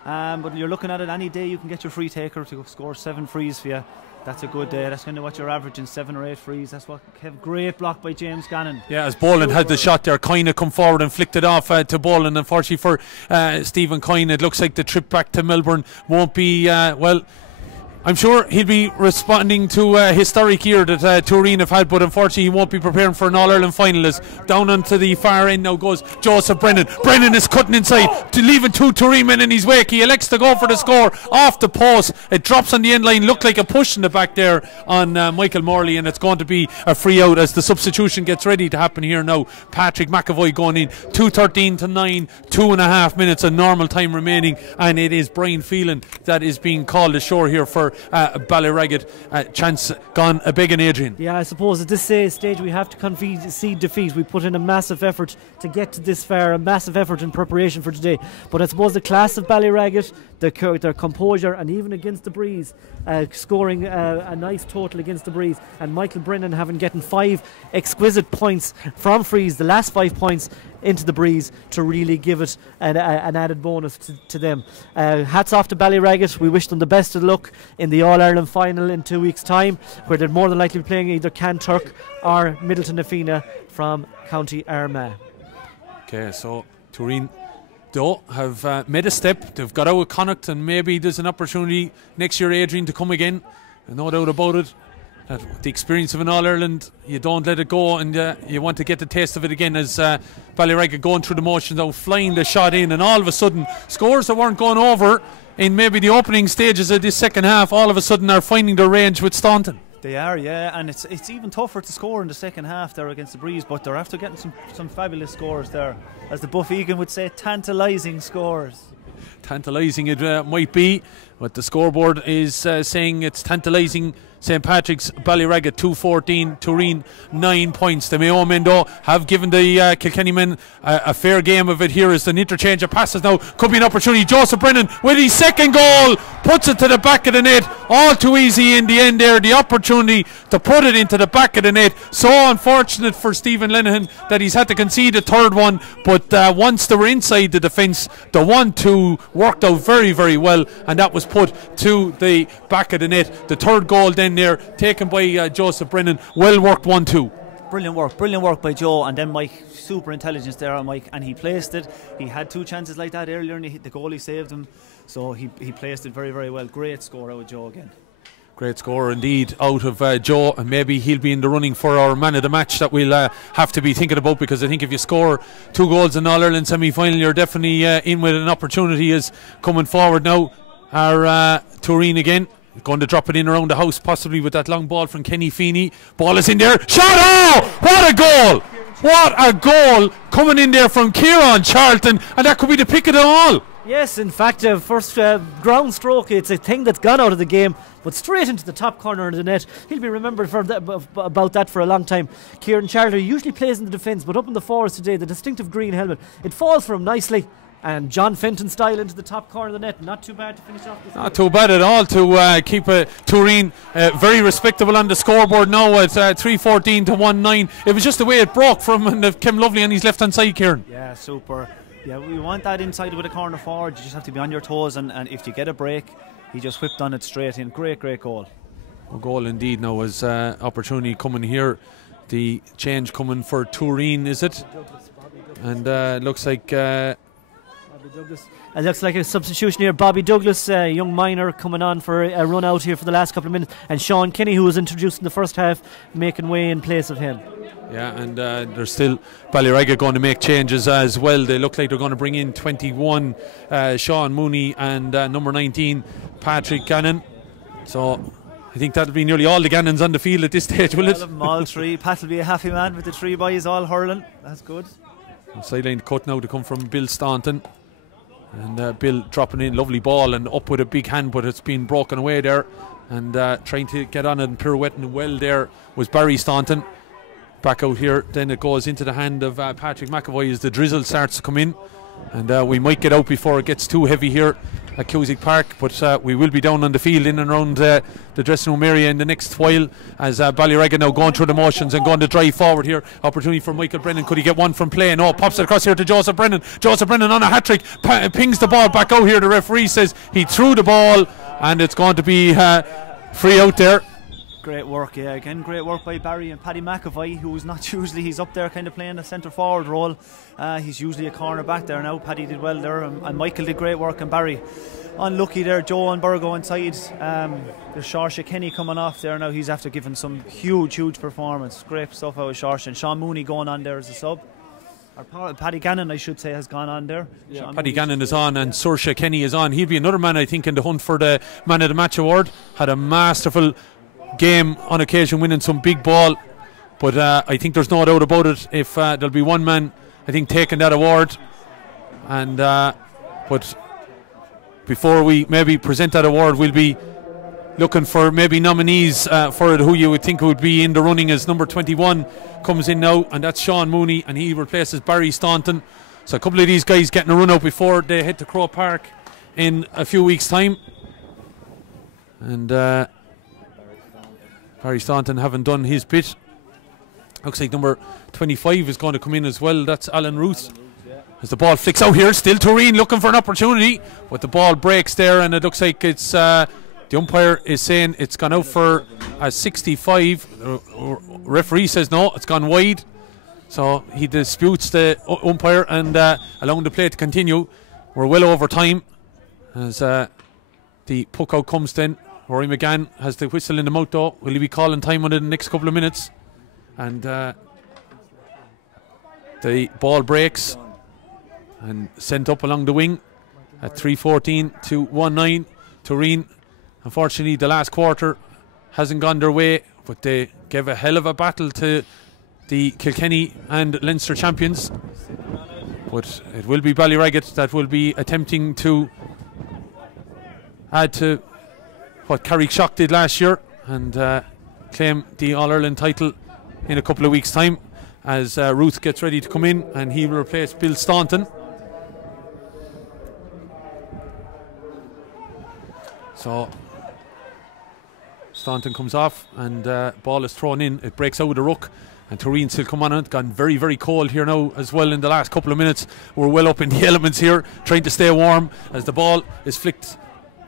But you're looking at it any day, you can get your free taker to score 7 frees for you. That's a good day. That's kind of what you're averaging, 7 or 8 frees. That's what great block by James Gannon. Yeah, as Boland had the shot there, kind of come forward and flicked it off to Boland. Unfortunately for Stephen Coyne, it looks like the trip back to Melbourne won't be I'm sure he'll be responding to a historic year that Tooreen have had, but unfortunately he won't be preparing for an All-Ireland final. As down onto the far end now goes Joseph Brennan. Brennan is cutting inside, to leaving two Tooreen men in his wake. He elects to go for the score off the post. It drops on the end line, looked like a push in the back there on Michael Morley, and it's going to be a free out as the substitution gets ready to happen here now. Patrick McAvoy going in, 2:13 to 9, 2.5 minutes of normal time remaining, and it is Brian Phelan that is being called ashore here for BallyRagget. Chance gone a big, and Adrian. Yeah, I suppose at this stage we have to concede defeat. We put in a massive effort to get to this far, a massive effort in preparation for today. But I suppose the class of BallyRagget, their composure, and even against the breeze, scoring a nice total against the breeze, and Michael Brennan getting 5 exquisite points from frees, the last 5 points into the breeze, to really give it an added bonus to them. Hats off to BallyRagget. We wish them the best of luck in the All-Ireland final in 2 weeks' time, where they're more than likely be playing either Canturk or Middleton Nafina from County Armagh. Okay, so Tooreen though have made a step. They've got out with Connacht, and maybe there's an opportunity next year, Adrian, to come again. And no doubt about it, that the experience of an All-Ireland, you don't let it go, and you want to get the taste of it again, as BallyRagget going through the motions now, flying the shot in, and all of a sudden scores that weren't going over in maybe the opening stages of this second half all of a sudden are finding their range with Staunton. They are, yeah, and it's even tougher to score in the second half there against the breeze, but they're after getting some fabulous scores there. As the Buff Egan would say, tantalising scores. Tantalising it might be, but the scoreboard is saying it's tantalising. St Patrick's BallyRagget 2-14, Tooreen 9 points. The Mayo men though have given the Kilkenny men a fair game of it here as an interchange of passes now. Could be an opportunity. Joseph Brennan with his second goal puts it to the back of the net. All too easy in the end there. The opportunity to put it into the back of the net. So unfortunate for Stephen Lenihan that he's had to concede a third one, but once they were inside the defence, the 1-2 worked out very, very well, and that was put to the back of the net. The third goal then there taken by Joseph Brennan. Well worked 1-2. Brilliant work by Joe, and then Mike, super intelligence there on Mike, and he placed it. He had 2 chances like that earlier, and the goalie saved him, so he placed it very, very well. Great score out of Joe again. Great score indeed out of Joe, and maybe he'll be in the running for our man of the match that we'll have to be thinking about, because I think if you score 2 goals in All-Ireland semi-final, you're definitely in with an opportunity. Is coming forward now our Tooreen again, going to drop it in around the house, possibly with that long ball from Kenny Feeney. Ball is in there. Shot! Oh! What a goal! What a goal coming in there from Kieran Charlton, and that could be the pick of it all. Yes, in fact, first ground stroke, it's a thing that's gone out of the game, but straight into the top corner of the net. He'll be remembered for about that for a long time. Kieran Charlton usually plays in the defence, but up in the forwards today, the distinctive green helmet, it falls for him nicely. And John Fenton style into the top corner of the net. Not too bad to finish off this. Not too bad at all to keep Tooreen very respectable on the scoreboard now at 3-14 to 1-9. It was just the way it broke from Kim Lovely on his left hand side, Kieran. Yeah, super. Yeah, we want that inside with a corner forward. You just have to be on your toes, and if you get a break, he just whipped on it straight in. Great goal. A goal indeed. Now is opportunity coming here. The change coming for Tooreen, is it? And looks like Douglas. It looks like a substitution here. Bobby Douglas, a young minor, coming on for a run out here for the last couple of minutes, and Sean Kinney, who was introduced in the first half, making way in place of him. Yeah, and there's still BallyRagget going to make changes as well. They look like they're going to bring in 21 Sean Mooney and number 19 Patrick Gannon. So I think that'll be nearly all the Gannons on the field at this stage, will it? All 3. Pat will be a happy man with the 3 boys all hurling. That's good. Sideline cut now to come from Bill Staunton. And Bill dropping in, lovely ball, and up with a big hand, but it's been broken away there. And trying to get on it and pirouetting well there was Barry Staunton. Back out here, then it goes into the hand of Patrick McAvoy as the drizzle starts to come in. And we might get out before it gets too heavy here at Cusick Park, but we will be down on the field in and around the dressing room area in the next while, as BallyRagget now going through the motions and going to drive forward here. Opportunity for Michael Brennan. Could he get one from play? No, pops it across here to Joseph Brennan. Joseph Brennan on a hat-trick, pings the ball back out here. The referee says he threw the ball, and it's going to be free out there. Great work, yeah. Again, great work by Barry and Paddy McAvoy, who's not usually, he's up there kind of playing a centre forward role. He's usually a corner back there now. Paddy did well there, and Michael did great work, and Barry unlucky there. Joe and Burgo inside. There's Saoirse Kenny coming off there now. He's after giving some huge performance. Great stuff out of Saoirse, and Sean Mooney going on there as a sub. Or Paddy Gannon, I should say, has gone on there. Yeah, Paddy Gannon is on, and Saoirse Kenny is on. He'll be another man, I think, in the hunt for the Man of the Match award. Had a masterful game on occasion, winning some big ball. But I think there's no doubt about it. If there'll be one man, I think, taking that award. And but before we maybe present that award, we'll be looking for maybe nominees for it, who you would think would be in the running. As number 21 comes in now, and that's Sean Mooney, and he replaces Barry Staunton. So a couple of these guys getting a run out before they head to Croke Park in a few weeks' time. And Barry Staunton having done his bit. Looks like number 25 is going to come in as well. That's Alan Ruth. As the ball flicks out here, still Tooreen looking for an opportunity, but the ball breaks there, and it looks like it's the umpire is saying it's gone out for a 65. Referee says no, it's gone wide. So he disputes the umpire and allowing the play to continue. We're well over time as the puck out comes then. Rory McGann has the whistle in the mouth though. Will he be calling time on it in the next couple of minutes? And the ball breaks and sent up along the wing at 3:14 to 1-9. Tooreen, unfortunately, the last quarter hasn't gone their way, but they gave a hell of a battle to the Kilkenny and Leinster champions. But it will be BallyRagget that will be attempting to add to what Carrickshock did last year and claim the All-Ireland title in a couple of weeks' time, as Ruth gets ready to come in, and he will replace Bill Staunton. So Staunton comes off, and ball is thrown in. It breaks out of the ruck, and Tooreen still come on it. Gone very, very cold here now as well in the last couple of minutes. We're well up in the elements here, trying to stay warm as the ball is flicked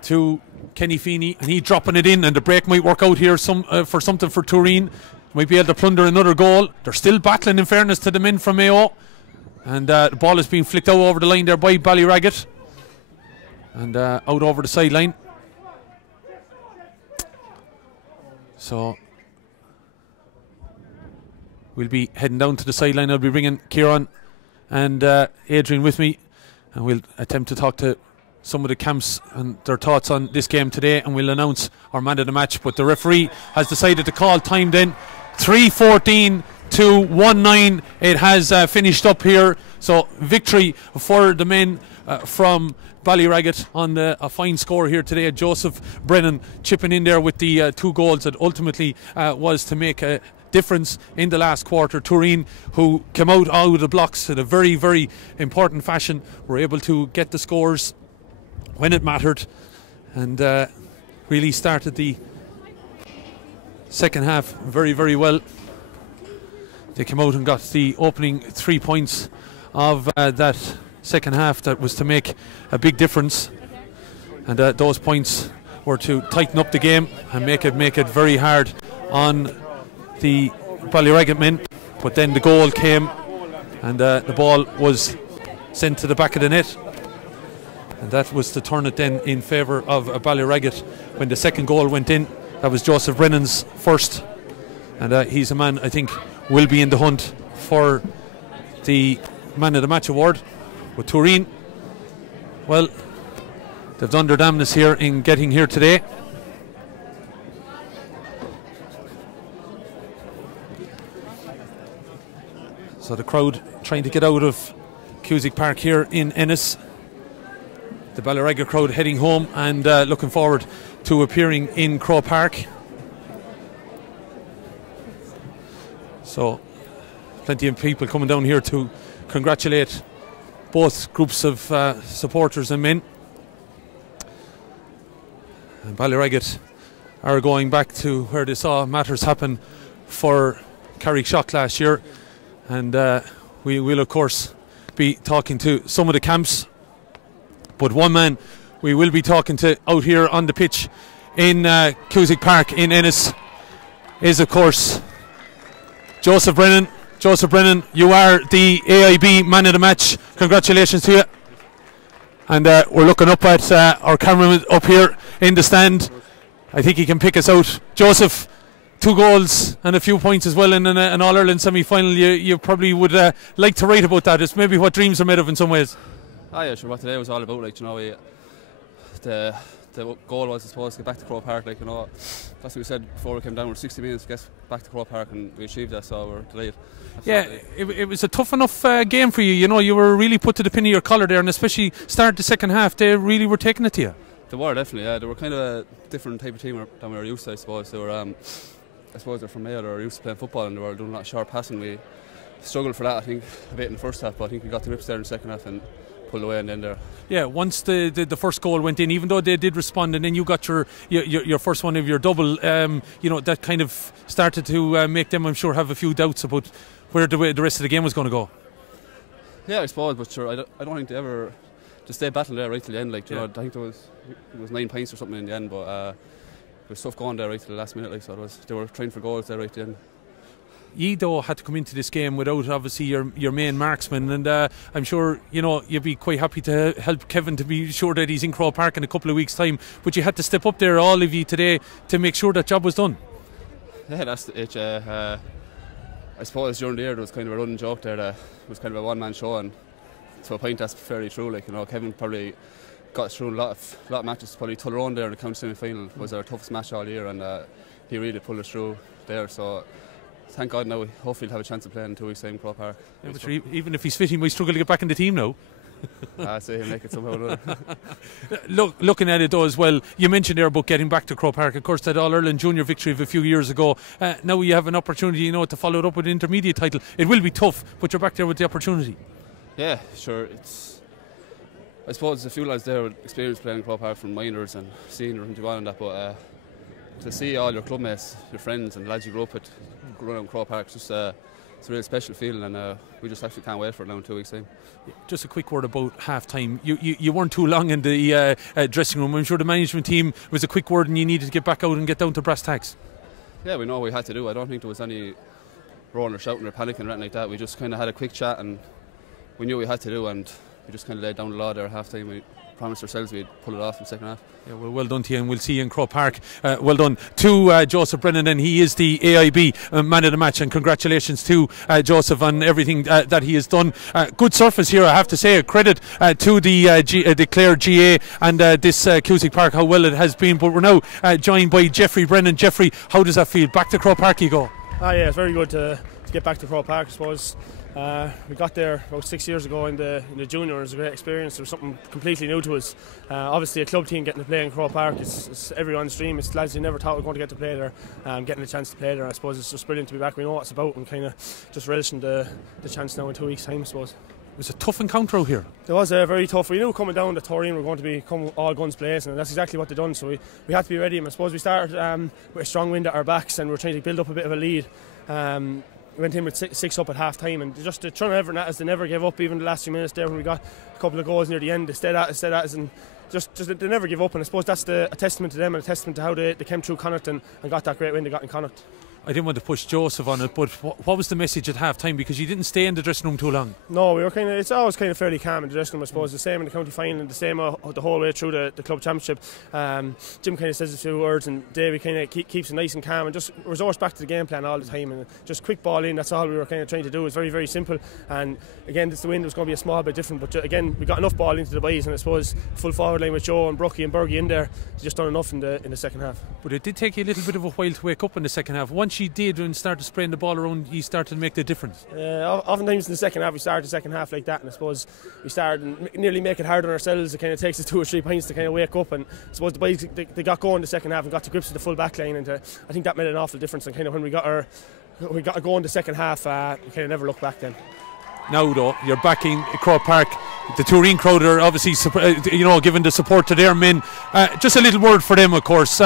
to Kenny Feeney, and he dropping it in, and the break might work out here for something for Tooreen. Might be able to plunder another goal. They're still battling, in fairness to the men from Mayo, and the ball is being flicked out over the line there by BallyRagget, and out over the sideline. So we'll be heading down to the sideline. I'll be bringing Kieran and Adrian with me, and we'll attempt to talk to some of the camps and their thoughts on this game today, and we'll announce our man of the match. But the referee has decided to call time then. 3:14 to 1-9 it has finished up here. So victory for the men from BallyRagget on a fine score here today. Joseph Brennan chipping in there with the 2 goals that ultimately was to make a difference in the last quarter. Tooreen, who came out of the blocks in a very, very important fashion, were able to get the scores when it mattered, and really started the second half very, very well. They came out and got the opening 3 points of that second half. That was to make a big difference, and those points were to tighten up the game and make it very hard on the BallyRagget men. But then the goal came, and the ball was sent to the back of the net, and that was to turn it then in favour of BallyRagget. When the second goal went in, that was Joseph Brennan's first, and he's a man I think will be in the hunt for the Man of the Match award. With Tooreen, well, they've done their damnness here in getting here today. So the crowd trying to get out of Cusack Park here in Ennis. The BallyRagget crowd heading home and looking forward to appearing in Croke Park. So plenty of people coming down here to congratulate both groups of supporters and men. And BallyRagget are going back to where they saw matters happen for Carrickshock last year, and we will of course be talking to some of the camps, but one man we will be talking to out here on the pitch in Cusack Park in Ennis is, of course, Joseph Brennan. Joseph Brennan, you are the AIB man of the match. Congratulations to you. And we're looking up at our cameraman up here in the stand. I think he can pick us out. Joseph, 2 goals and a few points as well in an All-Ireland semi-final. You probably would like to write about that. It's maybe what dreams are made of in some ways. Yeah, sure. What today was all about, like, you know, the goal was, I suppose, to get back to Croke Park. Like, you know, that's what we said before we came down. We're 60 minutes to get back to Croke Park, and we achieved that, so we're delighted. Yeah, it was a tough enough game for you. You know, you were really put to the pin of your collar there, and especially start the second half, they really were taking it to you. They were, definitely, yeah. They were kind of a different type of team than we were used to, I suppose. They were, I suppose they're from Mayo, they were used to playing football, and they were doing a lot of sharp passing. We struggled for that, I think, a bit in the first half, but I think we got the grips there in the second half and pulled away and then there. Yeah, once the first goal went in, even though they did respond, and then you got your first one of your double, you know, that kind of started to make them, I'm sure, have a few doubts about where the rest of the game was going to go. Yeah, I suppose, but sure, I don't think they ever just stayed battling there right till the end. Like, you know, I think it was 9 points or something in the end, but there was stuff going there right till the last minute. Like, so they were trying for goals there right till the end. Ye though had to come into this game without obviously your main marksman, and I'm sure, you know, you'd be quite happy to help Kevin to be sure that he's in Croke Park in a couple of weeks' time, but you had to step up there, all of you today, to make sure that job was done. Yeah, that's it. I suppose during the year there was kind of a running joke there that it was kind of a one-man show, and to a point that's fairly true. Like, you know, Kevin probably got us through a lot of matches. Probably Tooreen there in the county semi-final was our toughest match all year, and he really pulled us through there. So thank God now hopefully he'll have a chance of playing in 2 weeks' time in Croke Park. Yeah, but even if he's fit, he might struggle to get back in the team now. I say he'll make it somehow. Looking at it though as well, you mentioned there about getting back to Croke Park. Of course, that All-Ireland junior victory of a few years ago. Now you have an opportunity, you know, to follow it up with an intermediate title. It will be tough, but you're back there with the opportunity. Yeah, sure. I suppose there's a few lads there with experience playing Croke Park from minors and senior and Duan and that, but to see all your club mates, your friends and the lads you grew up with growing up in Croke Park, it's a real special feeling, and we just actually can't wait for it now in 2 weeks' time. Just a quick word about half time. You weren't too long in the dressing room. I'm sure the management team was a quick word and you needed to get back out and get down to brass tacks. Yeah, we know what we had to do. I don't think there was any roaring or shouting or panicking or anything like that. We just kind of had a quick chat and we knew what we had to do, and we just kind of laid down the law there at half time. We promised ourselves we'd pull it off in the second half. Yeah, well done to you, and we'll see you in Croke Park. Well done to Joseph Brennan, and he is the AIB man of the match, and congratulations to Joseph on everything that he has done. Good surface here, I have to say. A credit to the Clare GA and this Cusack Park, how well it has been. But we're now joined by Jeffrey Brennan. Jeffrey, how does that feel? Back to Croke Park you go. Yeah, it's very good to get back to Croke Park, I suppose. We got there about 6 years ago in the junior. It was a great experience. It was something completely new to us. Obviously a club team getting to play in Croke Park is everyone's dream. It's lads you never thought were going to get to play there, getting a chance to play there. I suppose it's just brilliant to be back. We know what it's about, and kind of just relishing the chance now in 2 weeks' time, I suppose. It was a tough encounter out here. It was very tough. We knew coming down that Tooreen were going to be all guns blazing, and that's exactly what they've done. So we had to be ready. And I suppose we started with a strong wind at our backs, and we're trying to build up a bit of a lead. We went in with six up at half time, and just trying to everything at us. They never gave up, even the last few minutes there when we got a couple of goals near the end. They stayed at us, and just they never give up. And I suppose that's a testament to them and a testament to how they came through Connacht and got that great win they got in Connacht. I didn't want to push Joseph on it, but what was the message at half time? Because you didn't stay in the dressing room too long. No, we were it's always kind of fairly calm in the dressing room, I suppose. The same in the county final and the same the whole way through the club championship. Jim kind of says a few words and Davey kind of keeps it nice and calm and just resorts back to the game plan all the time, and just quick ball in. That's all we were kind of trying to do. It was very, very simple, and again the wind was going to be a small bit different, but again we got enough ball into the boys, and I suppose full forward line with Joe and Brookie and Bergie in there, just done enough in the second half. But it did take you a little bit of a while to wake up in the second half. Once you did and started spraying the ball around, you started to make the difference. Oftentimes in the second half we started the second half like that, and I suppose we started and nearly make it hard on ourselves. It kind of takes us 2 or 3 points to kind of wake up, and I suppose the boys they got going in the second half and got to grips with the full back line, and I think that made an awful difference. And kind of when we got to go in the second half, we kind of never looked back then. Now though, you're back in Croke Park. The Tooreen crowd are obviously, giving the support to their men. Just a little word for them, of course.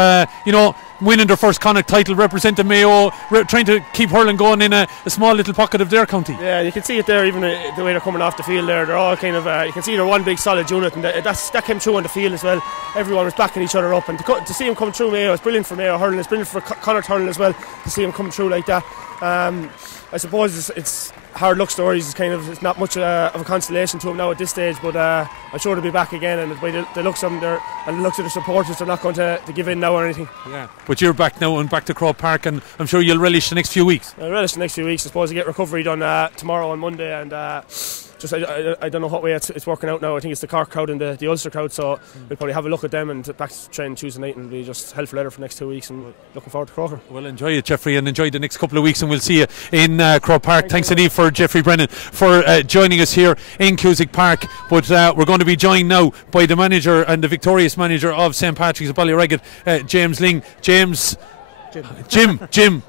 Winning their first Connacht title, representing Mayo, trying to keep hurling going in a small little pocket of their county. Yeah, you can see it there, even the way they're coming off the field there. They're all kind of, you can see they're one big solid unit, and that came through on the field as well. Everyone was backing each other up, and to see them come through Mayo, it's brilliant for Mayo hurling, it's brilliant for Connacht hurling as well, to see them come through like that. I suppose it's hard luck stories. It's not much of a consolation to them now at this stage, but I'm sure they'll be back again. And by the looks of them, and the looks of the supporters, they're not going to give in now or anything. Yeah. But you're back now and back to Croke Park, and I'm sure you'll relish the next few weeks. I'll relish the next few weeks. I suppose to get recovery done tomorrow on Monday, and I don't know what way it's working out now. I think it's the Cork crowd and the Ulster crowd, so we'll probably have a look at them and back to train Tuesday night, and it'll be just hell for leather for the next 2 weeks, and looking forward to Croker. Well, enjoy it, Jeffrey, and enjoy the next couple of weeks, and we'll see you in Croke Park. Thanks indeed for Jeffrey Brennan for joining us here in Cusack Park. But we're going to be joined now by the manager and the victorious manager of St. Patrick's, BallyRagget, James Ling. Jim,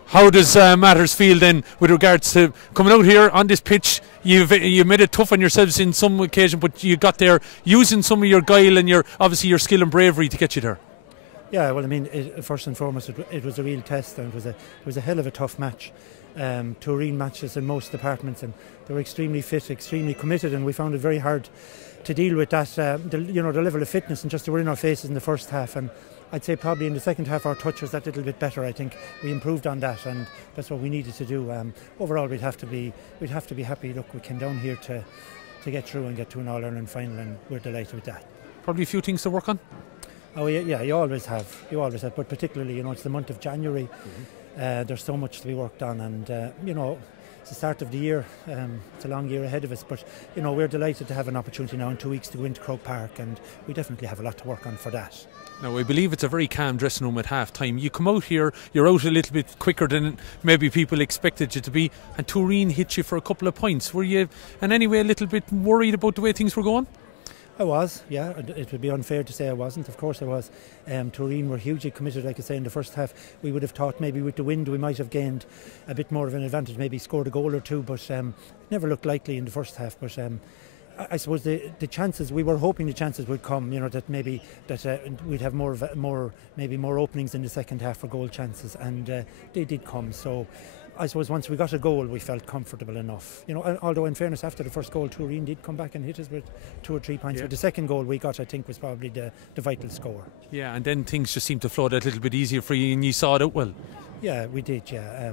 how does matters feel then with regards to coming out here on this pitch? You've made it tough on yourselves in some occasion, but you got there using some of your guile and your skill and bravery to get you there. Yeah, well, I mean, first and foremost, it was a real test, and it was a hell of a tough match. Tooreen matches in most departments, and they were extremely fit, extremely committed, and we found it very hard to deal with that. The level of fitness, and just they were in our faces in the first half, and I'd say probably in the second half our touch was that little bit better. I think we improved on that, and that's what we needed to do. Overall, we'd have to be happy. Look, we came down here to get through and get to an All-Ireland final, and we're delighted with that. Probably a few things to work on. Oh yeah, you always have, but particularly, it's the month of January. There's so much to be worked on, and it's the start of the year. It's a long year ahead of us, but we're delighted to have an opportunity now in 2 weeks to go into Croke Park, and we definitely have a lot to work on for that. Now, I believe it's a very calm dressing room at half time. You come out here, you're out a little bit quicker than maybe people expected you to be, and Tooreen hit you for a couple of points. Were you in any way a little bit worried about the way things were going? I was, yeah. It would be unfair to say I wasn't. Of course I was. Tooreen were hugely committed, like I say, in the first half. We would have thought maybe with the wind we might have gained a bit more of an advantage, maybe scored a goal or two, but it never looked likely in the first half. But I suppose the chances, we were hoping the chances would come, that maybe we'd have more openings in the second half for goal chances, and they did come. So I suppose once we got a goal, we felt comfortable enough. Although in fairness, after the first goal, Tooreen did come back and hit us with 2 or 3 points. Yeah. But the second goal we got, I think, was probably the vital score. Yeah, and then things just seemed to flow that little bit easier for you, and you saw it out well. Yeah, we did. Yeah.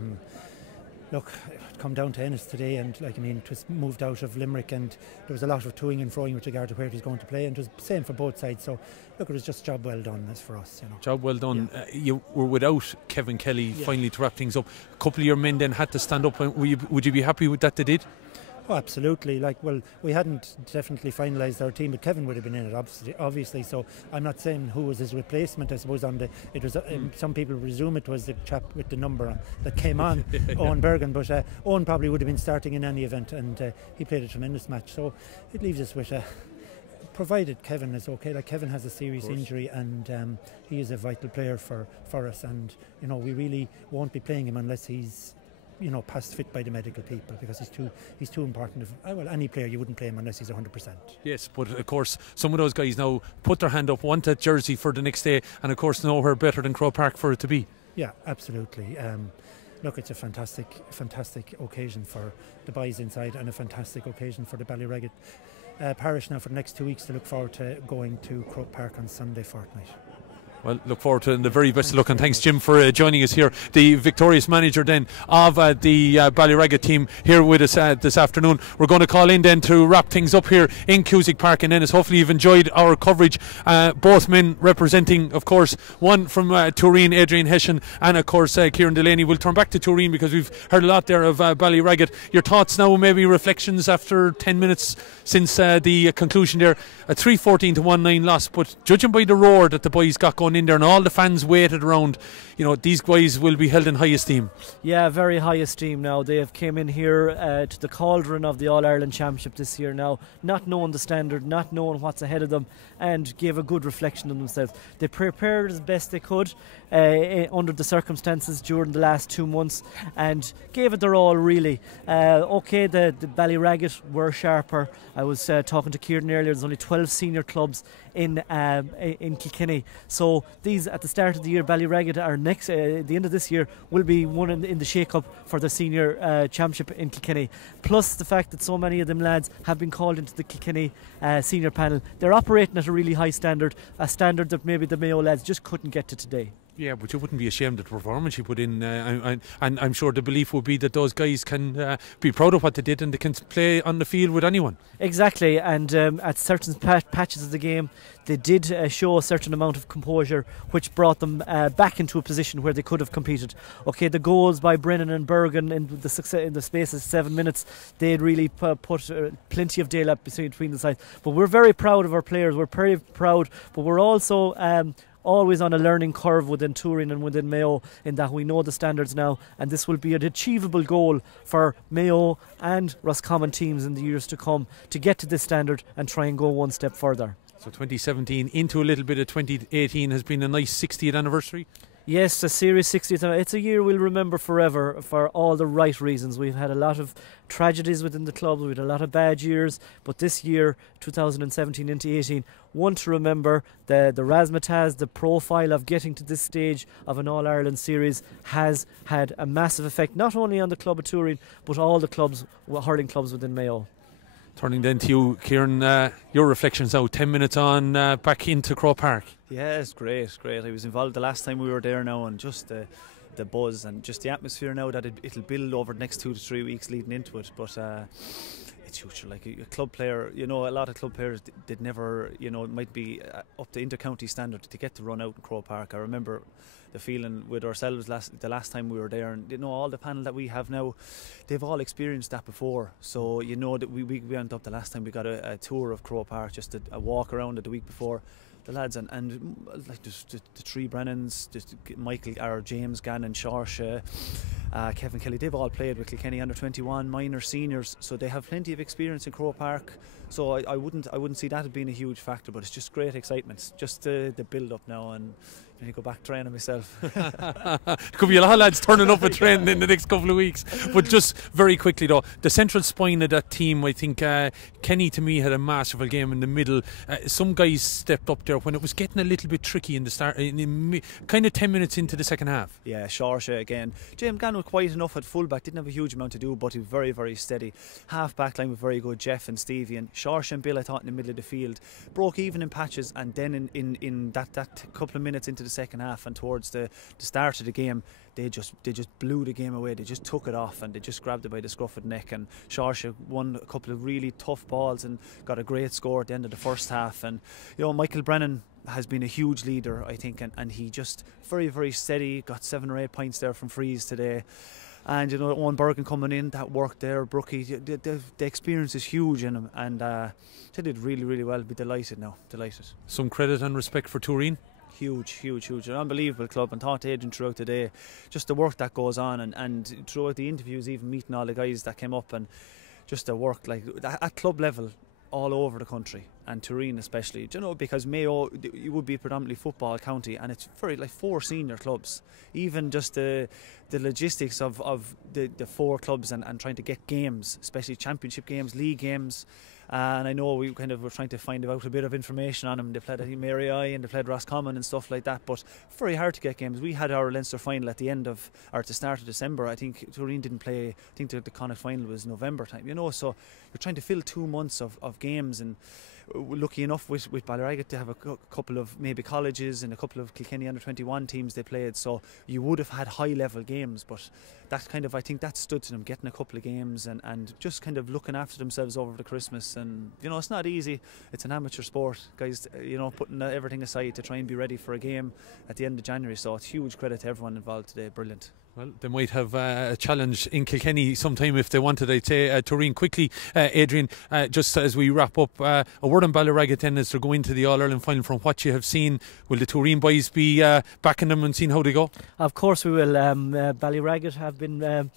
Look, it come down to Ennis today, and it was moved out of Limerick, and there was a lot of toing and froing with regard to where it was going to play, and it was the same for both sides. So look, it was just job well done as for us. Job well done. Yeah. You were without Kevin Kelly finally to wrap things up. A couple of your men then had to stand up. Would you be happy with that they did? Oh, absolutely. We hadn't definitely finalised our team, but Kevin would have been in it, obviously. So I'm not saying who was his replacement. I suppose it was some people presume it was the chap with the number that came on, Owen Bergen. But Owen probably would have been starting in any event, and he played a tremendous match. So it leaves us with provided Kevin is okay. Kevin has a serious injury, and he is a vital player for us. And we really won't be playing him unless he's past fit by the medical people, because he's too important. Any player, you wouldn't play him unless he's 100%. Yes, but of course some of those guys now put their hand up, want that jersey for the next day, and of course nowhere better than Croke Park for it to be. Yeah, absolutely. Look, it's a fantastic occasion for the boys inside, and a fantastic occasion for the BallyRagget parish now for the next 2 weeks to look forward to going to Croke Park on Sunday fortnight. Well, look forward to it, and the very best of luck, and thanks, Jim, for joining us here. The victorious manager then of the BallyRagget team here with us this afternoon. We're going to call in then to wrap things up here in Cusack Park in Ennis. Hopefully you've enjoyed our coverage. Both men representing, of course, one from Tooreen, Adrian Hessian, and of course Kieran Delaney. We'll turn back to Tooreen because we've heard a lot there of BallyRagget. Your thoughts now, maybe reflections after 10 minutes since the conclusion there. A 3-14 to 1-9 loss, but judging by the roar that the boys got going in there and all the fans waited around, you know, these guys will be held in high esteem. Yeah, very high esteem now. They have came in here to the cauldron of the All-Ireland Championship this year now, not knowing the standard, not knowing what's ahead of them, and gave a good reflection on themselves. They prepared as best they could under the circumstances during the last 2 months and gave it their all, really. Okay, the BallyRagget were sharper. I was talking to Kieran earlier, there's only 12 senior clubs in Kilkenny. So these, at the start of the year, BallyRagget are next, the end of this year, will be one in the shake-up for the senior championship in Kilkenny. Plus the fact that so many of them lads have been called into the Kilkenny senior panel. They're operating at a really high standard, a standard that maybe the Mayo lads just couldn't get to today. Yeah, but you wouldn't be ashamed of the performance you put in, and I'm sure the belief would be that those guys can be proud of what they did and they can play on the field with anyone. Exactly, and at certain patches of the game they did show a certain amount of composure, which brought them back into a position where they could have competed. Okay, the goals by Brennan and Bergen in the space of 7 minutes, they'd really put plenty of daylight between the sides. But we're very proud of our players, we're very proud, but we're also always on a learning curve within Tooreen and within Mayo, in that we know the standards now, and this will be an achievable goal for Mayo and Roscommon teams in the years to come, to get to this standard and try and go one step further. So 2017 into a little bit of 2018 has been a nice 60th anniversary. Yes, a serious 60th. It's a year we'll remember forever for all the right reasons. We've had a lot of tragedies within the club, we've had a lot of bad years, but this year, 2017 into 18, one to remember. The razzmatazz, the profile of getting to this stage of an All-Ireland series has had a massive effect, not only on the club of Tooreen, but all the clubs, hurling clubs within Mayo. Turning then to you, Kieran, your reflections now, 10 minutes on, back into Croke Park. Yeah, it's great. I was involved the last time we were there now, and just the buzz and just the atmosphere now that it'll build over the next 2 to 3 weeks leading into it. But it's huge. Like a club player, you know, a lot of club players did never, you know, it might be up to inter-county standard to get to run out in Croke Park. I remember the feeling with ourselves the last time we were there, and you know, all the panel that we have now, they've all experienced that before. So you know that we went up the last time, we got a tour of Croke Park, just a walk around it the week before. The lads and like just the three Brennans, just Michael or James Gannon, Sharsha, Kevin Kelly, they've all played with Kilkenny under 21 minor seniors, so they have plenty of experience in Croke Park. So I wouldn't see that as being a huge factor, but it's just great excitement, just the build up now, and I need to go back training myself. Could be a lot of lads turning up and training in the next couple of weeks. But just very quickly though, the central spine of that team, I think Kenny to me had a masterful game in the middle. Some guys stepped up there when it was getting a little bit tricky in the start, kind of 10 minutes into the second half. Yeah, Sharsha again. James Gann was quiet enough at fullback, didn't have a huge amount to do, but he was very, very steady. Half back line was very good, Jeff and Stevie, and Sharsha and Bill, I thought, in the middle of the field broke even in patches, and then in that couple of minutes into the second half and towards the start of the game, they just blew the game away. They just took it off and they just grabbed it by the scruff of the neck, and Sharsha won a couple of really tough balls and got a great score at the end of the first half. And you know, Michael Brennan has been a huge leader, I think, and he just very, very steady, got 7 or 8 points there from frees today. And you know, Owen Bergen coming in, that work there, Brookie, the experience is huge in him, and they did really, really well. Be delighted now, delighted. Some credit and respect for Tooreen. Huge, an unbelievable club, and thought Adrian throughout the day, just the work that goes on, and throughout the interviews, even meeting all the guys that came up, and just the work like at club level all over the country, and Tooreen especially, you know, because Mayo, you would be a predominantly football county, and it's very like 4 senior clubs. Even just the logistics of the 4 clubs and trying to get games, especially championship games, league games. And I know we kind of were trying to find out a bit of information on them. They played at Mayo and they played Roscommon and stuff like that, but very hard to get games. We had our Leinster final at the end of, or at the start of December. I think Tooreen didn't play, I think the Connacht final was November time, you know, so you're trying to fill 2 months of games. And lucky enough with BallyRagget to have a couple of maybe colleges and a couple of Kilkenny under 21 teams they played, so you would have had high level games, but that kind of, I think that stood to them, getting a couple of games and just kind of looking after themselves over the Christmas. And you know, it's not easy, it's an amateur sport, guys, you know, putting everything aside to try and be ready for a game at the end of January, so it's huge credit to everyone involved today. Brilliant. Well, they might have a challenge in Kilkenny sometime if they wanted, I'd say. Tooreen, quickly, Adrian, just as we wrap up, a word on BallyRagget then as they go into the All-Ireland final. From what you have seen, will the Tooreen boys be backing them and seeing how they go? Of course we will. BallyRagget have been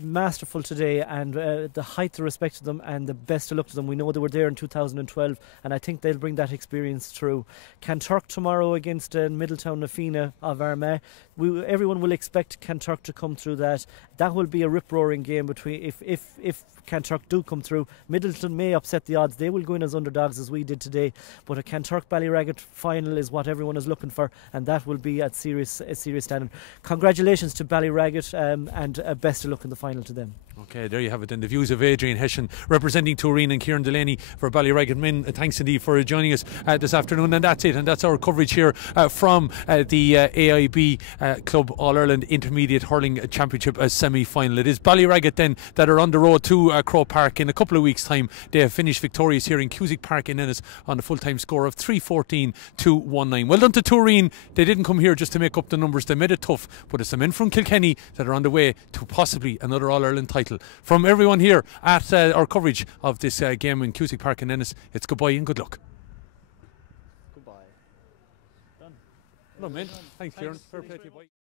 masterful today, and the height of respect to them and the best of luck to them. We know they were there in 2012, and I think they'll bring that experience through. Kanturk tomorrow against Middletown Nafina of Armagh. Everyone will expect Kanturk to come through that. That will be a rip-roaring game between if Kanturk do come through. Middleton may upset the odds. They will go in as underdogs as we did today, but a Kanturk BallyRagget final is what everyone is looking for, and that will be at a serious standard. Congratulations to BallyRagget, and best of luck in the final to them. Okay, there you have it then. The views of Adrian Hession representing Tooreen and Kieran Delaney for BallyRagget men. Thanks indeed for joining us this afternoon. And that's it. And that's our coverage here from the AIB Club All-Ireland Intermediate Hurling Championship semi-final. It is BallyRagget then that are on the road to Croke Park in a couple of weeks' time. They have finished victorious here in Cusack Park in Ennis on a full-time score of 3-14 to 1-9. Well done to Tooreen. They didn't come here just to make up the numbers. They made it tough. But it's the men from Kilkenny that are on the way to possibly another All-Ireland title. From everyone here at our coverage of this game in Cusack Park in Ennis, it's goodbye and good luck. Goodbye. Done. Hello, man. Thanks, Kieran. Fair play to you. Bye.